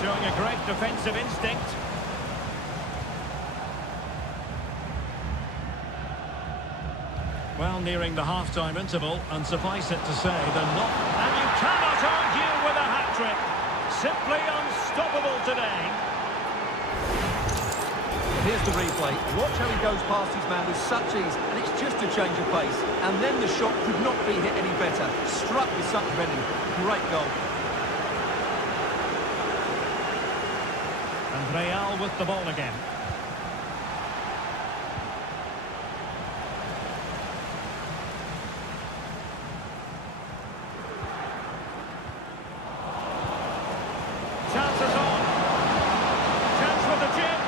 showing a great defensive instinct. Well, nearing the half-time interval, and suffice it to say, they're not... And you cannot argue with a hat-trick. Simply unstoppable today. Here's the replay. Watch how he goes past his man with such ease, and it's just a change of pace. And then the shot could not be hit any better. Struck with such venom. Great goal. And Real with the ball again. Chances on. Chance with the chip.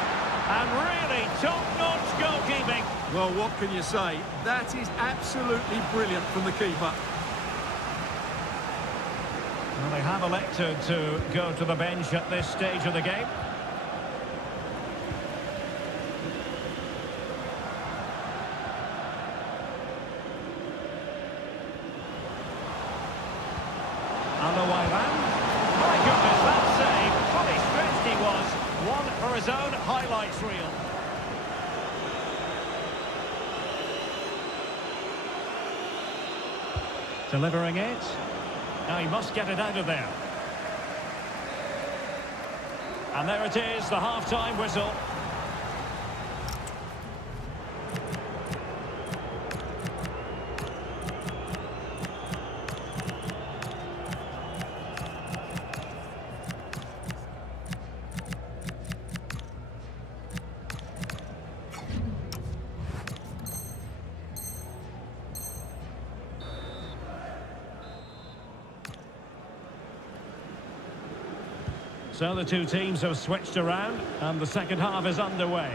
And really top-notch goalkeeping. Well, what can you say? That is absolutely brilliant from the keeper. Well, they have elected to go to the bench at this stage of the game. Al-Owairan. My goodness, that save. Fully stretched he was. One for his own highlights reel. Delivering it. Now he must get it out of there. And there it is, the half-time whistle. So the two teams have switched around and the second half is underway.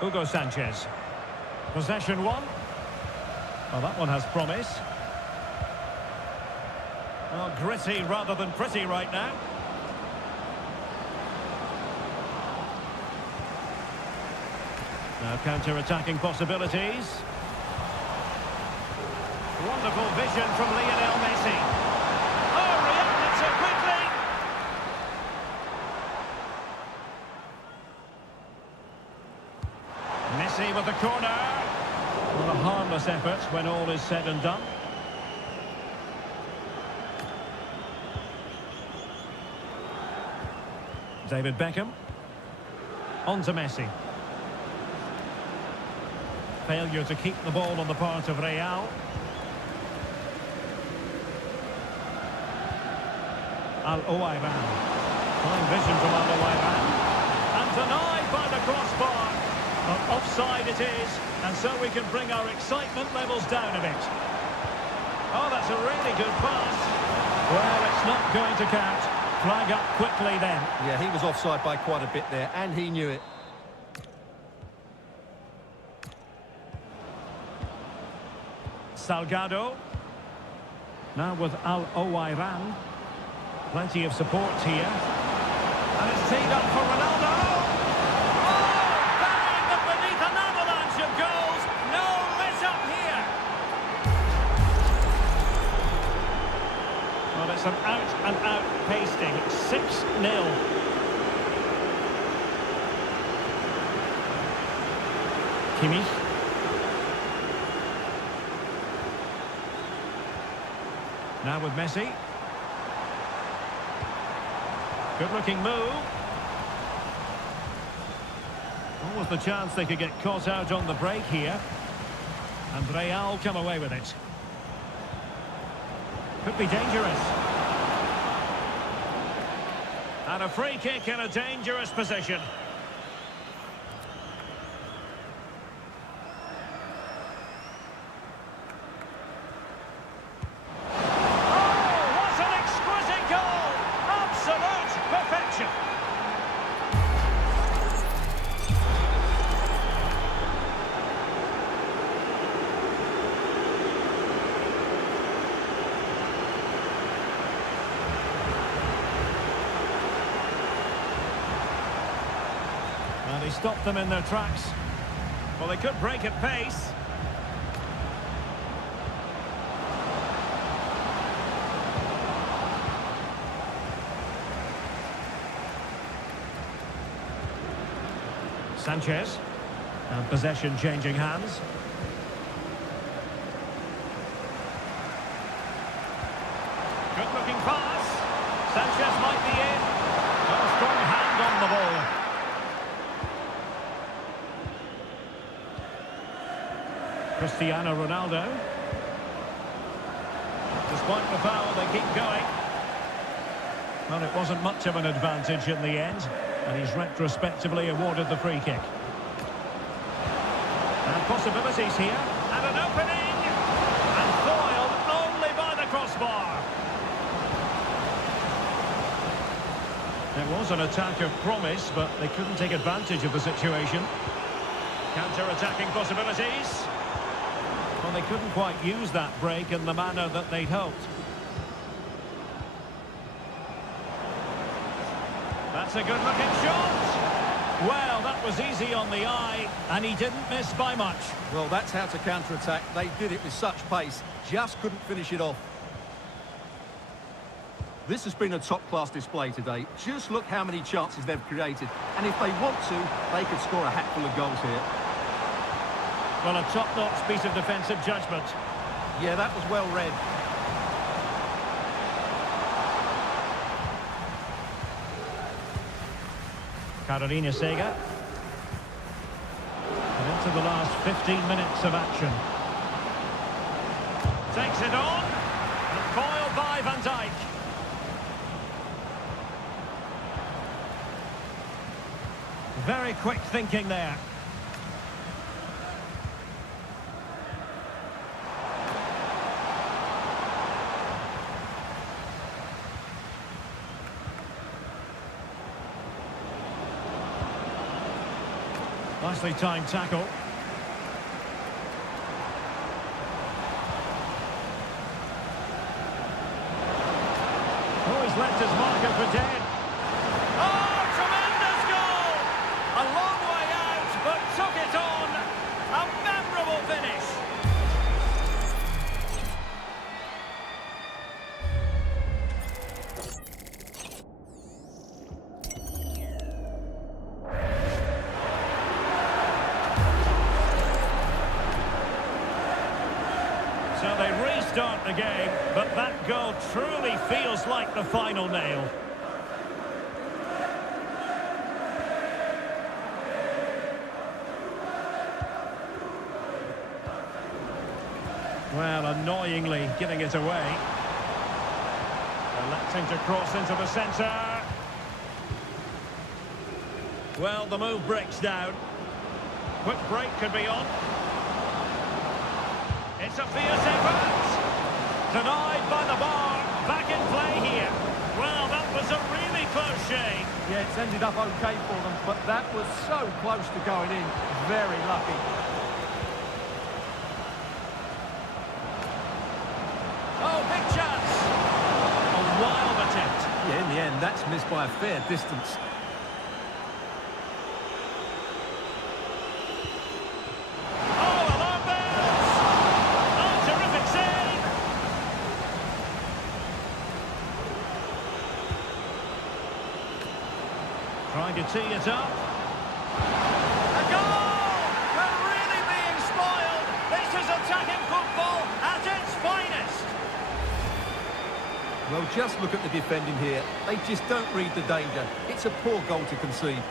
Hugo Sanchez. Possession one. Well, that one has promise. Well, gritty rather than pretty right now. Now counter-attacking possibilities. Wonderful vision from Lionel Messi. Oh, reacted so quickly! Messi with the corner. Well, a harmless effort when all is said and done. David Beckham. On to Messi. Failure to keep the ball on the part of Real. Al-Owairan. Fine vision from Al-Owairan. And denied by the crossbar. But offside it is, and so we can bring our excitement levels down a bit. Oh, that's a really good pass. Well, it's not going to count. Flag up quickly then. Yeah, he was offside by quite a bit there, and he knew it. Salgado. Now with Al-Owairan. Plenty of support here. And it's teed up for Ronaldo. Oh, banging them beneath another. Kimmich. Now with Messi. Good-looking move. Almost the chance they could get caught out on the break here. And Real come away with it. Could be dangerous. And a free kick in a dangerous position. He stopped them in their tracks. Well, they could break at pace. Sanchez. And possession changing hands. Good-looking pass. Sanchez might be in. A strong hand on the ball. Cristiano Ronaldo. Despite the foul, they keep going. Well, it wasn't much of an advantage in the end, and he's retrospectively awarded the free kick. And possibilities here, and an opening! And foiled only by the crossbar. There was an attack of promise, but they couldn't take advantage of the situation. Counter-attacking possibilities. Well, they couldn't quite use that break in the manner that they'd hoped. That's a good-looking shot. Well, that was easy on the eye, and he didn't miss by much. Well, that's how to counter-attack. They did it with such pace, just couldn't finish it off. This has been a top-class display today. Just look how many chances they've created. And if they want to, they could score a hatful of goals here. Well, a top-notch piece of defensive judgment. Yeah, that was well read. Carolina Sega. And into the last 15 minutes of action. Takes it on. And foiled by Van Dijk. Very quick thinking there. Nicely timed tackle. Oh, he's left his marker for dead. Oh, tremendous goal! A long way out, but took it on. A memorable finish. So they restart the game, but that goal truly feels like the final nail. Well, annoyingly giving it away. Electing to cross into the centre. Well, the move breaks down. Quick break could be on. It's a fierce effort. Denied by the bar. Back in play here. Well, that was a really close shave. Yeah, it's ended up okay for them, but that was so close to going in. Very lucky. Oh, big chance. A wild attempt. Yeah, in the end, that's missed by a fair distance. Trying to tee it up. A goal! A really is attacking football at its finest. Well, just look at the defending here. They just don't read the danger. It's a poor goal to concede.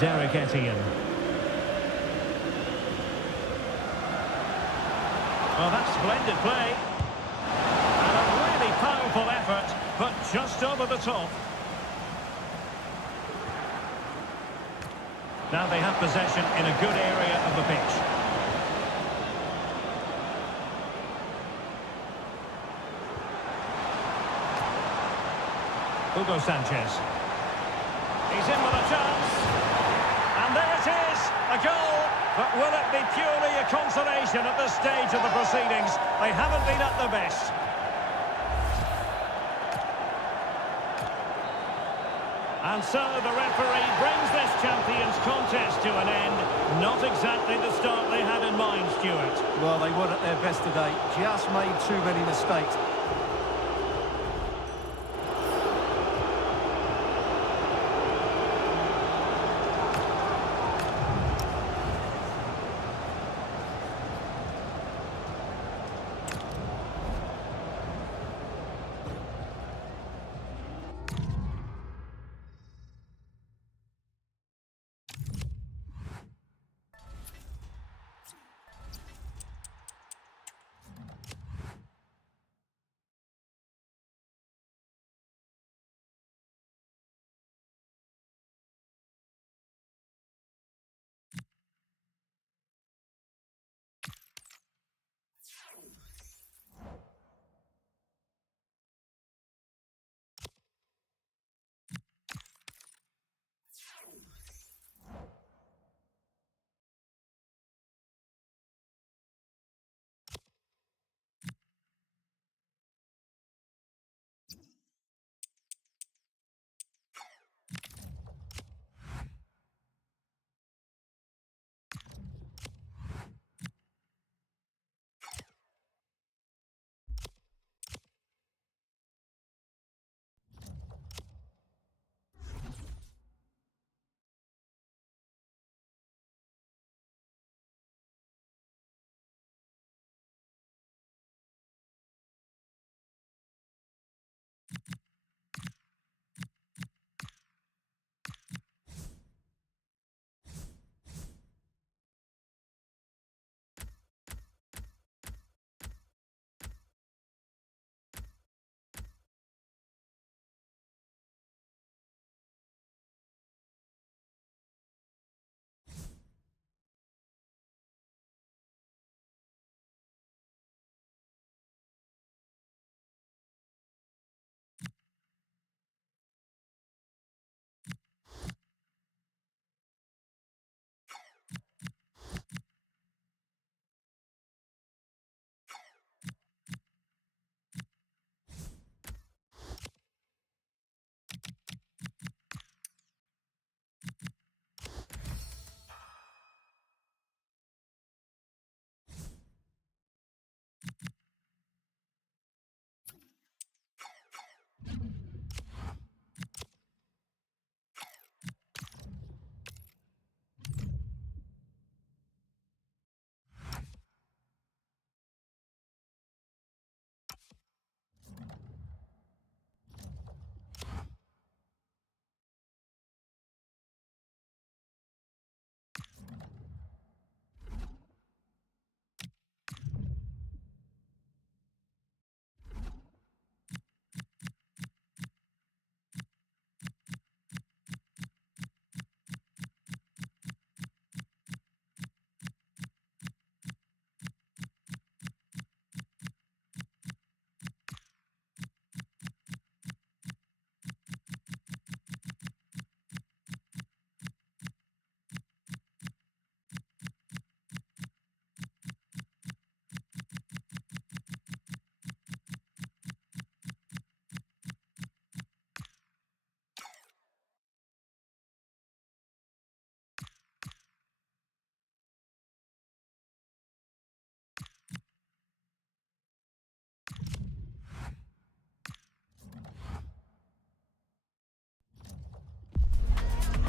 Derek Etienne. Well, that's splendid play. And a really powerful effort, but just over the top. Now they have possession in a good area of the pitch. Hugo Sanchez. He's in with a chance. And there it is, a goal. But will it be purely a consolation at this stage of the proceedings? They haven't been at their best. And so the referee brings this champions contest to an end. Not exactly the start they had in mind, Stuart. Well, they weren't at their best today. Just made too many mistakes.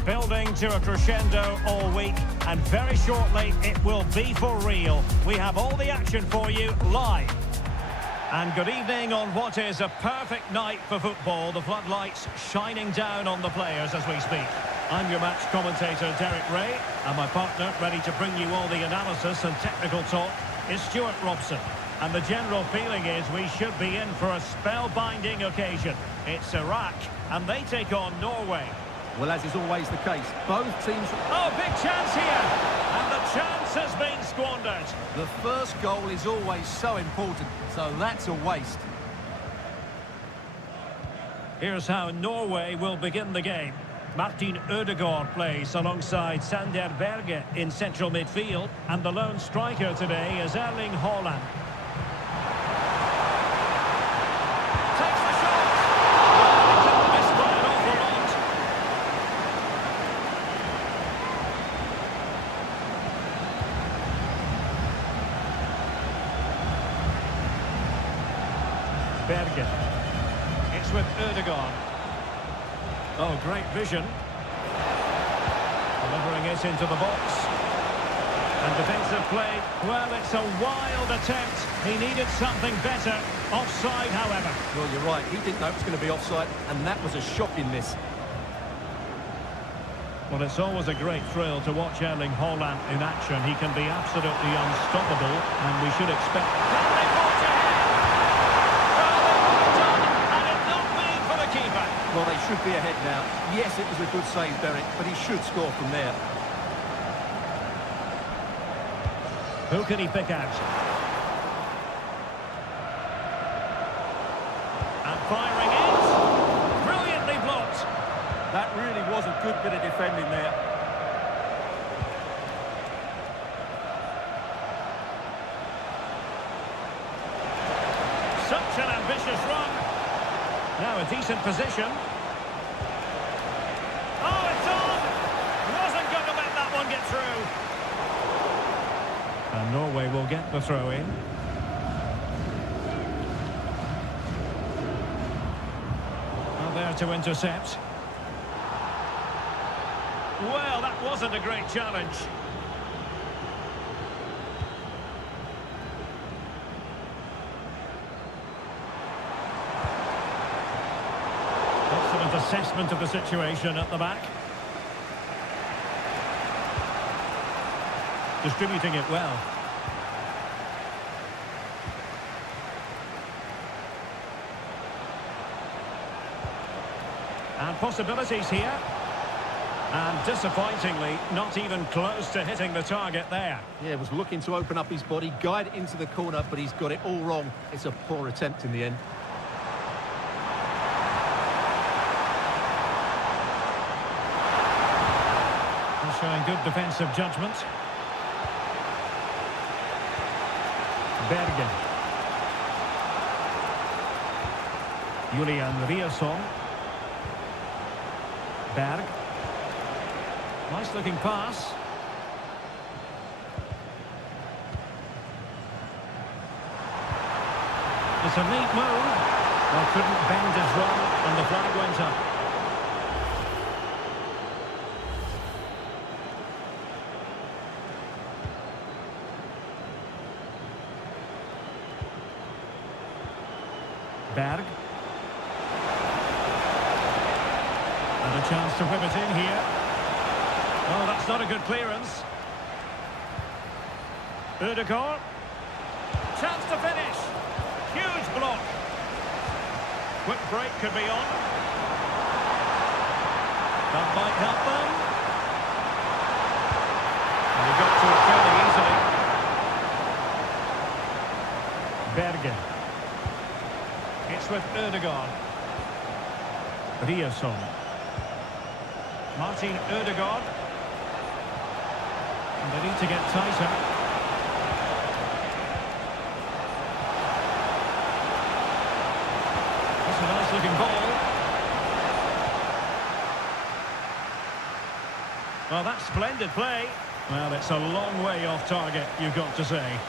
building to a crescendo all week, and very shortly it will be for real. We have all the action for you live. And good evening on what is a perfect night for football. The floodlights shining down on the players as we speak. I'm your match commentator, Derek Ray, and my partner, ready to bring you all the analysis and technical talk, is Stuart Robson. And the general feeling is we should be in for a spellbinding occasion. It's Iraq, and they take on Norway. Well, as is always the case, both teams... Oh, big chance here! And the chance has been squandered. The first goal is always so important, so that's a waste. Here's how Norway will begin the game. Martin Ødegaard plays alongside Sander Berge in central midfield, and the lone striker today is Erling Haaland. Takes the shot! Well, missed by an awful lot. Berge. It's with Ødegaard. Oh, great vision. Delivering it into the box. And defensive play. Well, it's a wild attempt. He needed something better. Offside, however. Well, you're right. He didn't know it was going to be offside, and that was a shocking miss. Well, it's always a great thrill to watch Erling Haaland in action. He can be absolutely unstoppable, and we should expect... Well, they should be ahead now. Yes, it was a good save, Derek, but he should score from there. Who can he pick out? And firing it. Brilliantly blocked. That really was a good bit of defending there. Such an ambitious run. Now a decent position. Oh, it's on! Wasn't going to let that one get through. And Norway will get the throw in. Well, there to intercept. Well, that wasn't a great challenge. Assessment of the situation at the back. Distributing it well. And possibilities here. And disappointingly, not even close to hitting the target there. Yeah, was looking to open up his body, guide it into the corner, but he's got it all wrong. It's a poor attempt in the end. Showing good defensive judgment. Berge. Julian Riasson. Berg. Nice looking pass. It's a neat move. Well, couldn't bend his run, and the flag went up. Berg. And a chance to whip it in here. Oh, that's not a good clearance. Ødegaard. Chance to finish. Huge block. Quick break could be on. That might help them. And he got to it fairly easily. Berge. It's with Ødegaard. Riasson. Martin Ødegaard. And they need to get tighter. That's a nice looking ball. Well, that's splendid play. Well, it's a long way off target, you've got to say.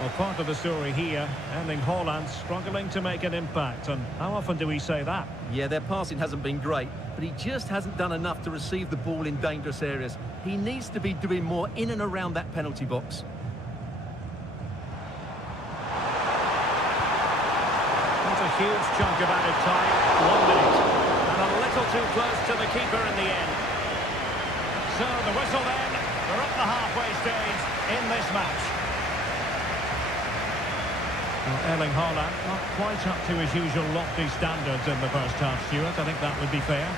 Well, part of the story here, Erling Haaland struggling to make an impact. And how often do we say that? Yeah, their passing hasn't been great, but he just hasn't done enough to receive the ball in dangerous areas. He needs to be doing more in and around that penalty box. That's a huge chunk of added time, 1 minute. And a little too close to the keeper in the end. So the whistle then, we're up the halfway stage in this match. Well, Erling Haaland not quite up to his usual lofty standards in the first half, Stuart. I think that would be fair.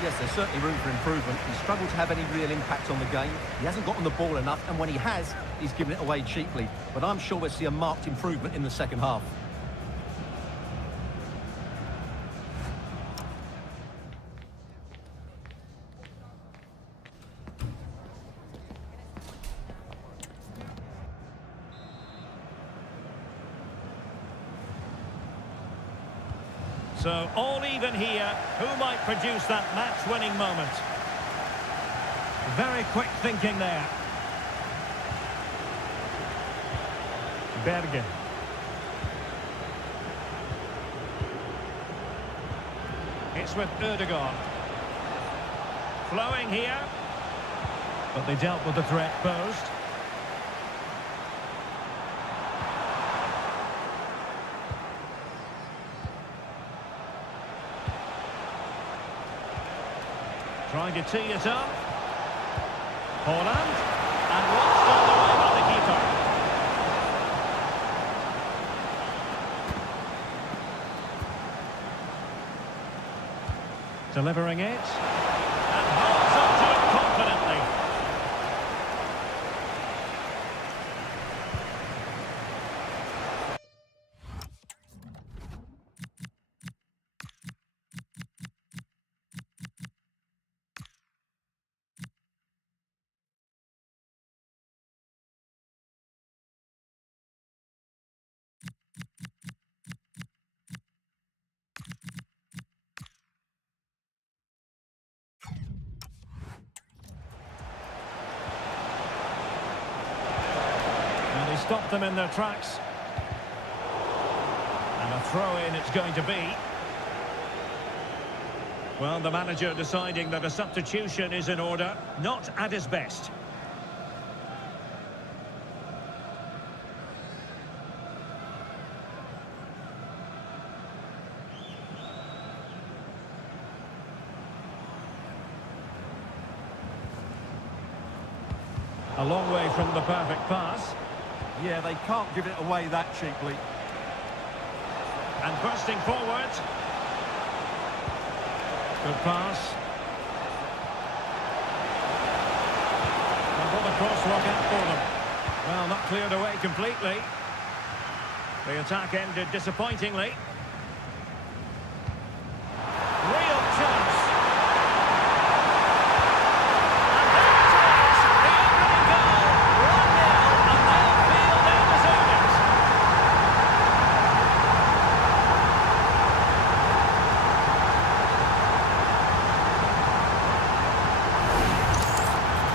Yes, there's certainly room for improvement. He's struggled to have any real impact on the game. He hasn't gotten the ball enough, and when he has, he's given it away cheaply. But I'm sure we'll see a marked improvement in the second half. So all even here. Who might produce that match-winning moment? Very quick thinking there. Berge. It's with Ødegaard. Flowing here. But they dealt with the threat posed. Trying to tee it up. Haaland. And watched all the way by the keeper. Delivering it. And holds on to it confidently. Stop them in their tracks. And a throw-in it's going to be. Well, the manager deciding that a substitution is in order, not at his best. A long way from the perfect pass. Yeah, they can't give it away that cheaply. And bursting forward. Good pass. And will the cross work out for them? Well, not cleared away completely. The attack ended disappointingly. Real chance.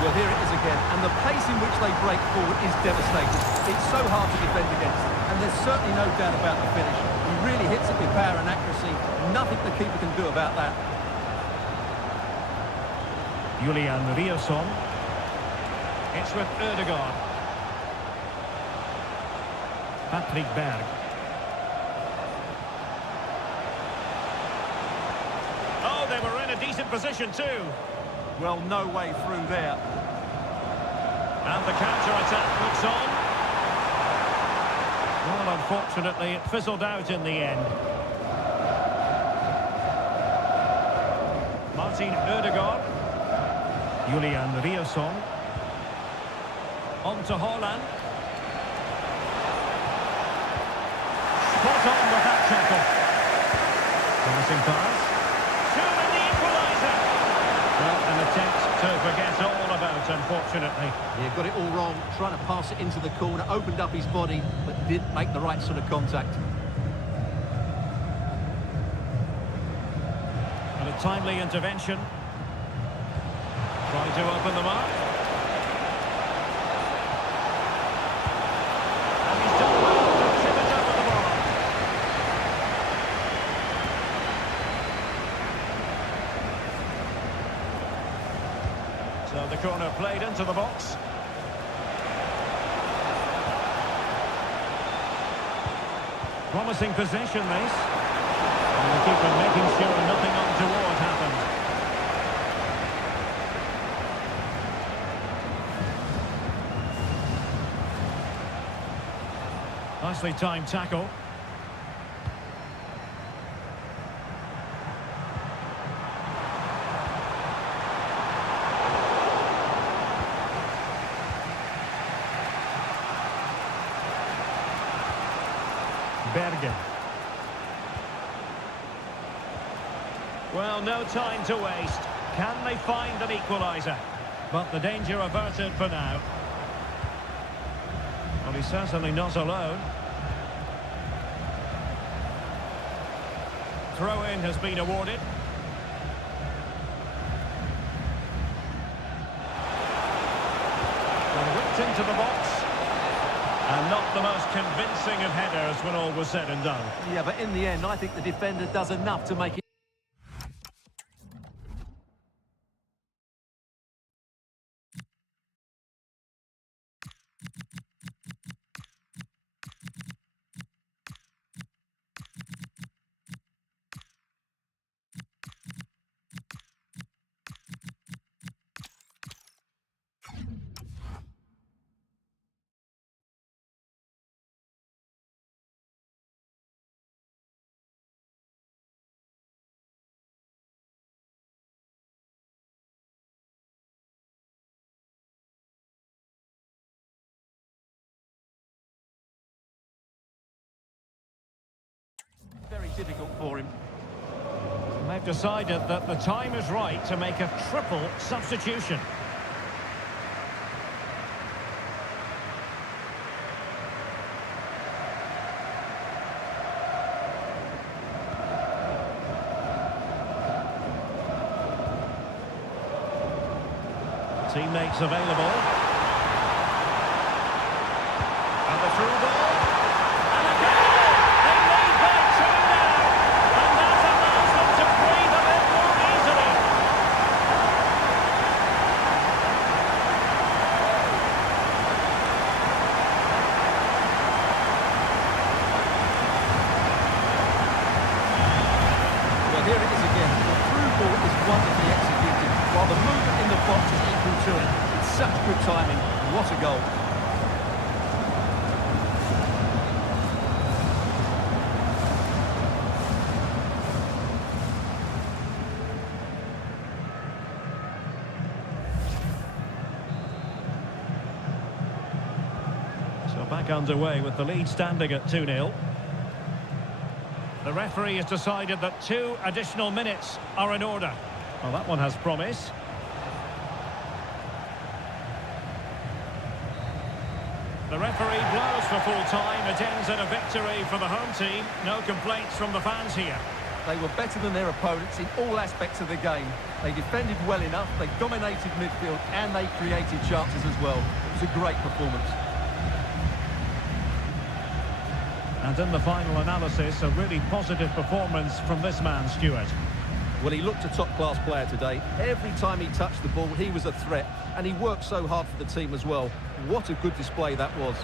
Well, here it is again, and the pace in which they break forward is devastating. It's so hard to defend against, and there's certainly no doubt about the finish. He really hits it with power and accuracy. Nothing the keeper can do about that. Julian Riosson. It's with Ødegaard. Patrick Berg. Oh, they were in a decent position too. Well, no way through there. And the counter-attack looks on. Well, unfortunately, it fizzled out in the end. Martin Ødegaard. Julian Riosson. On to Haaland. Spot on with that tackle. Promising pass. Surely the equaliser. Well, an attempt to forget all about, unfortunately. Yeah, got it all wrong. Trying to pass it into the corner, opened up his body, but didn't make the right sort of contact. And a timely intervention. Trying to open them up. And he's done well to chip it over the bar. the corner played into the box. Promising possession, this. And the keeper making sure nothing untoward happened. Nicely timed tackle. Bergen. Well, no time to waste. Can they find an equaliser? But the danger averted for now. Well, he's certainly not alone. Throw-in has been awarded. And whipped into the box. And not the most convincing of headers when all was said and done. Yeah, but in the end, I think the defender does enough to make it. Very difficult for him. And they've decided that the time is right to make a triple substitution. Teammates available. And the through ball. And a goal! They lead by two now. And that allows them to breathe a bit more easily. Well, here it is again. The through ball is wonderfully executed, while the movement in the box is equal to it. It's such good timing. What a goal. So back underway with the lead standing at 2-0. The referee has decided that 2 additional minutes are in order. Well, that one has promise. The referee blows for full time. It ends in a victory for the home team. No complaints from the fans here. They were better than their opponents in all aspects of the game. They defended well enough, they dominated midfield, and they created chances as well. It was a great performance. And in the final analysis, a really positive performance from this man, Stuart. Well, he looked a top-class player today. Every time he touched the ball, he was a threat, and he worked so hard for the team as well. What a good display that was.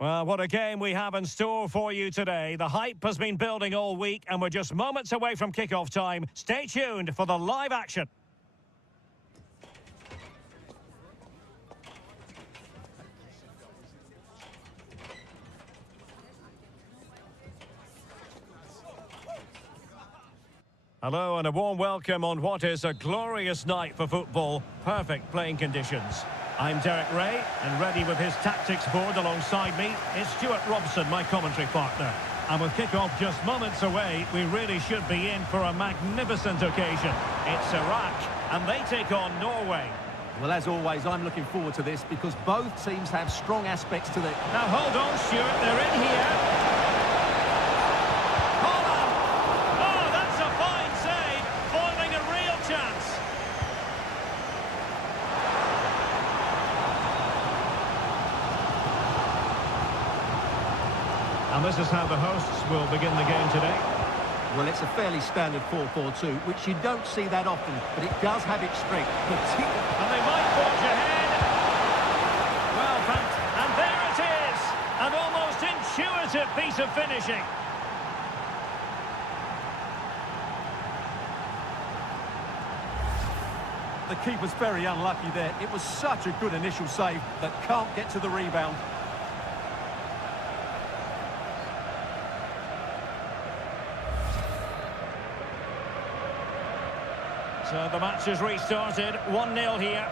Well, what a game we have in store for you today. The hype has been building all week, and we're just moments away from kickoff time. Stay tuned for the live action. Hello and a warm welcome on what is a glorious night for football. Perfect playing conditions. I'm Derek Ray, and ready with his tactics board alongside me is Stuart Robson, my commentary partner. And with kick-off just moments away, we really should be in for a magnificent occasion. It's Iraq, and they take on Norway. Well, as always, I'm looking forward to this because both teams have strong aspects to them. Now hold on, Stuart, they're in here. And this is how the hosts will begin the game today. Well, it's a fairly standard 4-4-2, which you don't see that often, but it does have its strength. And they might forge ahead. Well, thanks. And there it is. An almost intuitive piece of finishing. The keeper's very unlucky there. It was such a good initial save that can't get to the rebound. So the match has restarted, 1-0 here.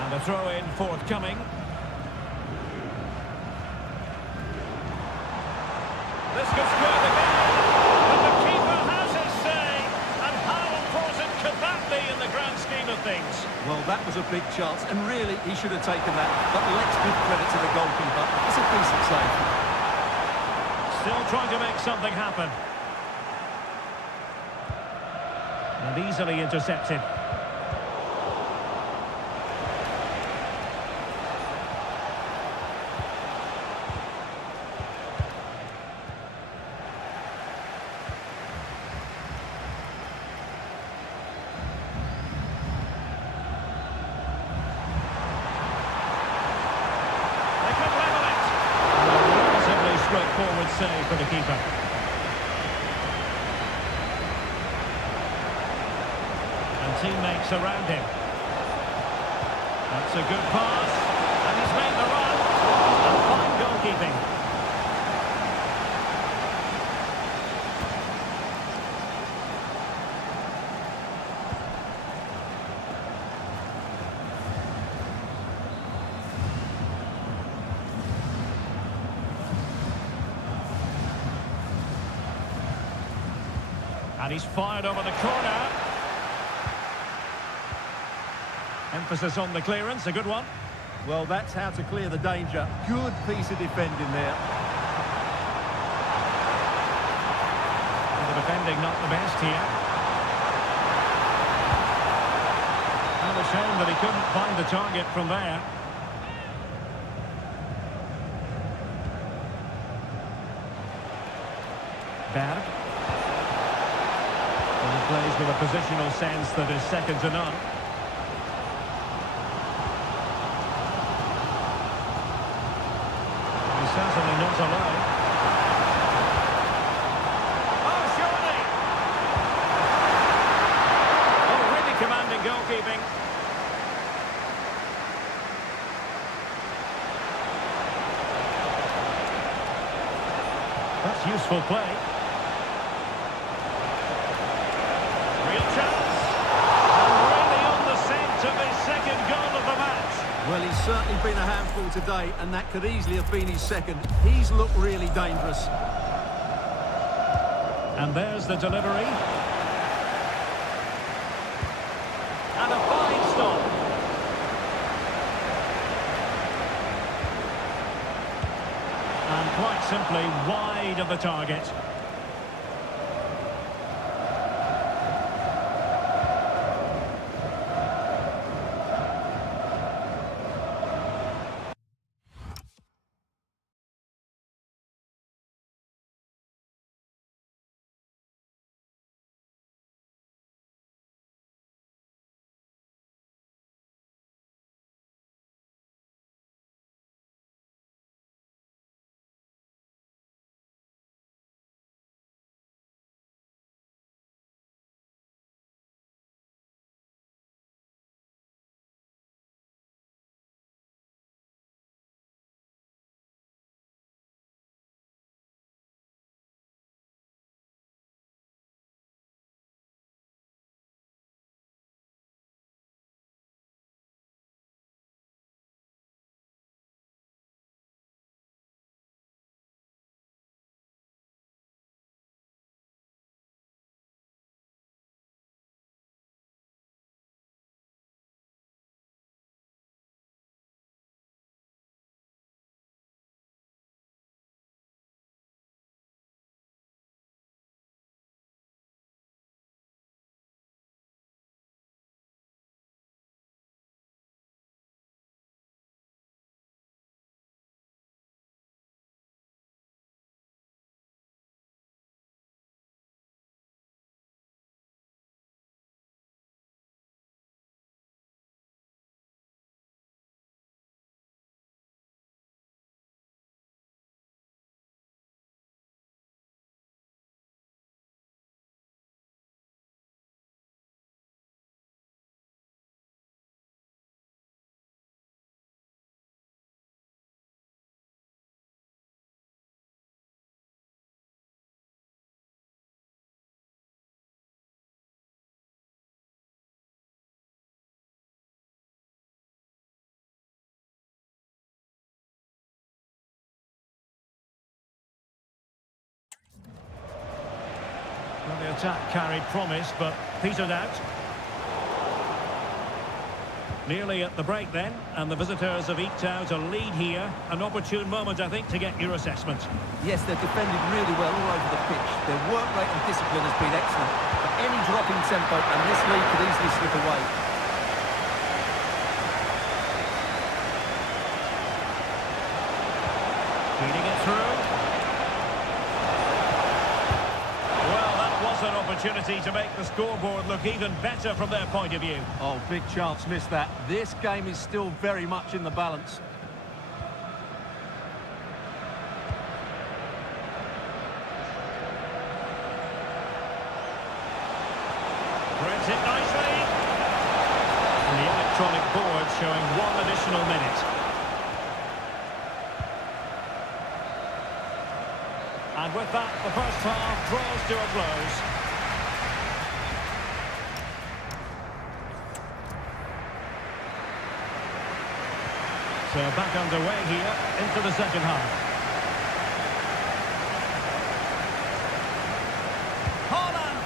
And a throw-in forthcoming. This could square the game, but the keeper has his say. And how important could that be in the grand scheme of things? Well, that was a big chance, and really, he should have taken that. But let's give credit to the goalkeeper. It's a decent save. Still trying to make something happen. And easily intercepted. Straightforward save for the keeper. And teammates around him. That's a good pass. And he's made the run. And fine goalkeeping. And he's fired over the corner. Emphasis on the clearance, a good one. Well, that's how to clear the danger. Good piece of defending there. And the defending not the best here. And a shame that he couldn't find the target from there. Berg. He plays with a positional sense that is second to none. He's certainly not alone. Oh, surely! Oh, really commanding goalkeeping. That's useful play. Well, he's certainly been a handful today, and that could easily have been his second. He's looked really dangerous. And there's the delivery. And a fine stop. And quite simply wide of the target. attack carried promise, but petered out. Nearly at the break then, and the visitors have eked out a lead here. An opportune moment, I think, to get your assessment. Yes, they've defended really well all over the pitch. Their work rate and discipline has been excellent. But any drop in tempo, and this lead could easily slip away. Feeding it through. Well, that was an opportunity to make the scoreboard look even better from their point of view. Oh, big chance missed that. This game is still very much in the balance. Threads it nicely. And the electronic board showing 1 additional minute. And with that, the first half draws to a close. So back underway here into the second half. Haaland!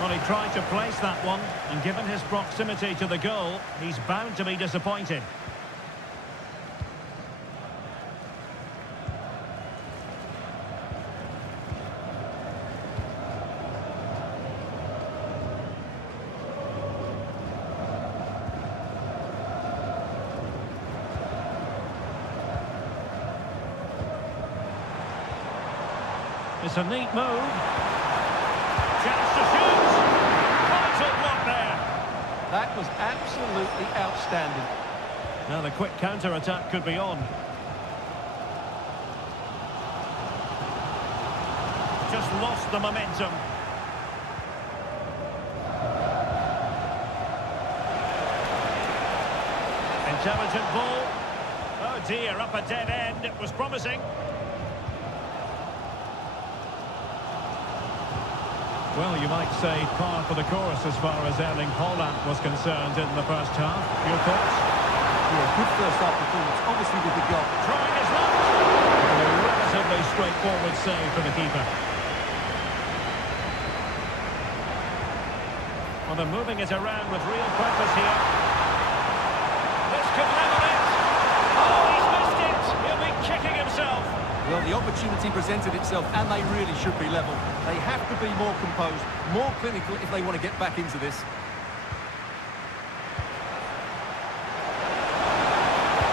Well, he tried to place that one, and given his proximity to the goal, he's bound to be disappointed. It's a neat move. Chance to shoot. Vital block there. That was absolutely outstanding. Now the quick counter-attack could be on. Just lost the momentum. Intelligent ball. Oh dear, up a dead end. It was promising. Well, you might say par for the course as far as Erling Haaland was concerned in the first half. Your thoughts? Yeah, good first half performance, obviously with the goal. Trying his luck. A relatively straightforward save for the keeper. Well, they're moving it around with real purpose here. This could level it. Oh, he's missed it. He'll be kicking himself. Well, the opportunity presented itself, and they really should be level. They have to be more composed, more clinical if they want to get back into this.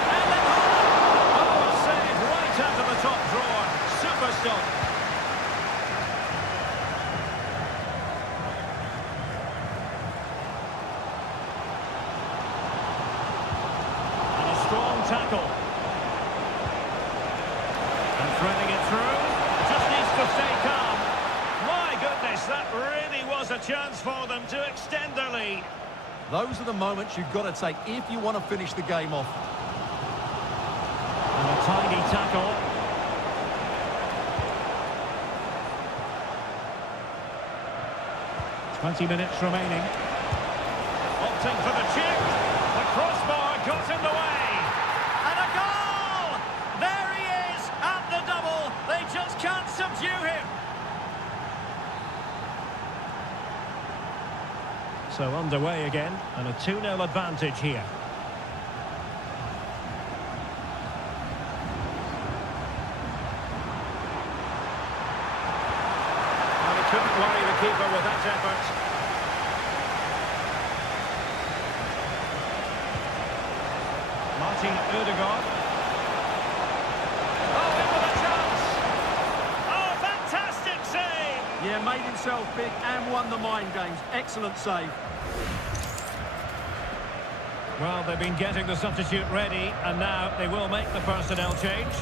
And then Haaland! Oh, saved right out of the top drawer. Super stop. And a strong tackle. Threading it through, just needs to stay calm. My goodness, that really was a chance for them to extend their lead. Those are the moments you've got to take if you want to finish the game off. And a tiny tackle. "20 minutes remaining. Opting for the chip. The crossbar got in the way. And a goal! There he is at the double. They just can't subdue him. So underway again, and a 2-0 advantage here. And he couldn't worry the keeper with that effort. Martin Ødegaard. Oh, in with a chance. Oh, fantastic save. Yeah, made himself big and won the mind games. Excellent save. Well, they've been getting the substitute ready, and now they will make the personnel change.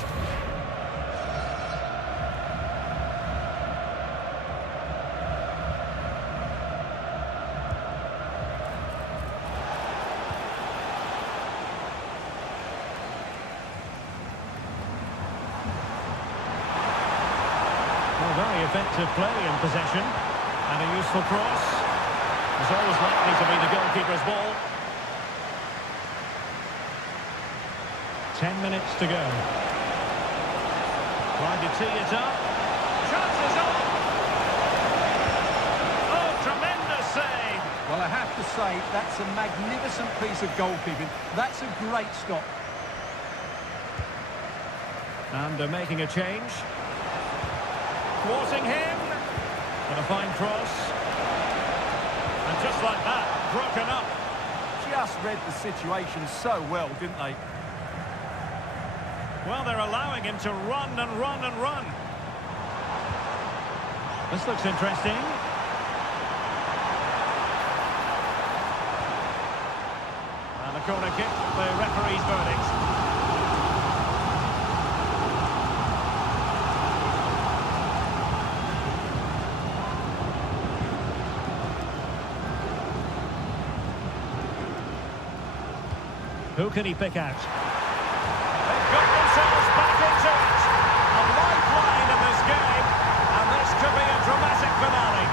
Well, very effective play in possession, and a useful cross. It's always likely to be the goalkeeper's ball. 10 minutes to go. Trying to tee it up. Chances on. Oh, Well, I have to say, that's a magnificent piece of goalkeeping. That's a great stop. And they're making a change. Thwarting him. And a fine cross. And just like that, broken up. Just read the situation so well, didn't they? Well, they're allowing him to run and run and run. This looks interesting. And the corner kick, the referee's verdict. Who can he pick out? They've got themselves back into it. A lifeline in this game, and this could be a dramatic finale.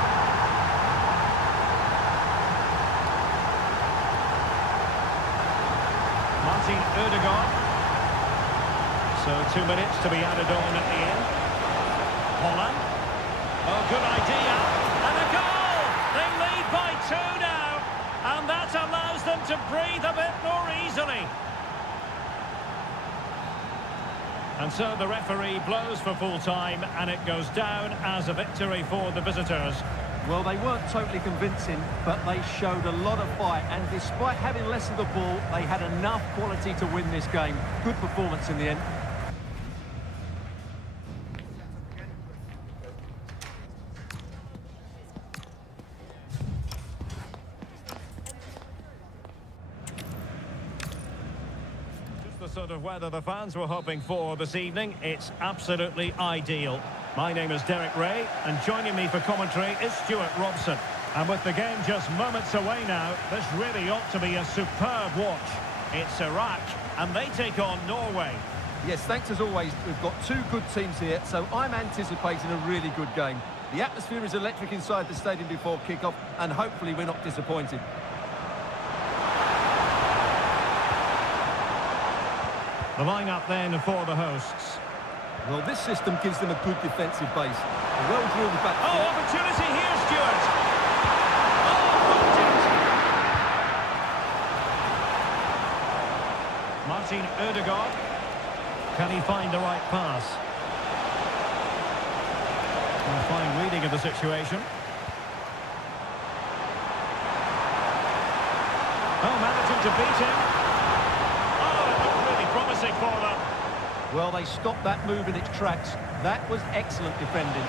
Martin Ødegaard. So 2 minutes to be added on at the end. Haaland. Oh, good idea. And a goal! They lead by 2 now. And that allows them to breathe a bit more easily. And so the referee blows for full time, and it goes down as a victory for the visitors. Well, they weren't totally convincing, but they showed a lot of fight, and despite having less of the ball, they had enough quality to win this game. Good performance in the end. The sort of weather the fans were hoping for this evening. It's absolutely ideal. My name is Derek Ray, and joining me for commentary is Stuart Robson. And with the game just moments away now, this really ought to be a superb watch. It's Iraq, and they take on Norway. Yes, thanks as always. We've got 2 good teams here, so I'm anticipating a really good game. The atmosphere is electric inside the stadium before kick-off, and hopefully we're not disappointed. The lineup then for the hosts. Well, this system gives them a good defensive base. A well-drilled back. Oh, opportunity here, Stuart. Oh, Martin Ødegaard. Can he find the right pass? A fine reading of the situation. Oh, managing to beat him. Promising for them. Well, they stopped that move in its tracks. That was excellent defending.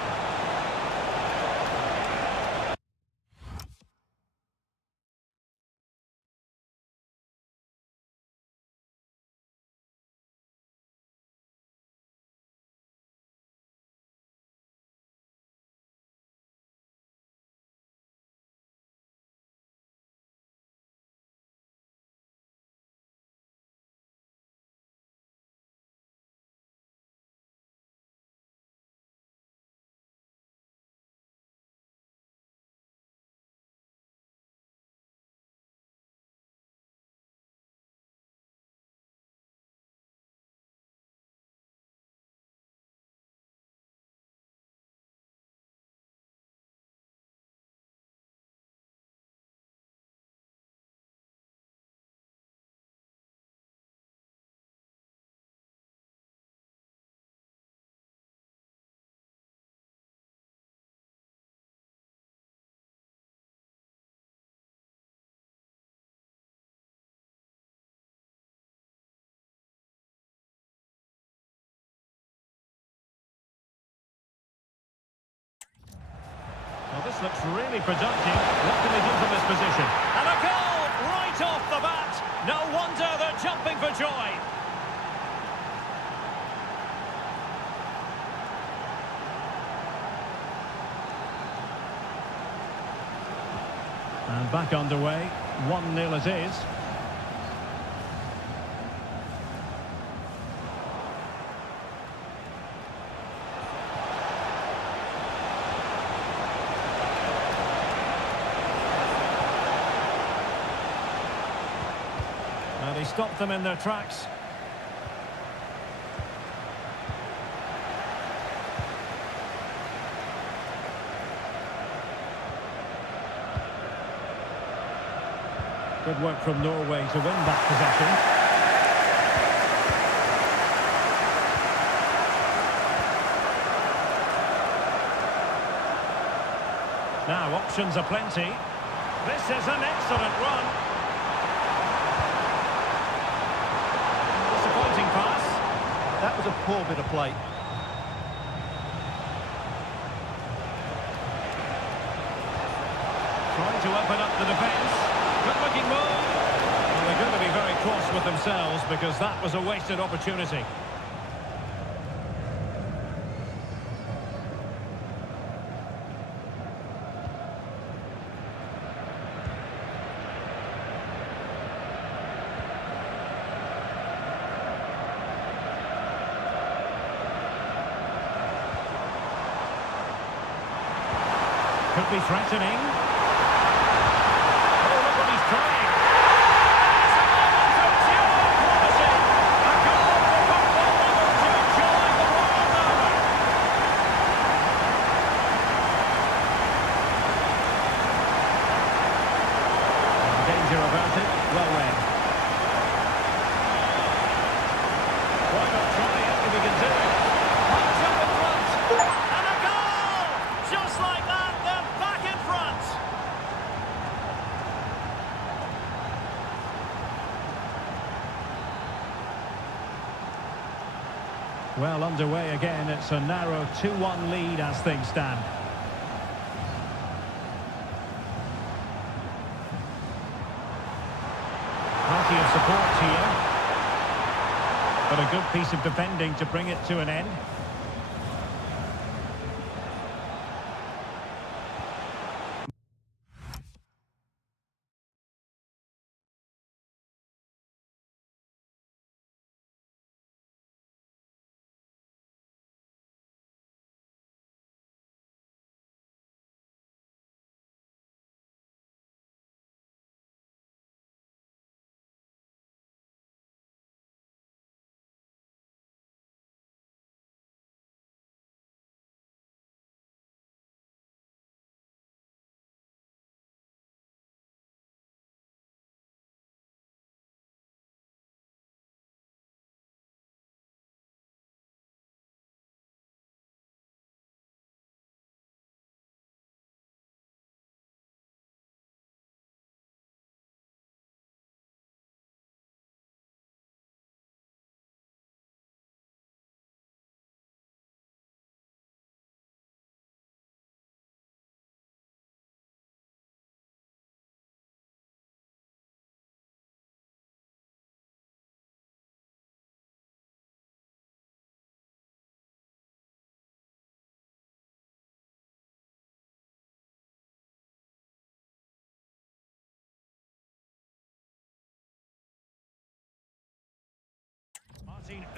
Well, this looks really productive. What can they do from this position? And a goal right off the bat. No wonder they're jumping for joy. And back underway. 1-0 it is. He stopped them in their tracks. Good work from Norway to win that possession. Now, options aplenty. This is an excellent run. Disappointing pass. That was a poor bit of play. Trying to open up the defence. Good-looking move. Well, they're going to be very cross with themselves because that was a wasted opportunity. Could be threatening. Oh, look what he's trying. It's a moment for pure quality. A goal for football lovers to enjoy the world over. Danger averted. Well read. Why not try it if he can do it? Punch up in front. And a goal! Just like that. Well, underway again. It's a narrow 2-1 lead as things stand. Plenty of support here. But a good piece of defending to bring it to an end.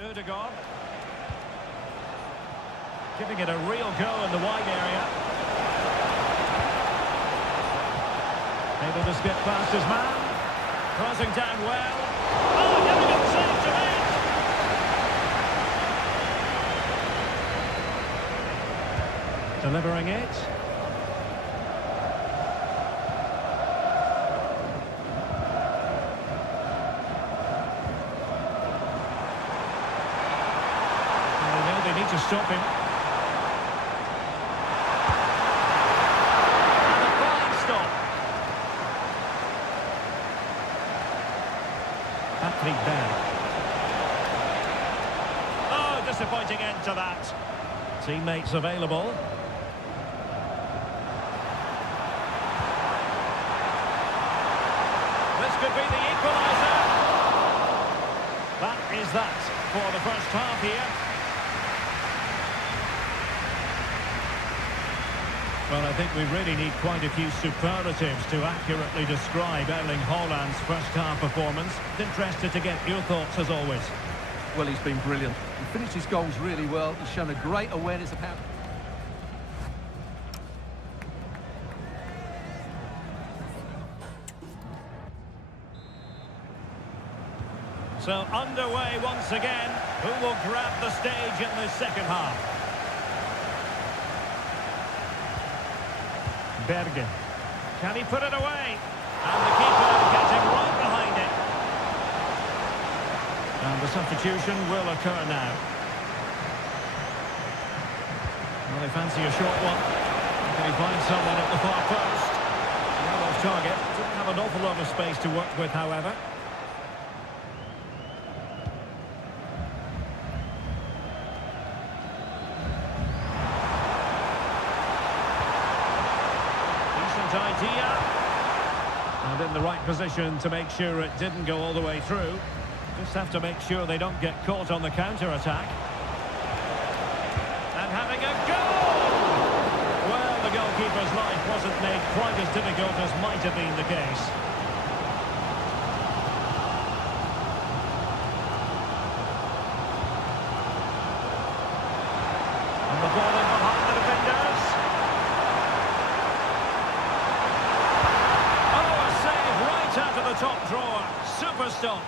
Ødegaard. Giving it a real go in the wide area. Able to skip past his man. Crossing down well. Oh, getting it saved to it. Delivering it. They need to stop him. And a fine stop. Patrick Bell. Oh, disappointing end to that. Teammates available. This could be the equaliser. That is that for the first half here. Well, I think we really need quite a few superlatives to accurately describe Erling Haaland's first-half performance. Interested to get your thoughts, as always. Well, he's been brilliant. He finished his goals really well. He's shown a great awareness of how... So, underway once again. Who will grab the stage in the second half? Bergen. Can he put it away? And the keeper getting right the substitution will occur now. Well, they fancy a short one. Can he find someone at the far post? Well off target. Didn't have an awful lot of space to work with, however. Decent idea. And in the right position to make sure it didn't go all the way through. Just have to make sure they don't get caught on the counter-attack. And having a goal! Well, the goalkeeper's life wasn't made quite as difficult as might have been the case. And the ball in behind the defenders. Oh, a save right out of the top drawer. Super stop.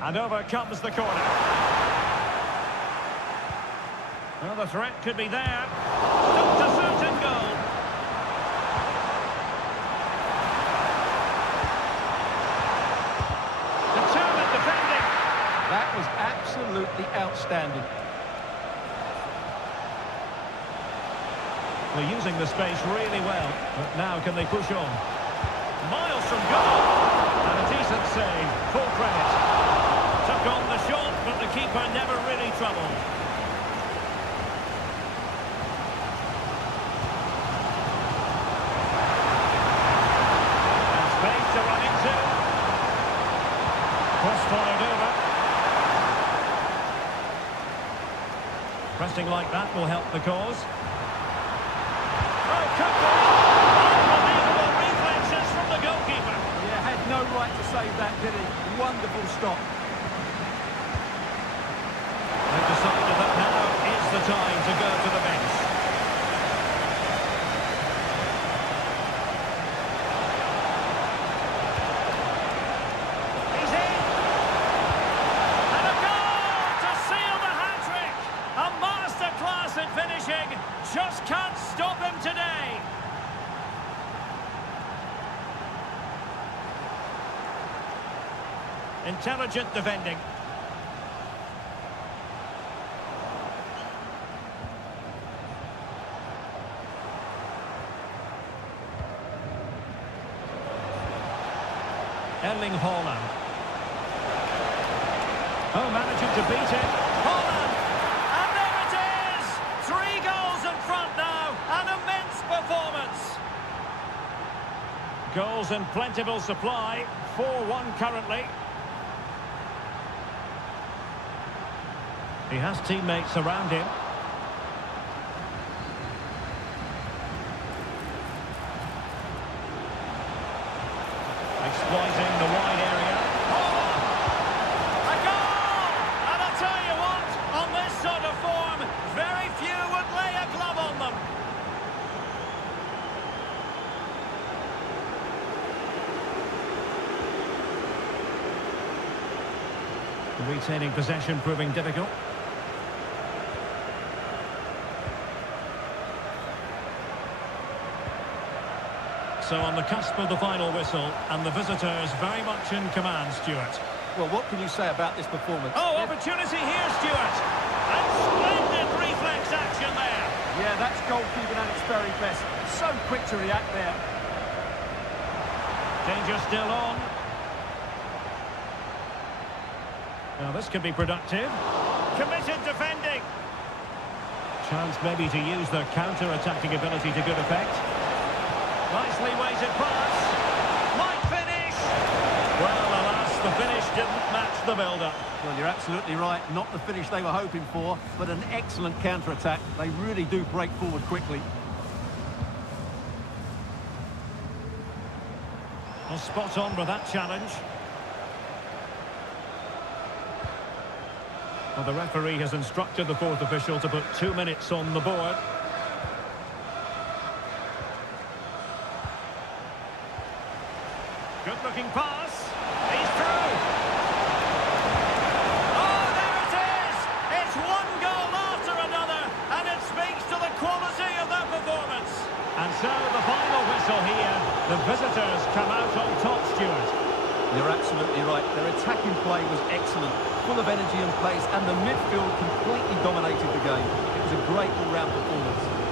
And over comes the corner. Well, the threat could be there. Stopped a certain goal. Determined defending. That was absolutely outstanding. They're using the space really well. But now can they push on? Miles from goal. And a decent save. Full credit. Took on the shot, but the keeper never really troubled. And space to run into. Cross followed over. Pressing like that will help the cause. Oh, could be! Unbelievable reflexes from the goalkeeper. Yeah, had no right to save that, did he? Wonderful stop. They've decided that now is the time to go to the bench. He's in! And a goal to seal the hat-trick! A masterclass in finishing. Just can't stop him today. Intelligent defending. Haaland. Oh, managing to beat it. Haaland! And there it is! 3 goals in front now. An immense performance. Goals in plentiful supply. 4-1 currently. He has teammates around him. Exploiting the wide area. Oh! A goal! And I'll tell you what, on this sort of form, very few would lay a glove on them. Retaining possession proving difficult. So on the cusp of the final whistle, and the visitors very much in command, Stuart. Well, what can you say about this performance? Oh, opportunity here, Stuart! And splendid reflex action there! Yeah, that's goalkeeping at its very best. So quick to react there. Danger still on. Now this could be productive. Committed defending. Chance maybe to use their counter-attacking ability to good effect. Nicely weighted pass. Might finish. Well, alas, the finish didn't match the build-up. Well, you're absolutely right. Not the finish they were hoping for, but an excellent counter-attack. They really do break forward quickly. Well, spot on with that challenge. Well, the referee has instructed the fourth official to put 2 minutes on the board. Good-looking pass. He's through. Oh, there it is! It's one goal after another, and it speaks to the quality of their performance. And so So the final whistle here. The visitors come out on top, Stuart. You're absolutely right. Their attacking play was excellent, full of energy and pace, and the midfield completely dominated the game. It was a great all-round performance.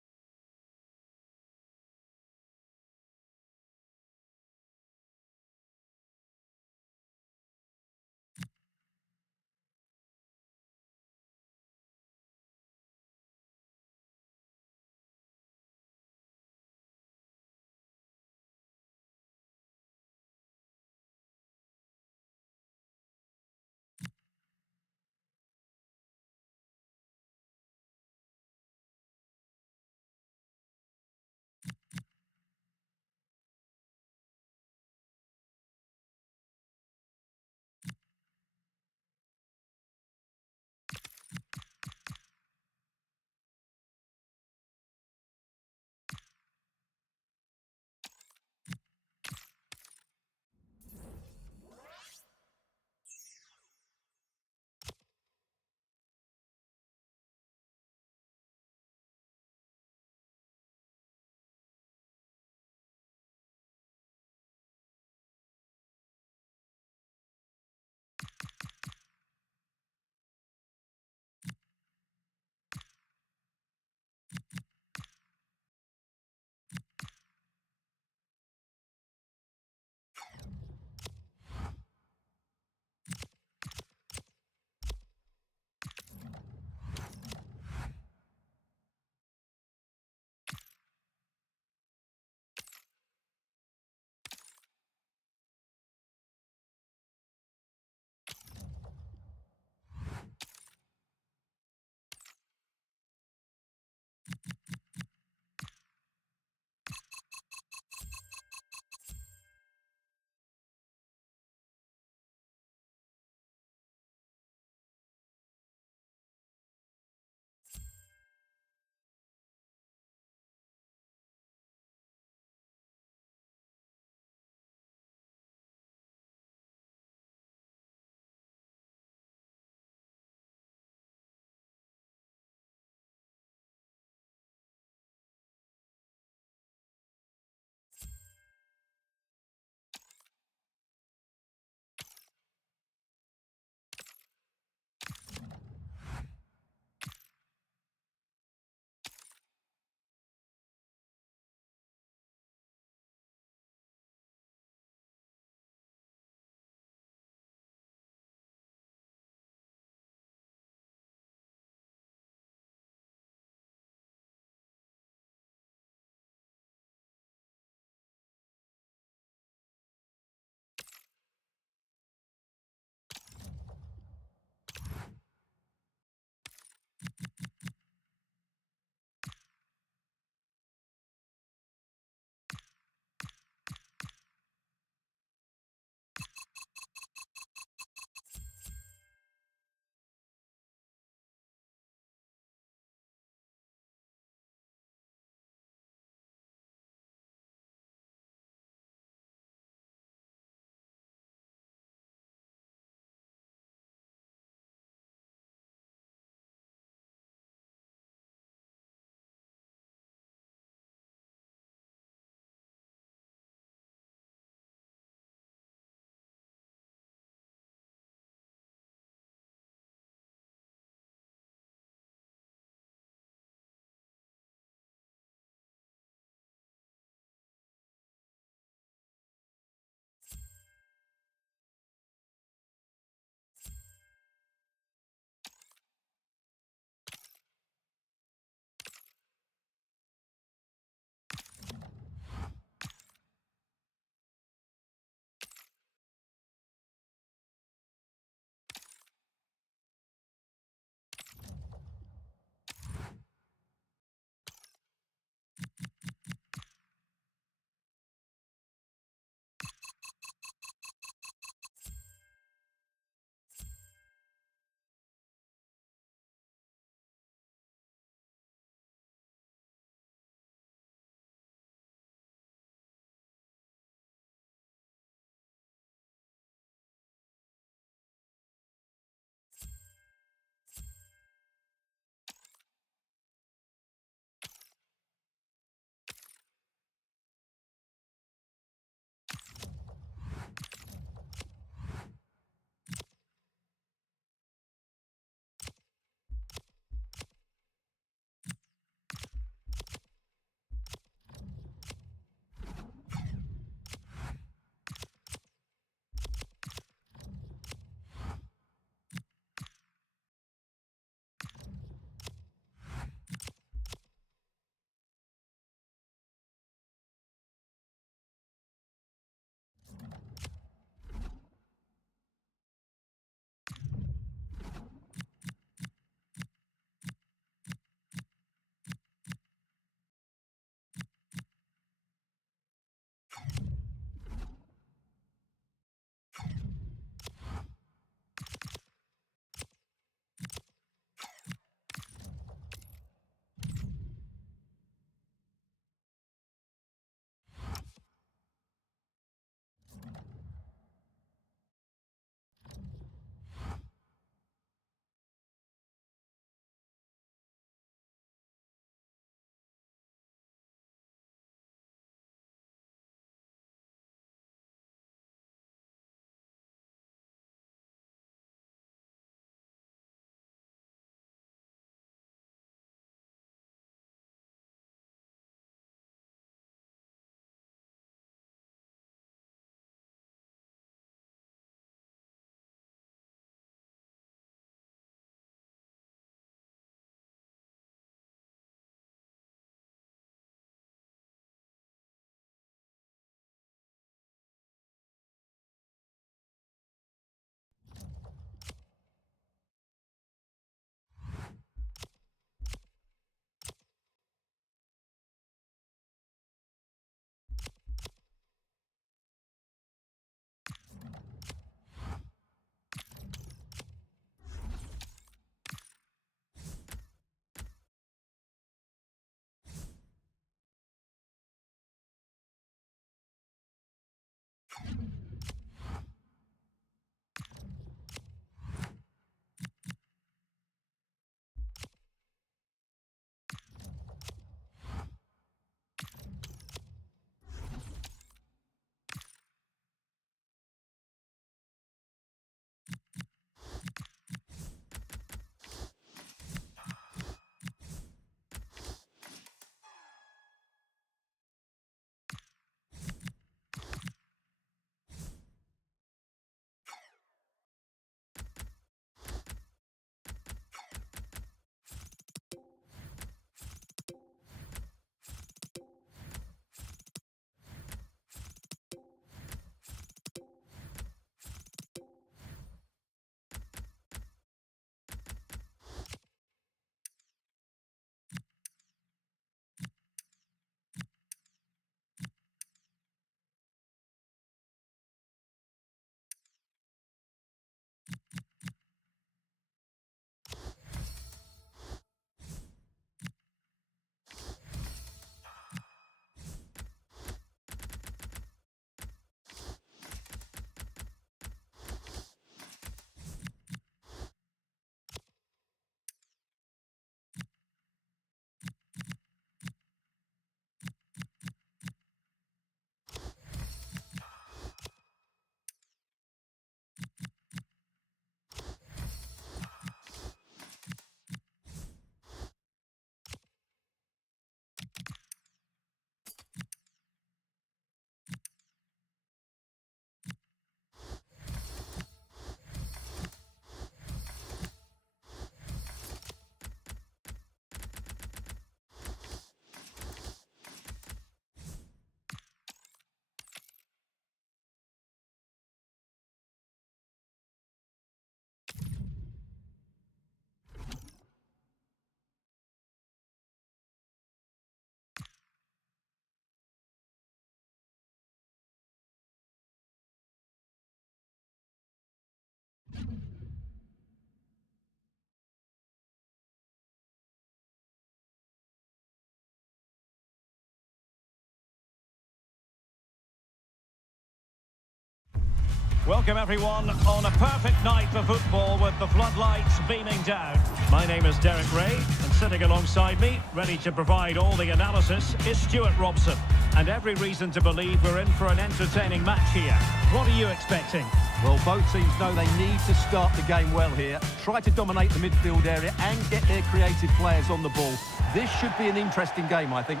Welcome everyone on a perfect night for football with the floodlights beaming down. My name is Derek Ray, and sitting alongside me, ready to provide all the analysis, is Stuart Robson. And every reason to believe we're in for an entertaining match here. What are you expecting? Well, both teams know they need to start the game well here. Try to dominate the midfield area and get their creative players on the ball. This should be an interesting game, I think.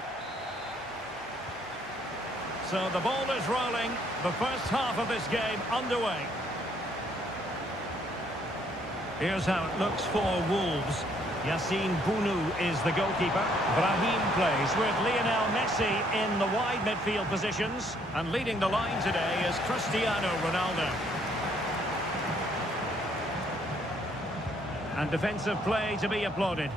So the ball is rolling. The first half of this game underway. Here's how it looks for Wolves. Yassine Bounou is the goalkeeper. Brahim plays with Lionel Messi in the wide midfield positions. And leading the line today is Cristiano Ronaldo. And defensive play to be applauded.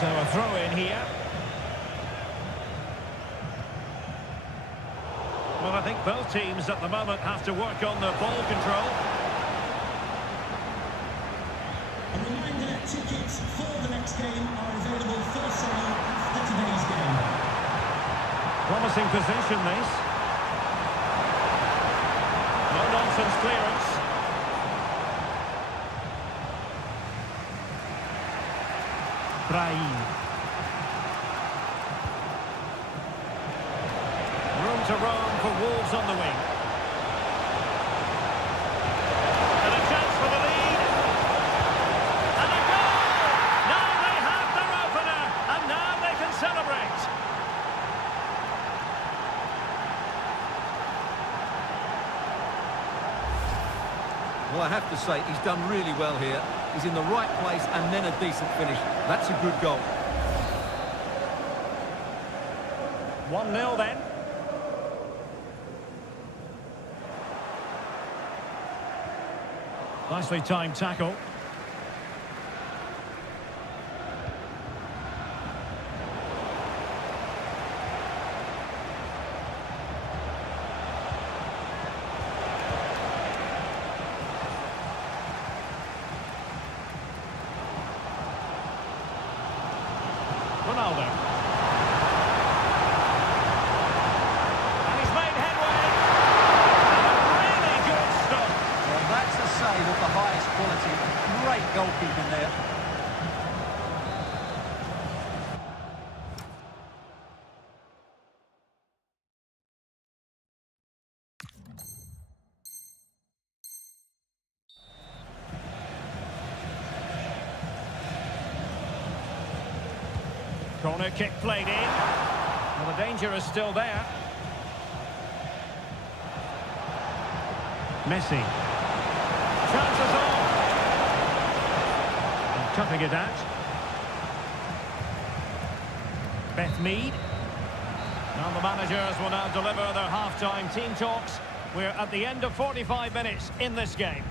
So a throw in here. Well, I think both teams at the moment have to work on their ball control. A reminder that tickets for the next game are available for sale after today's game. Promising possession, this. No-nonsense clearance. Brahim. Room to roam for Wolves on the wing. And a chance for the lead. And a goal! Now they have their opener, and now they can celebrate. Well, I have to say, he's done really well here. He's in the right place and then a decent finish. That's a good goal. 1-0 then. Nicely timed tackle. Ronaldo. And he's made headway. And a really good stop. Well, that's a save of the highest quality. Great goalkeeping there. Corner kick played in. Well, the danger is still there. Messi. Chances on. And cutting it out. Beth Mead. Now the managers will now deliver their half-time team talks. We're at the end of 45 minutes in this game.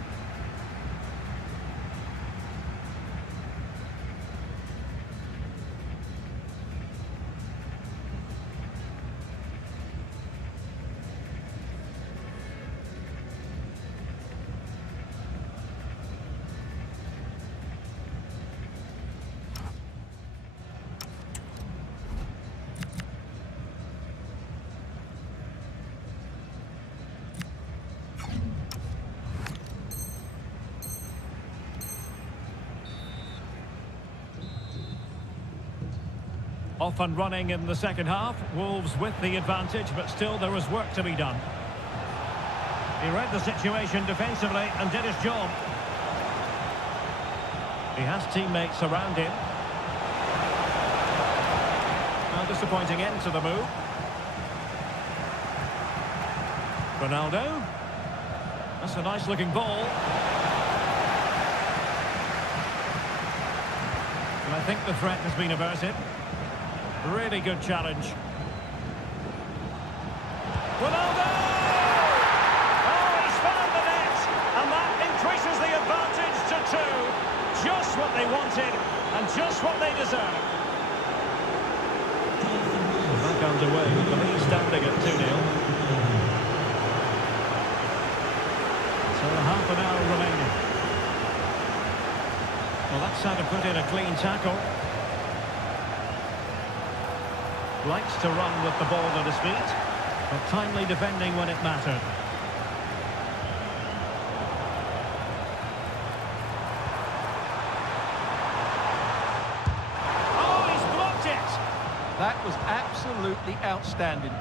Off and running in the second half. Wolves with the advantage, but still there was work to be done. He read the situation defensively and did his job. He has teammates around him. A disappointing end to the move. Ronaldo. That's a nice looking ball. And I think the threat has been averted. Really good challenge. Ronaldo! Oh, he's found the net! And that increases the advantage to 2. Just what they wanted and just what they deserve. Back underway with the lead standing at 2-0. So half an hour remaining. Well, that's how to put in a clean tackle. Likes to run with the ball at his feet, but timely defending when it mattered. Oh, he's blocked it! That was absolutely outstanding.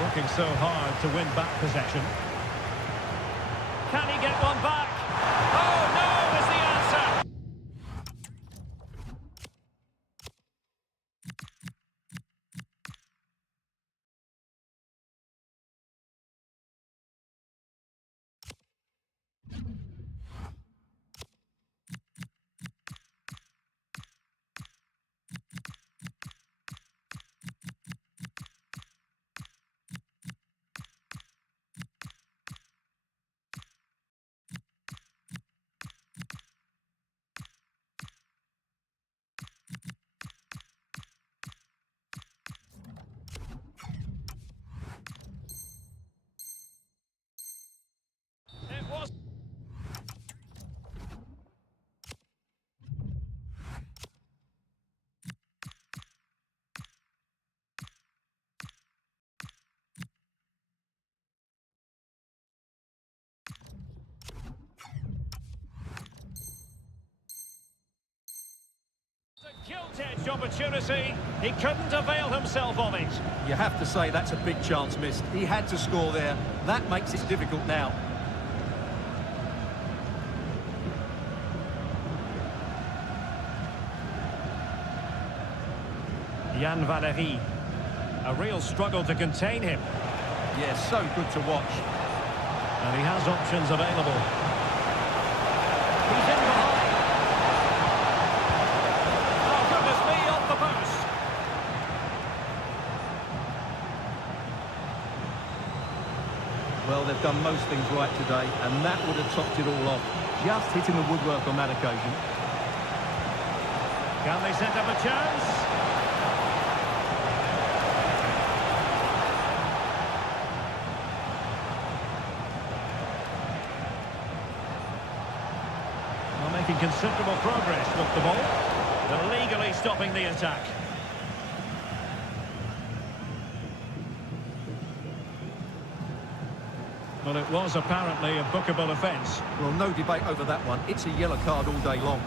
Working so hard to win back possession. Can he get one back? Oh, no, is the answer! It was. A gilt-edged opportunity. He couldn't avail himself of it. You have to say that's a big chance missed. He had to score there. That makes it difficult now. Jan Valery. A real struggle to contain him. Yeah, so good to watch. And he has options available. He's in behind. Oh, goodness me, off the post. Well, they've done most things right today, and that would have topped it all off. Just hitting the woodwork on that occasion. Can they set up a chance? Well, making considerable progress with the ball. They're legally stopping the attack. Well, it was apparently a bookable offence. Well, no debate over that one. It's a yellow card all day long.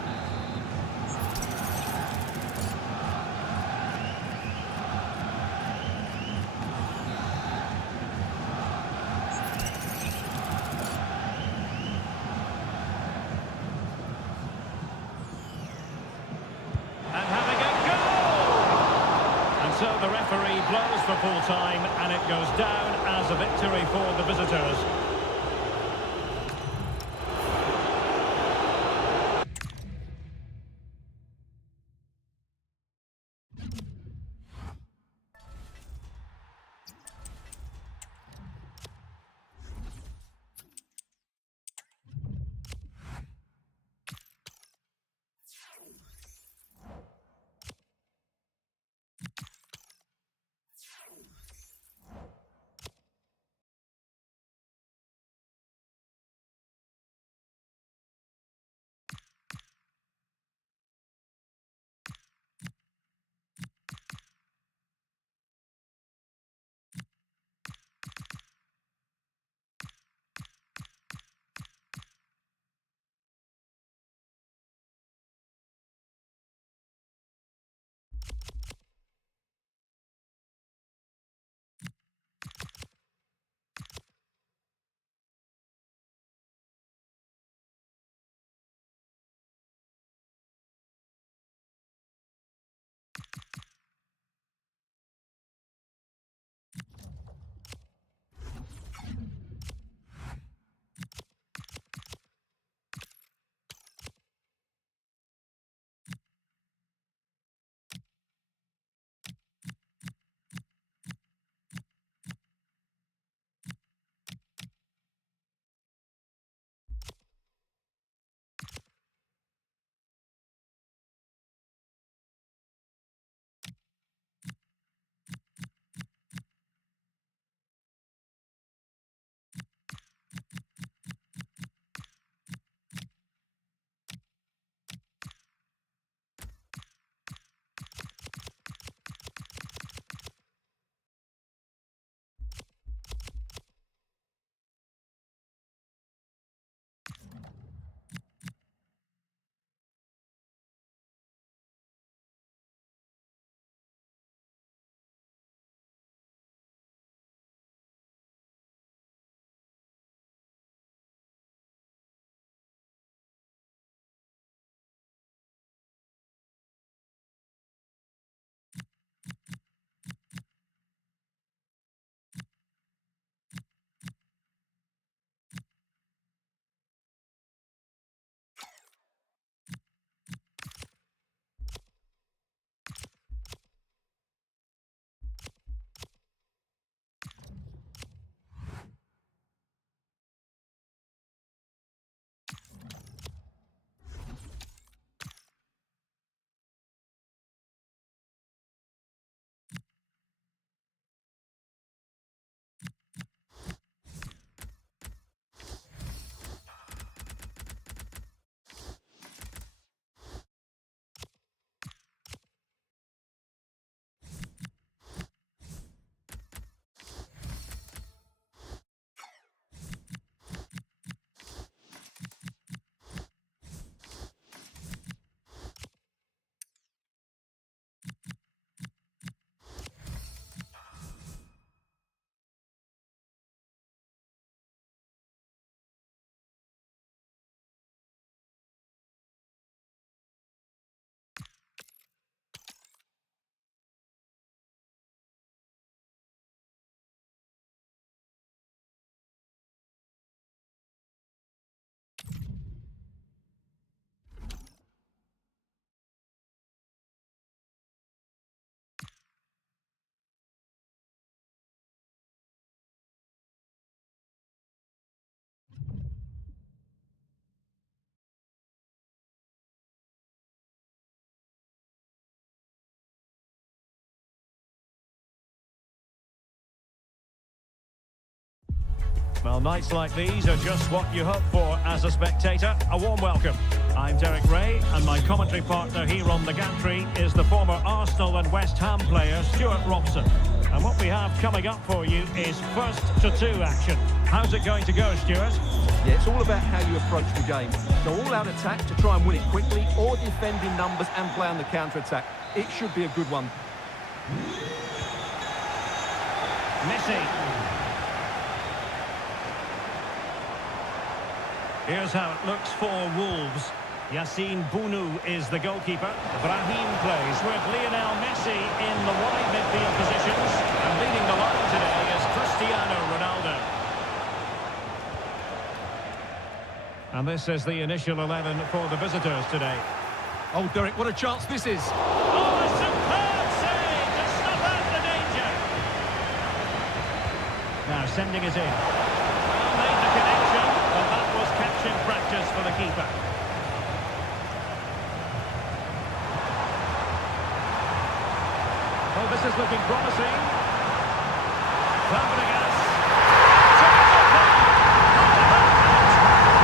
And having a goal! And so the referee blows for full time, and it goes down as a victory for the visitors. Well, nights like these are just what you hope for as a spectator. A warm welcome. I'm Derek Ray, and my commentary partner here on the gantry is the former Arsenal and West Ham player, Stuart Robson. And what we have coming up for you is first to two action. How's it going to go, Stuart? Yeah, it's all about how you approach the game. Go all-out attack to try and win it quickly, or defend in numbers and play on the counter-attack. It should be a good one. Messi. Here's how it looks for Wolves. Yassine Bounou is the goalkeeper. Brahim plays with Lionel Messi in the wide midfield positions. And leading the line today is Cristiano Ronaldo. And this is the initial 11 for the visitors today. Oh, Derek, what a chance this is. Oh, a superb save to snuff out the danger. Now sending it in. Well, made the connection, but that was catch in practice for the keeper. Oh, this is looking promising. Fabregas.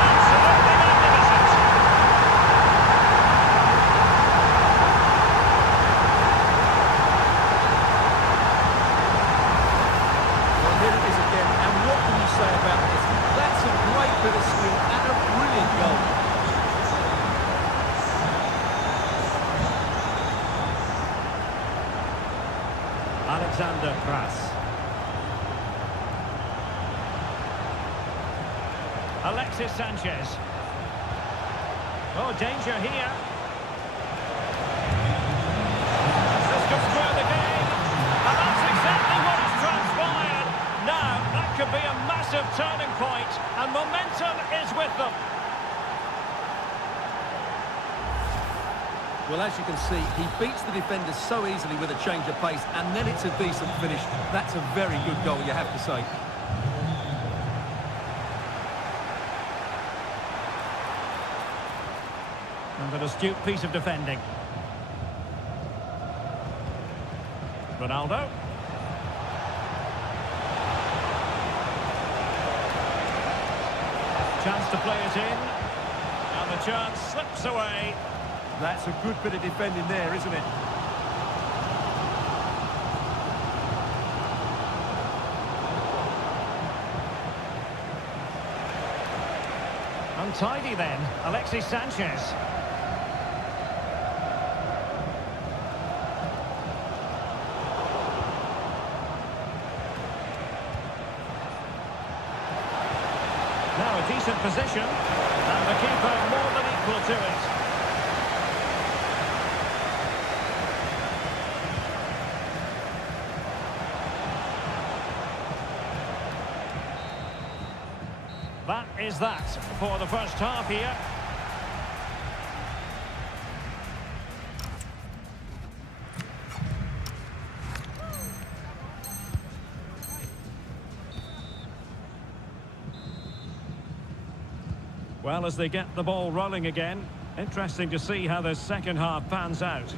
Absolutely magnificent. Well, here it is again, and what can you say about this? That's a great bit of skill and a brilliant goal. Alexander Kras. Alexis Sanchez. Oh, danger here. This could square the game. And that's exactly what has transpired. Now, that could be a massive turning point, and momentum is with them. Well, as you can see, he beats the defender so easily with a change of pace, and then it's a decent finish. That's a very good goal, you have to say. And an astute piece of defending. Ronaldo. Chance to play it in. And the chance slips away. That's a good bit of defending there, isn't it? Untidy then, Alexis Sanchez. Now a decent position, and the keeper more than equal to it. That is that for the first half here. Well, as they get the ball rolling again, interesting to see how the second half pans out.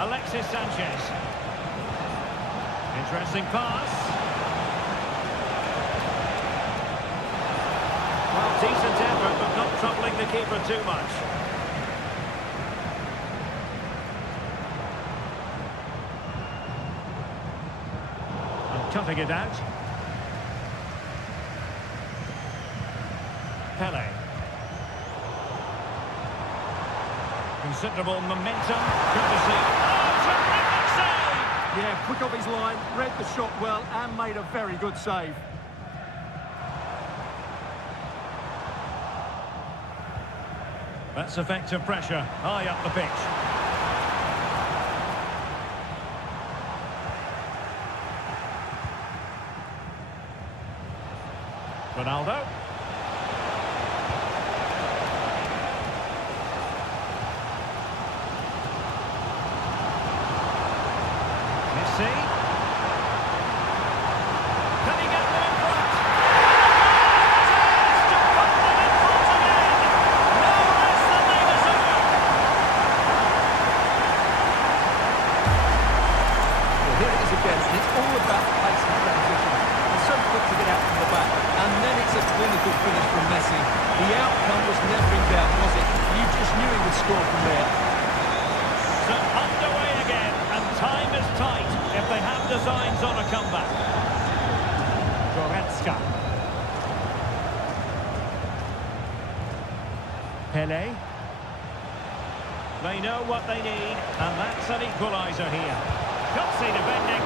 Alexis Sanchez. Interesting pass. Well, decent effort, but not troubling the keeper too much. And cutting it out. Pele. Considerable momentum, courtesy. Oh, terrific save! Yeah, quick off his line, read the shot well, and made a very good save. That's effective pressure, high up the pitch. Ronaldo. Messi. Can he get them in front? To put them in front again! No less than they deserve! was never in doubt, was it? You just knew he would score from there. So underway again, and time is tight if they have designs on a comeback. Goretzka. Pele. They know what they need, and that's an equaliser here. Gutsy defending.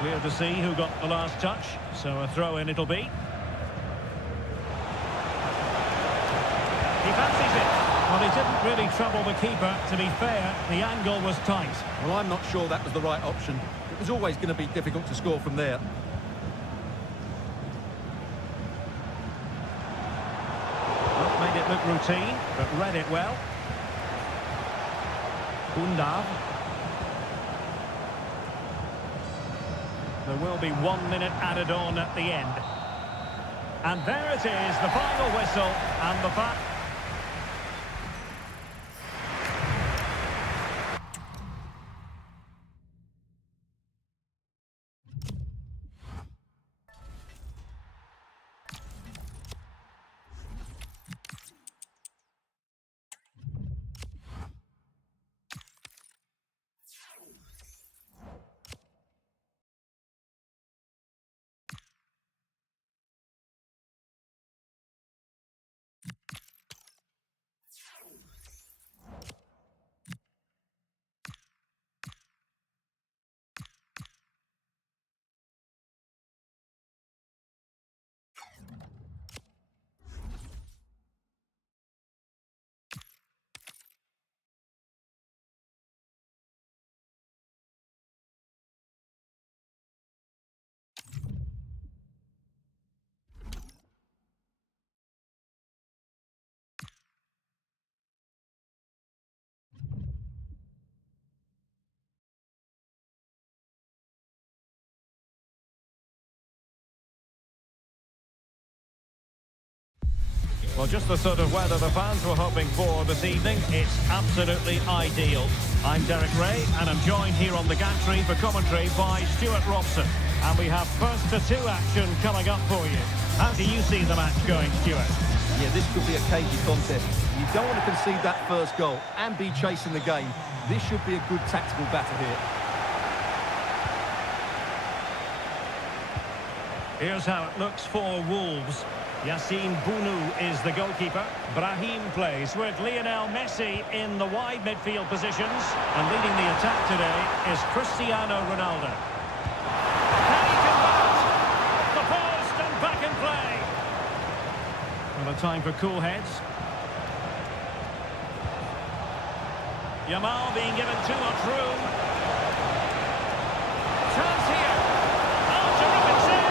Clear to see who got the last touch, so a throw-in it'll be. He fancies it. Well, he didn't really trouble the keeper. To be fair, the angle was tight. Well, I'm not sure that was the right option. It was always going to be difficult to score from there. Well, made it look routine, but read it well. Undav. There will be 1 minute added on at the end. And there it is, the final whistle, and the fact. Well, just the sort of weather the fans were hoping for this evening. It's absolutely ideal. I'm Derek Ray, and I'm joined here on the gantry for commentary by Stuart Robson. And we have first-to-two action coming up for you. How do you see the match going, Stuart? Yeah, this could be a cagey contest. You don't want to concede that first goal and be chasing the game. This should be a good tactical battle here. Here's how it looks for Wolves. Yassine Bounou is the goalkeeper. Brahim plays with Lionel Messi in the wide midfield positions. And leading the attack today is Cristiano Ronaldo. Can he convert? Off the post and back in play. Well, a time for cool heads. Yamal being given too much room. Chance here. Oh, terrific save.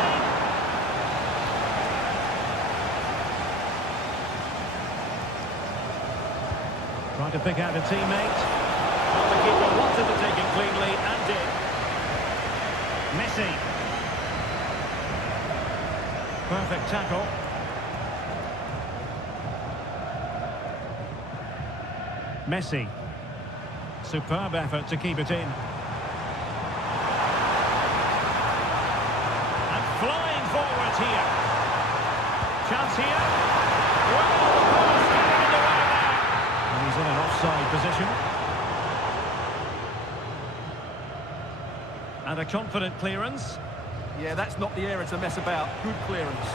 Trying to pick out a teammate. Well, the keeper wanted to take it cleanly and did. Messi. Perfect tackle. Messi. Superb effort to keep it in. And flying forward here. Chance here. Well, the ball's getting in the way there. And he's in an offside position. And a confident clearance. Yeah, that's not the area to mess about. Good clearance.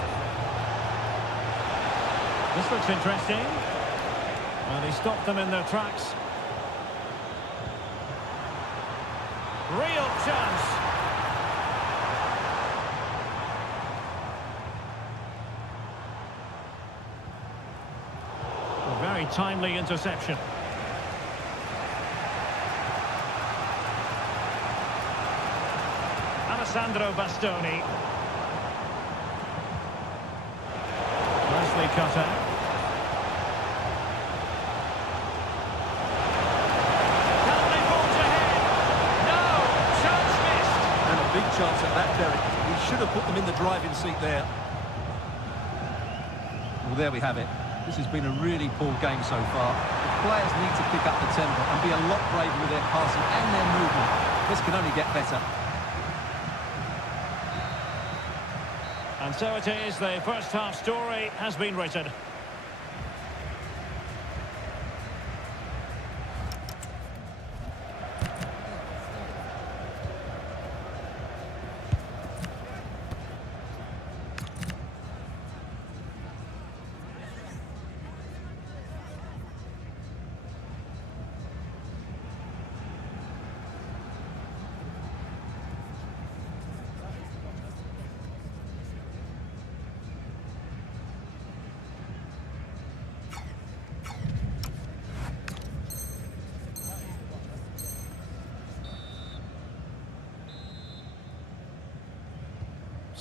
This looks interesting. And he stopped them in their tracks. Real chance. A very timely interception. Alessandro Bastoni. Nicely cut out. Big chance at that, Derek. He should have put them in the driving seat there. Well, there we have it. This has been a really poor game so far. The players need to pick up the tempo and be a lot braver with their passing and their movement. This can only get better. And so it is, the first half story has been written.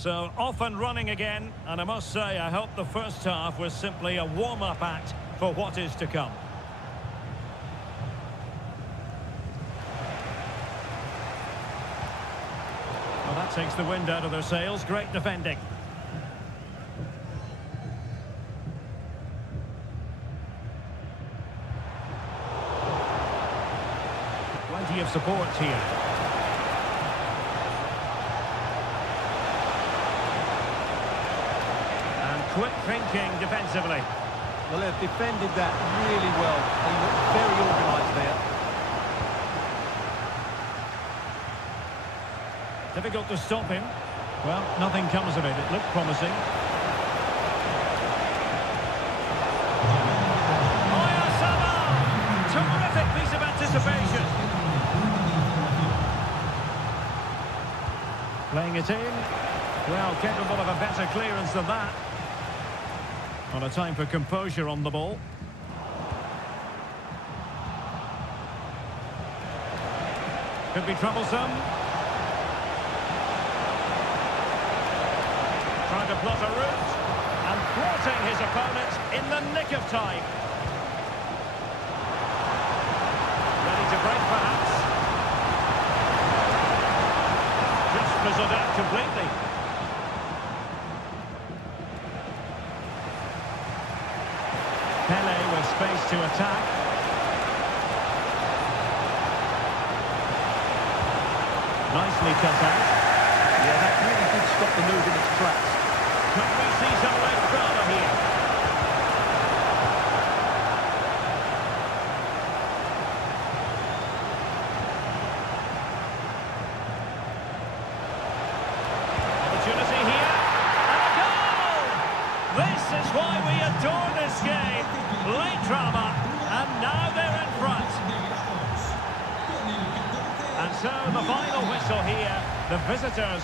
So off and running again, and I must say I hope the first half was simply a warm-up act for what is to come. Well, that takes the wind out of their sails. Great defending. Plenty of support here. And quick thinking defensively. Well, they've defended that really well. They look very organised there. Difficult to stop him. Well, nothing comes of it. It looked promising. Terrific piece of anticipation. Playing it in. Well, capable of a better clearance than that. Not a time for composure on the ball. Could be troublesome. Trying to plot a route. And thwarting his opponent in the nick of time. Ready to break, perhaps. Just fizzled out completely. Pele with space to attack. Nicely cut out. Yeah, that really did stop the move in its tracks. Could we see some red drama here? Opportunity here. And a goal! This is why we adore this game. Late drama, and now they're in front. And so the final whistle here. The visitors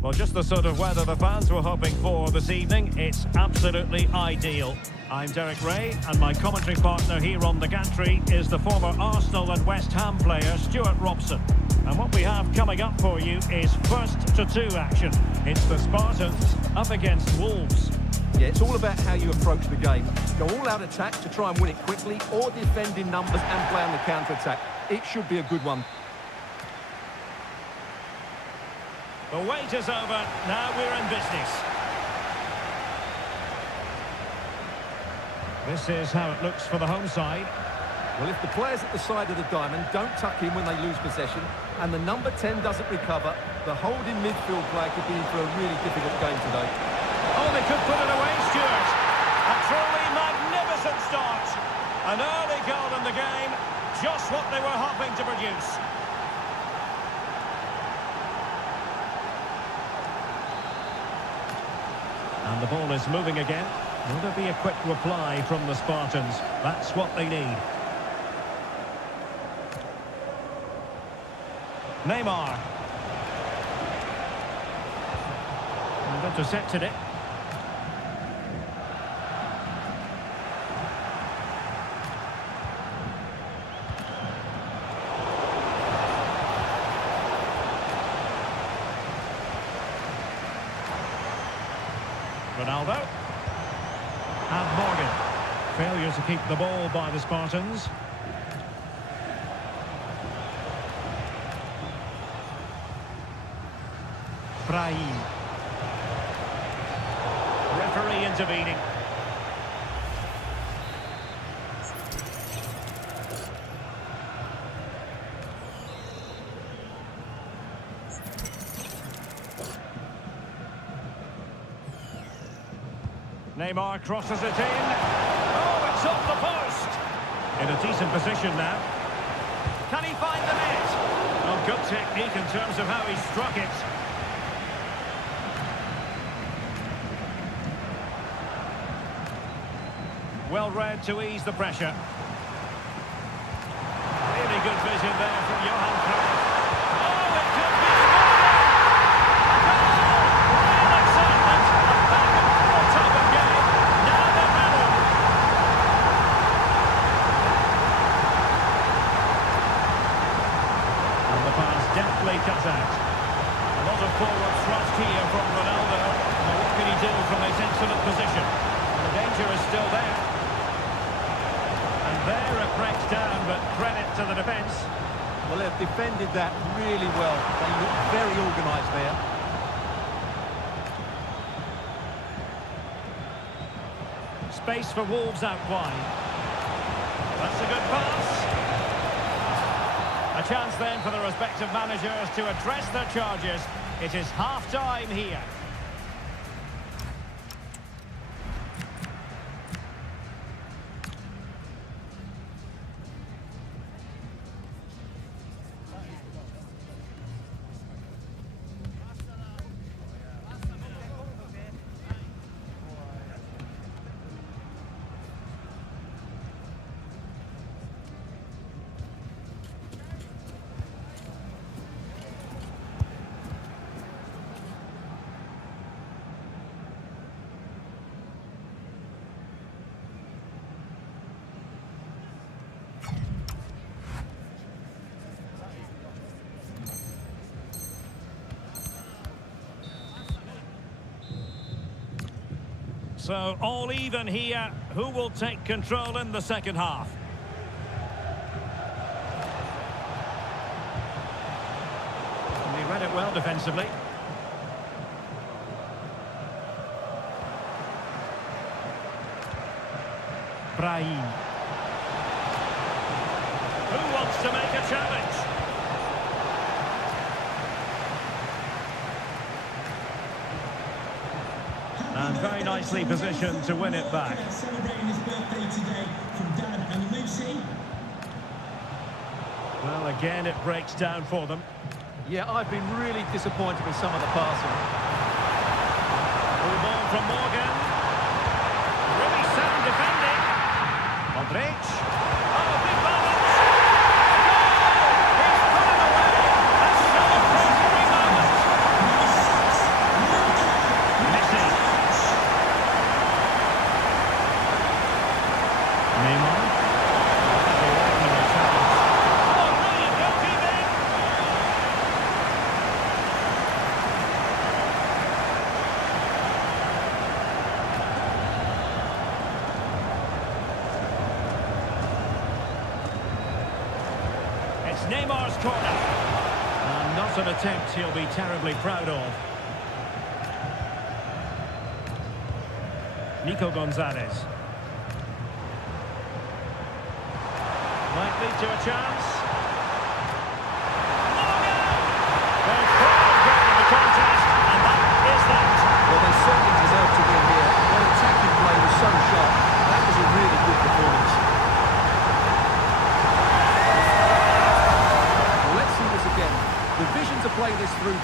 Well, just the sort of weather the fans were hoping for this evening. It's absolutely ideal. I'm Derek Ray, and my commentary partner here on the gantry is the former Arsenal and West Ham player, Stuart Robson. And what we have coming up for you is first to two action. It's the Spartans up against Wolves. Yeah, it's all about how you approach the game. Go all-out attack to try and win it quickly, or defend in numbers and play on the counter-attack. It should be a good one. The wait is over. Now we're in business. This is how it looks for the home side. Well, if the players at the side of the diamond don't tuck in when they lose possession, and the number 10 doesn't recover, the holding midfield player could be in for a really difficult game today. Oh, they could put it away, Stuart. A truly magnificent start. An early goal in the game. Just what they were hoping to produce. And the ball is moving again. Will there be a quick reply from the Spartans? That's what they need. Neymar. And intercepted it. Ronaldo. And Morgan. Failure to keep the ball by the Spartans. Brahim. Referee intervening. Neymar crosses it in. Oh, it's off the post. In a decent position now. Can he find the net? Oh, good technique in terms of how he struck it. Well read to ease the pressure. Really good vision there from Johan Cruyff. Oh, it could be a goal! Real excitement. Back at full top of game. Now they're level. And the pass deftly cut out. A lot of forward thrust here from Ronaldo. Now what can he do from this excellent position? And the danger is still there. There it breaks down, but credit to the defence. Well, they've defended that really well. They look very organised there. Space for Wolves out wide. That's a good pass. A chance then for the respective managers to address their charges. It is half-time here. So, all even here. Who will take control in the second half? And he read it well defensively. Brahim. Who wants to make a challenge? And very nicely positioned to win it back. Celebrating his birthday today from Dad and Lucy. Well, again, it breaks down for them. Yeah, I've been really disappointed with some of the passing. Full ball from Morgan. Really sound defending. Modric. Oh, big balance. Goal! He's put it away. A celebratory moment. Neymar's corner. Not an attempt he'll be terribly proud of. Nico Gonzalez. Might lead to a chance. Long out! Well, third goal of the contest, and that is that. Well, they certainly deserve to win here. Their attacking play was so sharp. That was a really good performance. Well, let's see this again. The vision to play this through